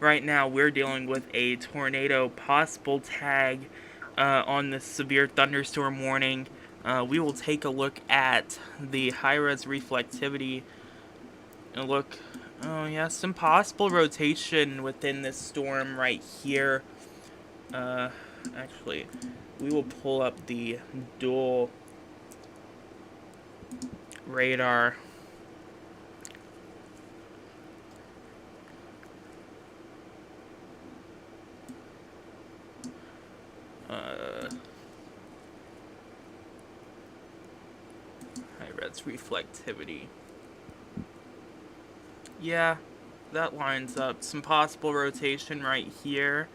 Right now, we're dealing with a tornado possible tag on the severe thunderstorm warning. We will take a look at the high-res reflectivity and look. Oh yeah, some possible rotation within this storm right here. Actually, we will pull up the dual radar. High-res reflectivity. Yeah, that lines up. Some possible rotation right here.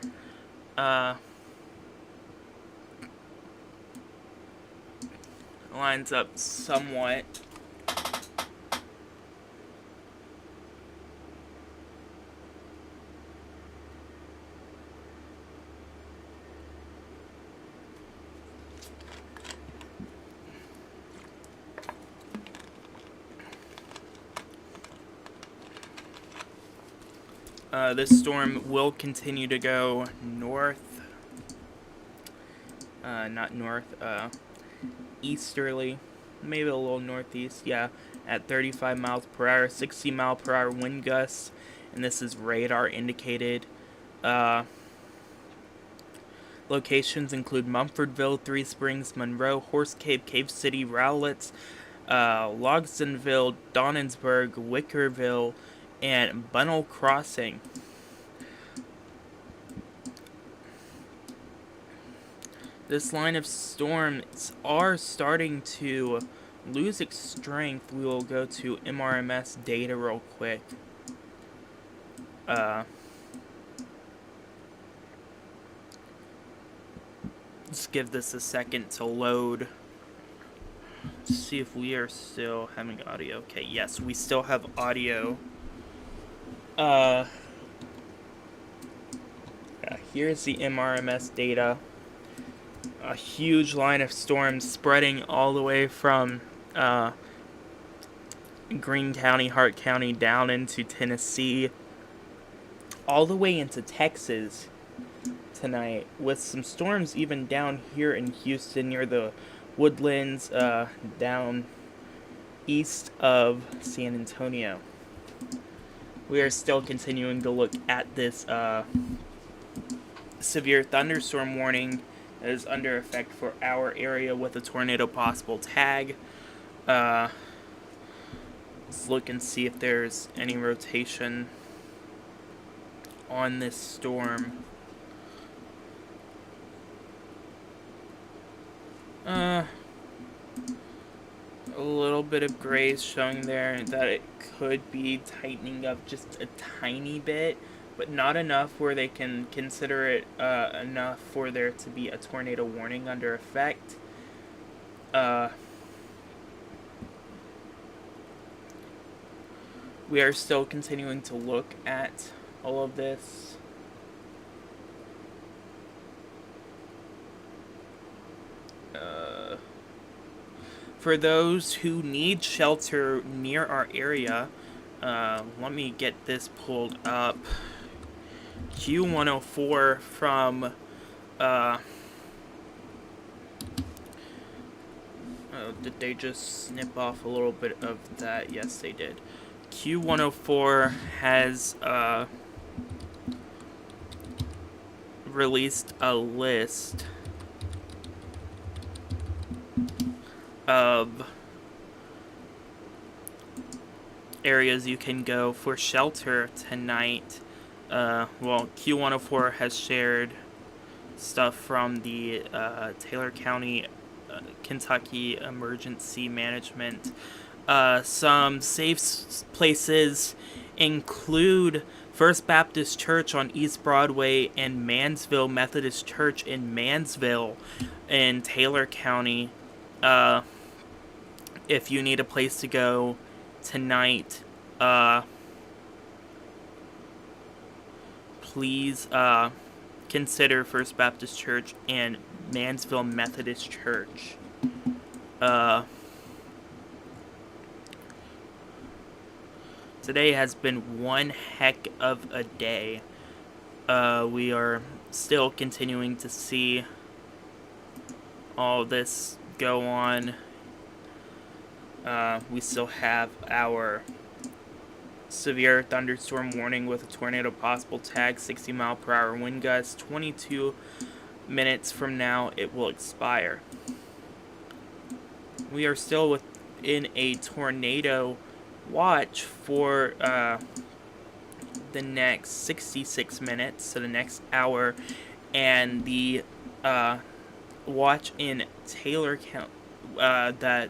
Lines up somewhat. This storm will continue to go north. Not north, easterly. Maybe a little northeast, yeah. At 35 miles per hour, 60 mile per hour wind gusts. And this is radar indicated. Locations include Mumfordville, Three Springs, Monroe, Horse Cave, Cave City, Rowletts, Logsdonville, Donnensburg, Wickerville, and Bunnell Crossing. This line of storms are starting to lose its strength. We will go to MRMS data real quick. Let's give this a second to load. See if we are still having audio. Okay, yes, we still have audio. Yeah, here's the MRMS data. A huge line of storms spreading all the way from Greene County, Hart County, down into Tennessee, all the way into Texas tonight, with some storms even down here in Houston near the Woodlands, down east of San Antonio. We are still continuing to look at this severe thunderstorm warning that is under effect for our area with a tornado possible tag. Let's look and see if there's any rotation on this storm. A little bit of grays showing there that it could be tightening up just a tiny bit, but not enough where they can consider it enough for there to be a tornado warning under effect. We are still continuing to look at all of this. For those who need shelter near our area, let me get this pulled up. Q104 from Oh, did they just snip off a little bit of that? Yes, they did. Q104 has released a list of areas you can go for shelter tonight. Well, Q104 has shared stuff from the Taylor County, Kentucky Emergency Management. Some safe places include First Baptist Church on East Broadway and Mansville Methodist Church in Mansville in Taylor County. If you need a place to go tonight, please consider First Baptist Church and Mansville Methodist Church. Today has been one heck of a day. We are still continuing to see all this go on. We still have our severe thunderstorm warning with a tornado possible tag, 60-mile-per-hour wind gusts. 22 minutes from now, it will expire. We are still within a tornado watch for the next 66 minutes, so the next hour, and the watch in Taylor County that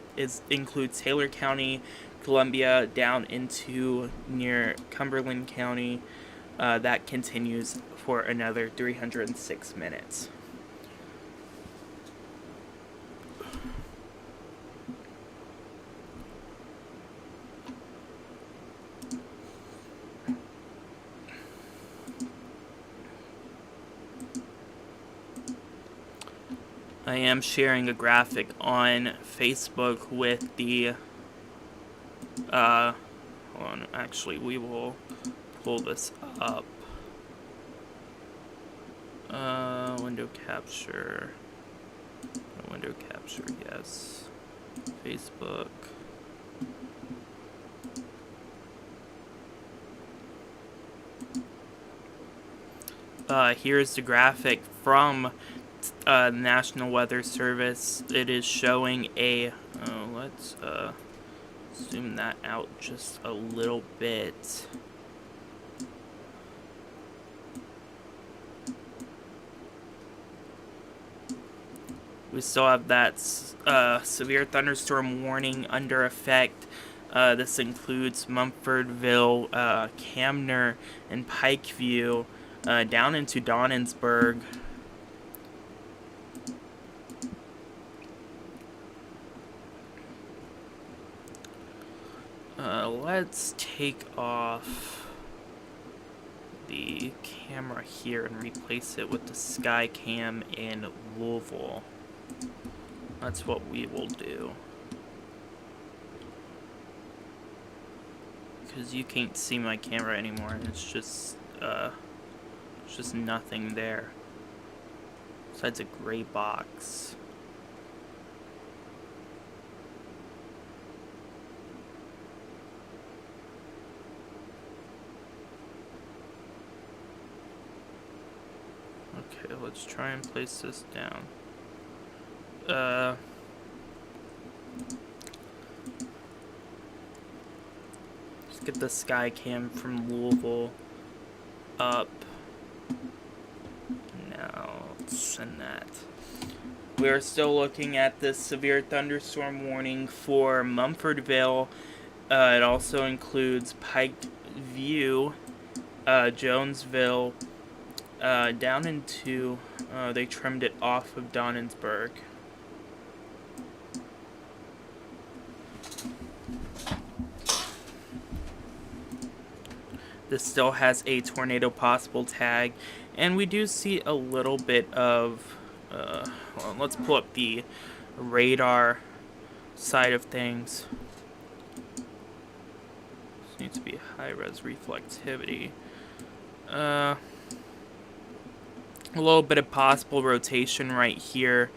includes Taylor County, Columbia, down into near Cumberland County. That continues for another 306 minutes. I am sharing a graphic on Facebook with the hold on, actually we will pull this up. Window capture, yes. Facebook. Here's the graphic from the National Weather Service. It is showing a let's zoom that out just a little bit. We still have that severe thunderstorm warning under effect. This includes Mumfordville, Camner, and Pikeview, down into Donnensburg. Let's take off the camera here and replace it with the Skycam in Louisville. That's what we will do. Because you can't see my camera anymore, and it's just nothing there. Besides a gray box. Okay, let's try and place this down. Let's get the Skycam from Louisville up. Now, let's send that. We are still looking at this severe thunderstorm warning for Mumfordville. It also includes Pikeview, Jonesville, down into, they trimmed it off of Donnensburg. This still has a tornado possible tag, and we do see a little bit of, well, let's pull up the radar side of things. This needs to be high-res reflectivity. A little bit of possible rotation right here.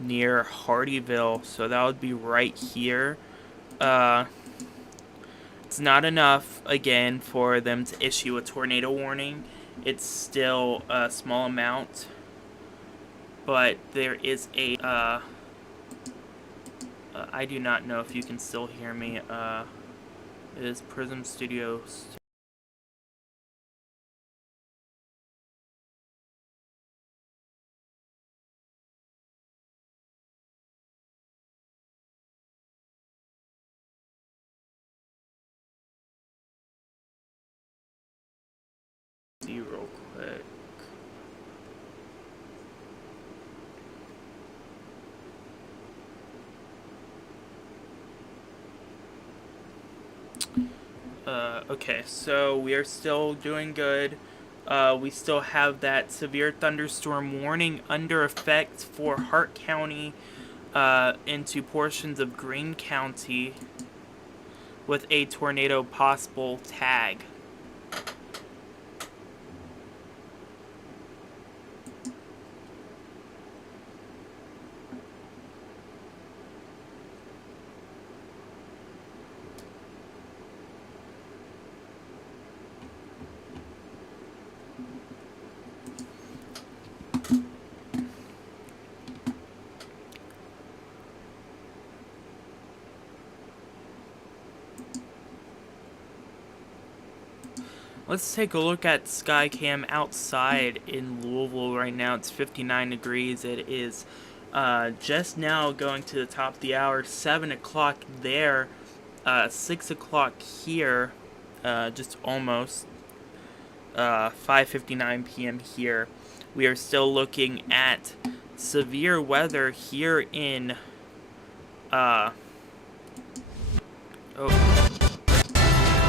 near Hardyville, so that would be right here. Uh, it's not enough, again, for them to issue a tornado warning. It's still a small amount, but there is a, I do not know if you can still hear me. It is Prism Studios. See real quick. Okay, so we are still doing good. We still have that severe thunderstorm warning under effect for Hart County into portions of Greene County with a tornado possible tag. Let's take a look at Skycam outside in Louisville right now. It's 59 degrees. It is just now going to the top of the hour, 7 o'clock there, 6 o'clock here, just almost 5:59 p.m. here. We are still looking at severe weather here in oh,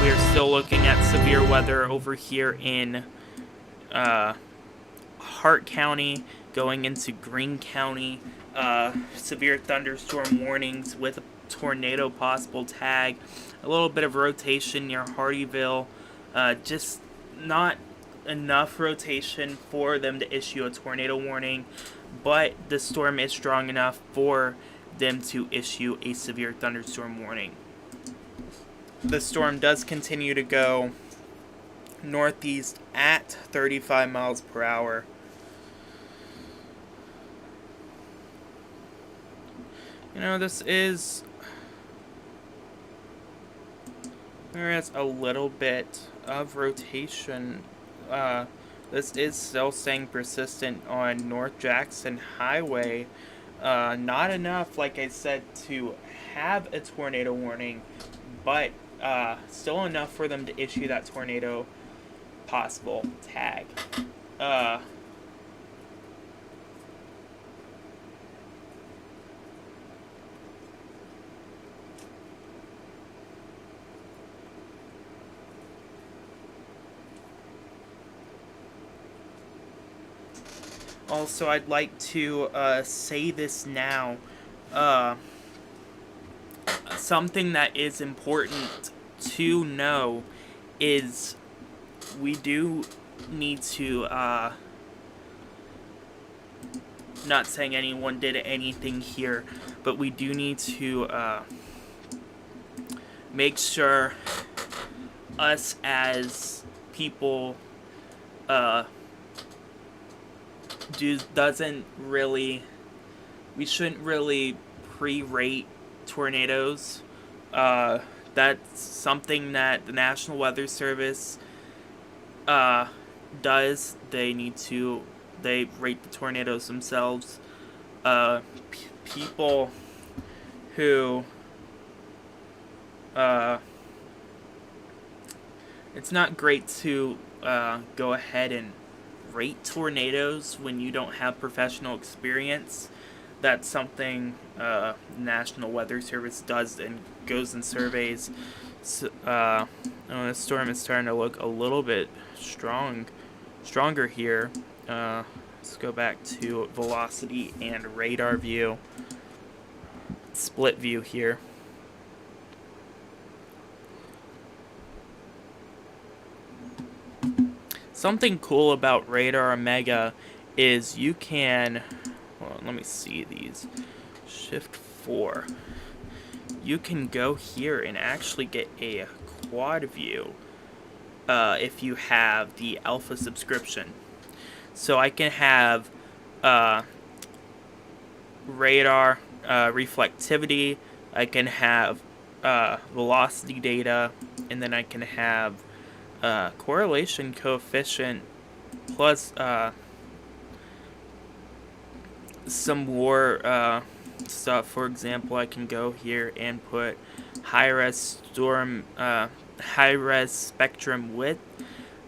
we are still looking at severe weather over here in Hart County, going into Greene County. Severe thunderstorm warnings with a tornado possible tag. A little bit of rotation near Hardyville. Just not enough rotation for them to issue a tornado warning, but the storm is strong enough for them to issue a severe thunderstorm warning. The storm does continue to go northeast at 35 miles per hour. You know, this is... there is a little bit of rotation. This is still staying persistent on North Jackson Highway. Not enough, like I said, to have a tornado warning, but still enough for them to issue that tornado possible tag. Also, I'd like to say this now. Something that is important to know is we do need to, not saying anyone did anything here, but we do need to make sure us as people we shouldn't really pre-rate tornadoes. That's something that the National Weather Service does. They rate the tornadoes themselves. People who it's not great to go ahead and rate tornadoes when you don't have professional experience. That's something National Weather Service does and goes and surveys. So, the storm is starting to look a little bit stronger here. Let's go back to velocity and radar view. Split view here. Something cool about Radar Omega is you can... let me see these. Shift 4. You can go here and actually get a quad view if you have the alpha subscription. So I can have radar, reflectivity, I can have velocity data, and then I can have correlation coefficient plus some more stuff. For example, I can go here and put high-res spectrum width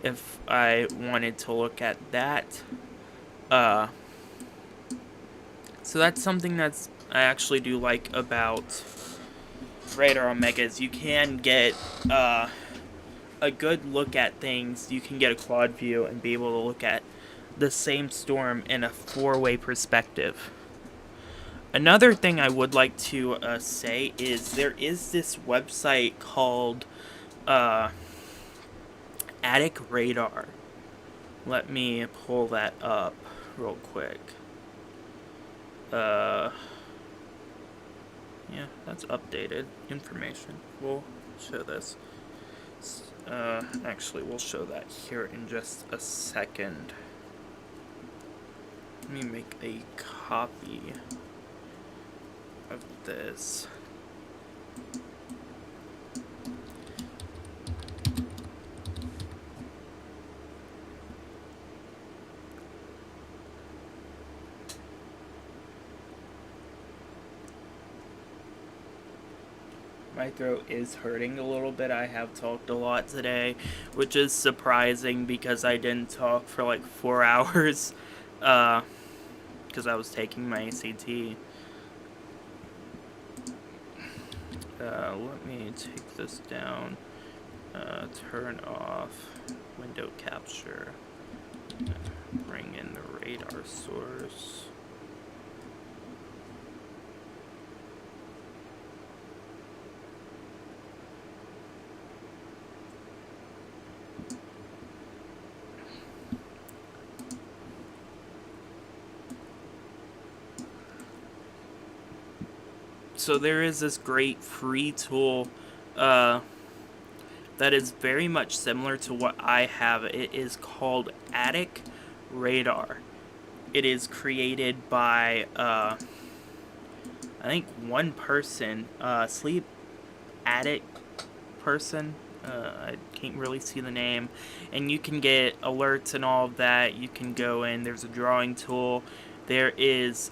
if I wanted to look at that. So that's something that's I actually do like about Radar Omegas. You can get a good look at things. You can get a quad view and be able to look at the same storm in a 4-way perspective. Another thing I would like to say is there is this website called Attic Radar. Let me pull that up real quick. Yeah, that's updated information. We'll show this. Actually, we'll show that here in just a second. Let me make a copy of this. My throat is hurting a little bit. I have talked a lot today, which is surprising because I didn't talk for like 4 hours because I was taking my ACT. Let me take this down. Turn off window capture. Bring in the radar source. So there is this great free tool that is very much similar to what I have. It is called Attic Radar. It is created by, I think, one person, Sleep Attic person. I can't really see the name. And you can get alerts and all of that. You can go in. There's a drawing tool. There is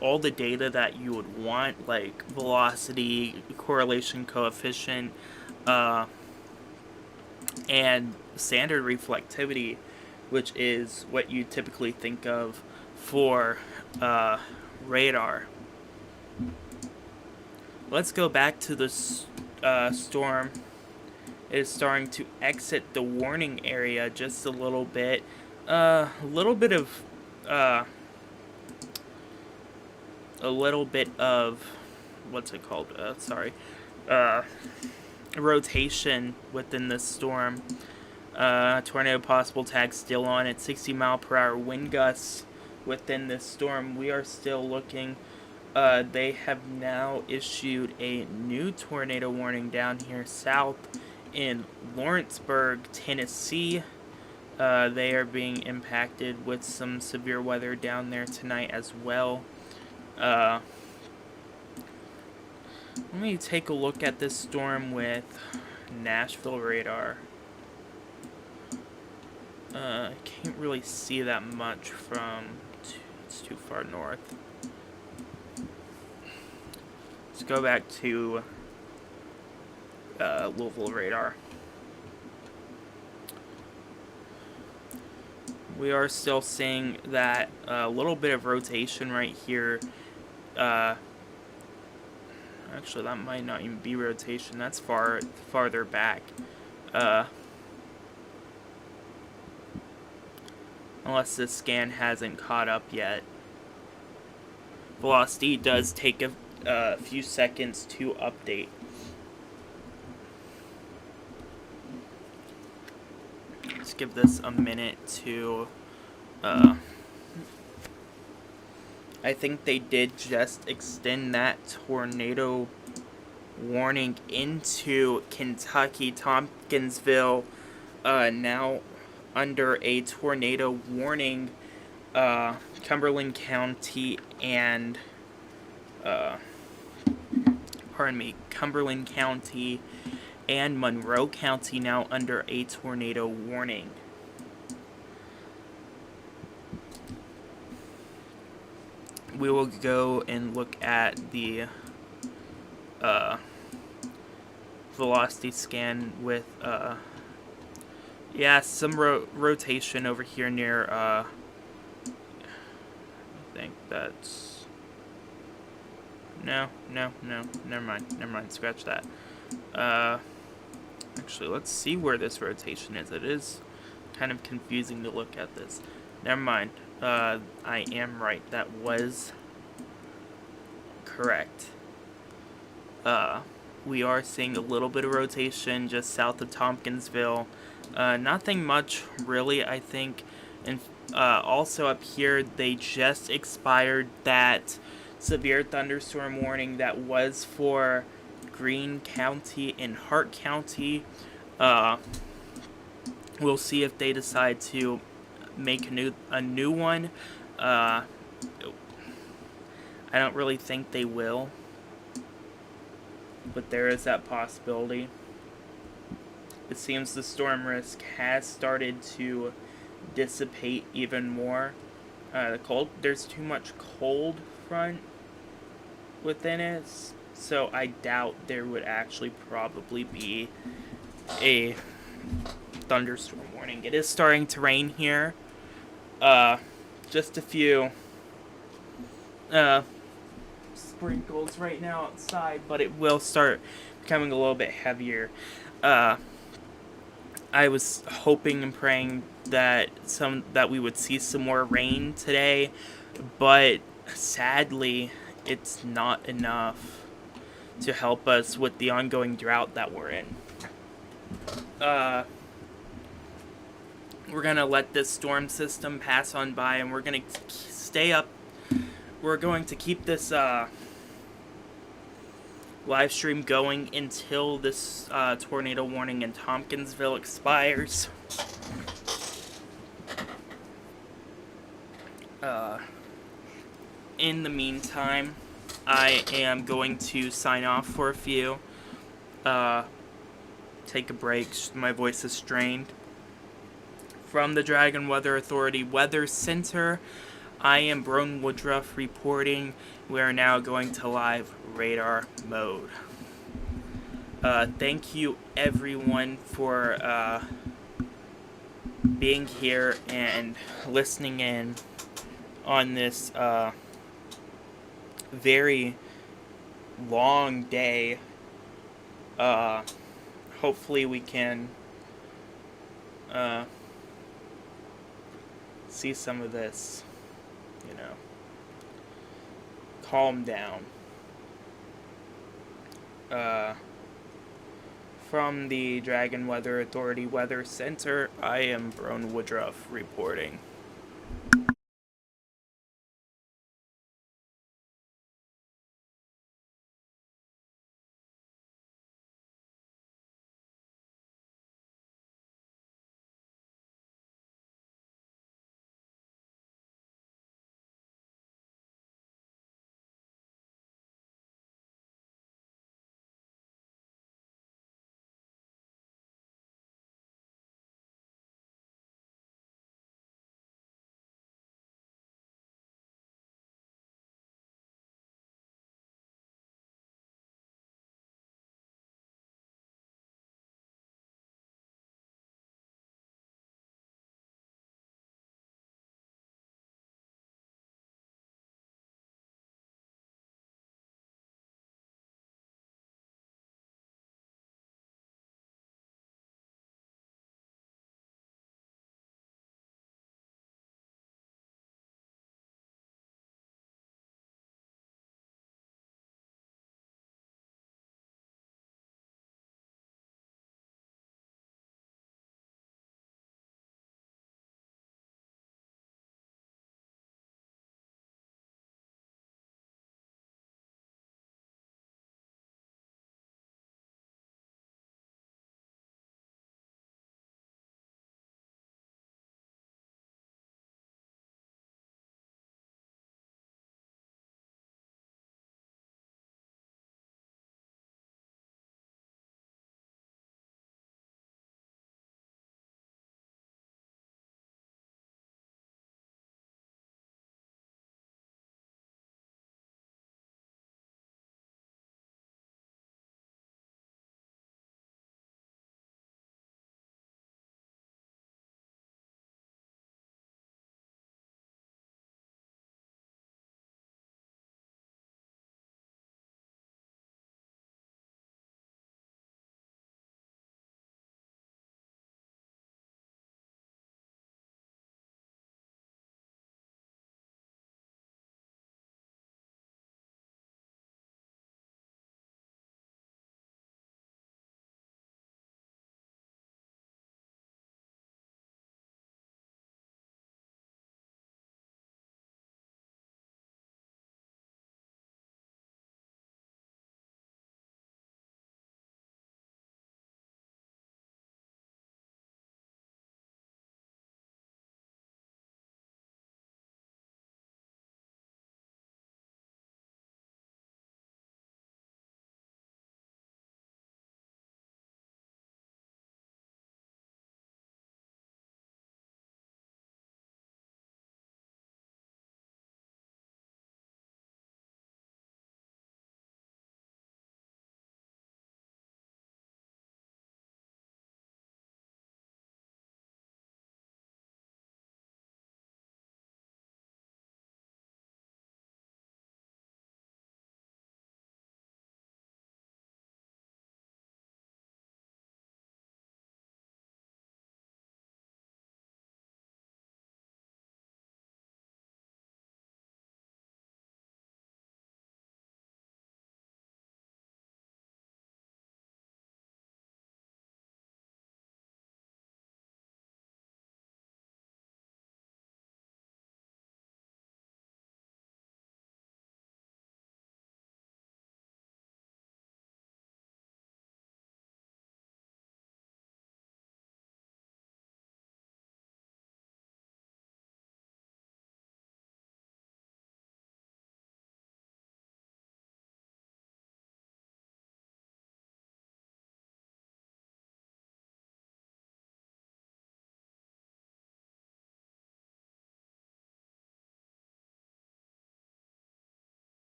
all the data that you would want, like velocity, correlation coefficient, and standard reflectivity, which is what you typically think of for radar. Let's go back to the storm. It is starting to exit the warning area just a little bit. A little bit of what's it called? Rotation within the storm. Tornado possible tag still on at 60-mile-per-hour wind gusts within this storm. We are still looking. They have now issued a new tornado warning down here south in Lawrenceburg, Tennessee. They are being impacted with some severe weather down there tonight as well. Let me take a look at this storm with Nashville radar. I can't really see that much from, it's too far north. Let's go back to Louisville radar. We are still seeing that little bit of rotation right here. Actually, that might not even be rotation. That's farther back. Unless this scan hasn't caught up yet. Velocity does take a few seconds to update. Let's give this a minute to I think they did just extend that tornado warning into Kentucky, Tompkinsville, now under a tornado warning. Cumberland County and, uh, Cumberland County and Monroe County now under a tornado warning. We will go and look at the velocity scan with some rotation over here near I think that's no, never mind, scratch that. Actually, let's see where this rotation is. It is kind of confusing to look at this. Never mind. I am right. That was correct. We are seeing a little bit of rotation just south of Tompkinsville. Nothing much, really, I think. And also up here, they just expired that severe thunderstorm warning that was for Greene County and Hart County. We'll see if they decide to make a new one. I don't really think they will, but there is that possibility. It seems the storm risk has started to dissipate even more. There's too much cold front within it, so I doubt there would actually probably be a thunderstorm warning. It is starting to rain here. Just a few sprinkles right now outside, but it will start becoming a little bit heavier. I was hoping and praying that we would see some more rain today, but sadly, it's not enough to help us with the ongoing drought that we're in. We're gonna let this storm system pass on by, and we're gonna stay up. We're going to keep this live stream going until this tornado warning in Tompkinsville expires. In the meantime, I am going to sign off for a few. Take a break. My voice is strained. From the Dragon Weather Authority Weather Center, I am Brone Woodruff reporting. We are now going to live radar mode. Thank you everyone for being here and listening in on this very long day. Hopefully we can see some of this, calm down. From the Dragon Weather Authority Weather Center, I am Brone Woodruff reporting.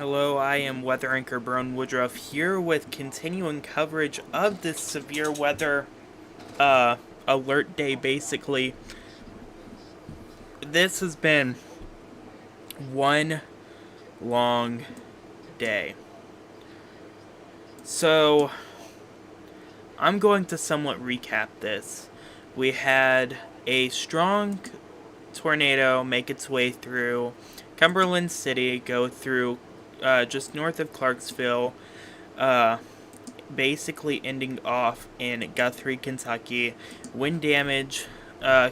Hello, I am weather anchor Brown Woodruff here with continuing coverage of this severe weather alert day. Basically, this has been one long day. So, I'm going to somewhat recap this. We had a strong tornado make its way through Cumberland City, go through just north of Clarksville, uh, basically ending off in Guthrie, Kentucky. Wind damage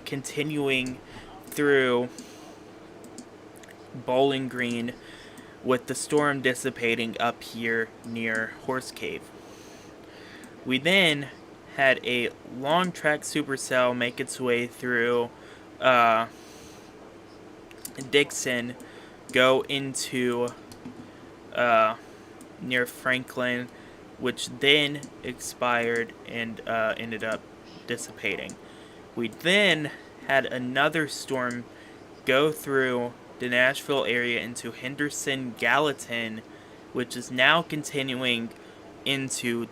continuing through Bowling Green, with the storm dissipating up here near Horse Cave. We then had a long track supercell make its way through Dixon, go into near Franklin, which then expired and ended up dissipating. We then had another storm go through the Nashville area into Henderson, Gallatin, which is now continuing into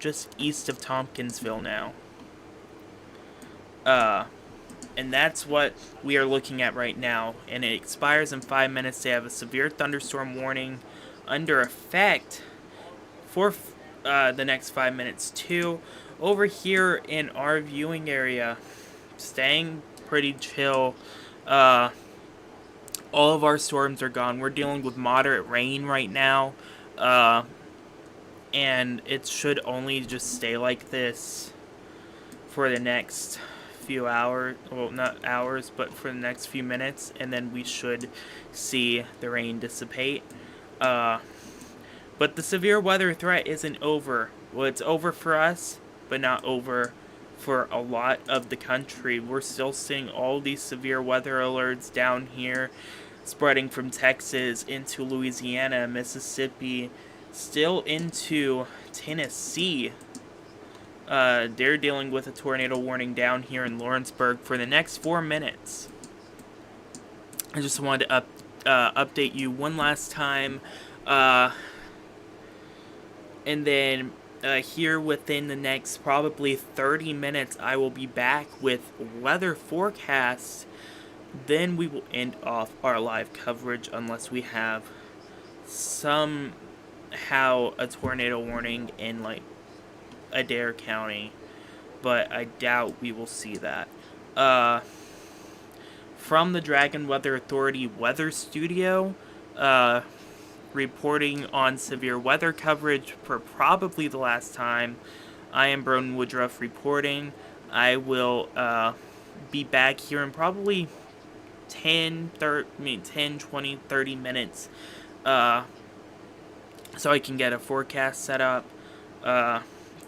just east of Tompkinsville now. And that's what we are looking at right now. And it expires in 5 minutes. They have a severe thunderstorm warning under effect for the next 5 minutes too. Over here in our viewing area, staying pretty chill. All of our storms are gone. We're dealing with moderate rain right now. And it should only just stay like this for the next few hours. Well, not hours, but for the next few minutes. And then we should see the rain dissipate. But the severe weather threat isn't over. Well, it's over for us, but not over for a lot of the country. We're still seeing all these severe weather alerts down here, spreading from Texas into Louisiana, Mississippi, still into Tennessee. They're dealing with a tornado warning down here in Lawrenceburg for the next 4 minutes. I just wanted to update you one last time. And then here within the next probably 30 minutes, I will be back with weather forecasts. Then we will end off our live coverage unless we have somehow a tornado warning in like Adair County. But I doubt we will see that. From the Dragon Weather Authority Weather Studio, reporting on severe weather coverage for probably the last time. I am Broden Woodruff reporting. I will be back here in probably 10, 20, 30 minutes so I can get a forecast set up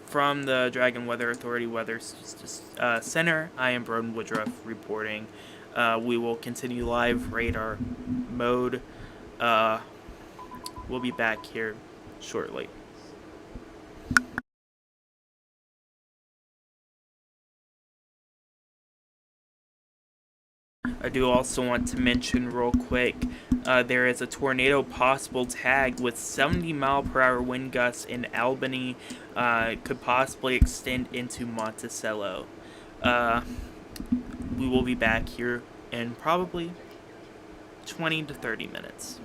from the Dragon Weather Authority Weather Center. I am Broden Woodruff reporting. We will continue live radar mode. We'll be back here shortly. I do also want to mention real quick, there is a tornado possible tag with 70-mile-per-hour wind gusts in Albany. Could possibly extend into Monticello. We will be back here in probably 20 to 30 minutes.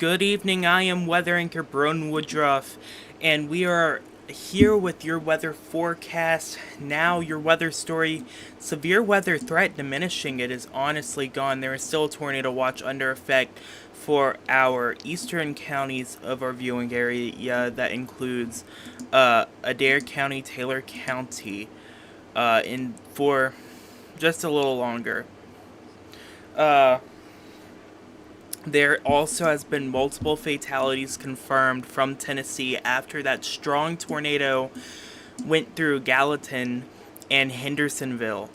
Good evening, I am weather anchor Broden Woodruff, and we are here with your weather forecast. Now, your weather story. Severe weather threat diminishing. It is honestly gone. There is still a tornado watch under effect for our eastern counties of our viewing area. That includes Adair County, Taylor County, for just a little longer. There also has been multiple fatalities confirmed from Tennessee after that strong tornado went through Gallatin and Hendersonville,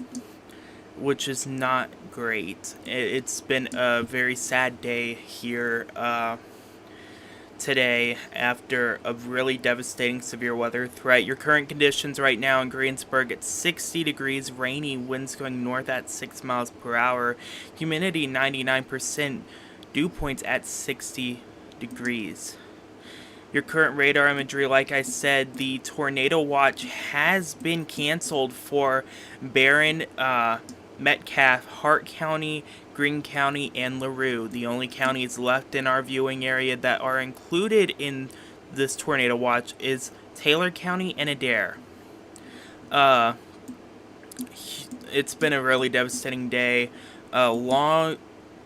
which is not great. It's been a very sad day here today after a really devastating severe weather threat. Your current conditions right now in Greensburg at 60 degrees, rainy, winds going north at 6 miles per hour, humidity 99%, dew points at 60 degrees. Your current radar imagery, like I said, the tornado watch has been canceled for Barron, Metcalfe, Hart County, Greene County, and LaRue. The only counties left in our viewing area that are included in this tornado watch is Taylor County and Adair. It's been a really devastating day.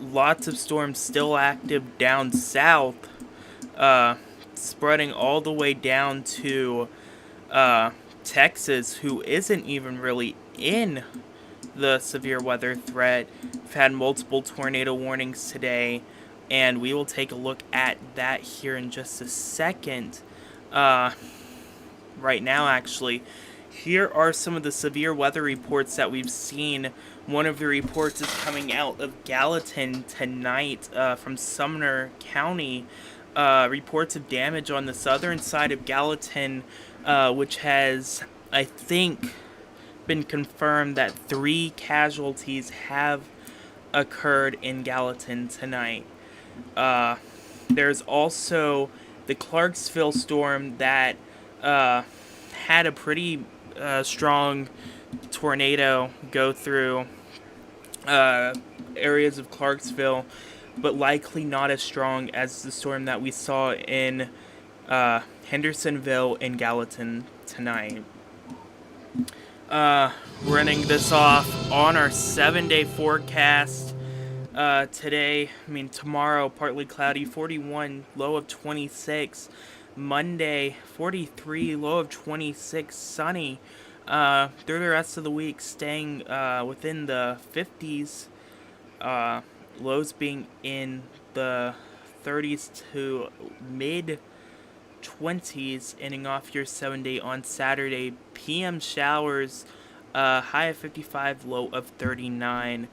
Lots of storms still active down south, spreading all the way down to Texas, who isn't even really in the severe weather threat. We've had multiple tornado warnings today, and we will take a look at that here in just a second. Right now, actually, here are some of the severe weather reports that we've seen. One of the reports is coming out of Gallatin tonight from Sumner County. Reports of damage on the southern side of Gallatin, which has, I think, been confirmed that 3 casualties have occurred in Gallatin tonight. There's also the Clarksville storm that had a pretty strong tornado go through areas of Clarksville, but likely not as strong as the storm that we saw in Hendersonville and Gallatin tonight. Running this off on our 7-day forecast. Tomorrow, partly cloudy, 41, low of 26. Monday, 43, low of 26, sunny. Through the rest of the week, staying within the 50s, lows being in the 30s to mid 20s, ending off your 7-day on Saturday. PM showers, high of 55, low of 39.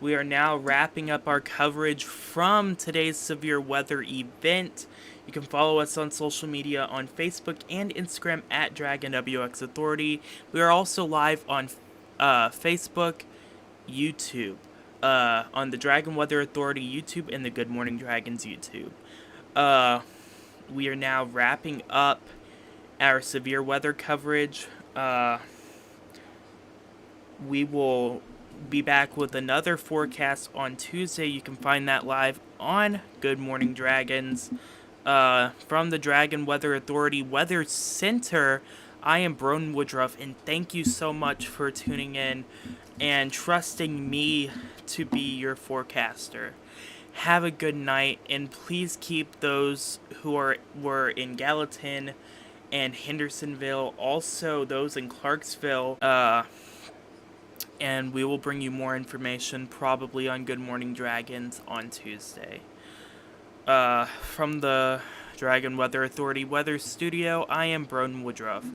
We are now wrapping up our coverage from today's severe weather event. You can follow us on social media on Facebook and Instagram at DragonWX Authority. We are also live on Facebook, YouTube, on the Dragon Weather Authority YouTube and the Good Morning Dragons YouTube. We are now wrapping up our severe weather coverage. We will be back with another forecast on Tuesday. You can find that live on Good Morning Dragons. From the Dragon Weather Authority Weather Center, I am Broden Woodruff, and thank you so much for tuning in and trusting me to be your forecaster. Have a good night, and please keep those who were in Gallatin and Hendersonville, also those in Clarksville, and we will bring you more information probably on Good Morning Dragons on Tuesday. From the Dragon Weather Authority Weather Studio, I am Broden Woodruff.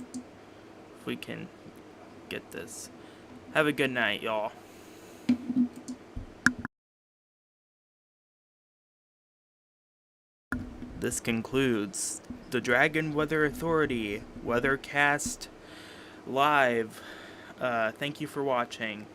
If we can get this. Have a good night, y'all. This concludes the Dragon Weather Authority Weathercast Live. Thank you for watching.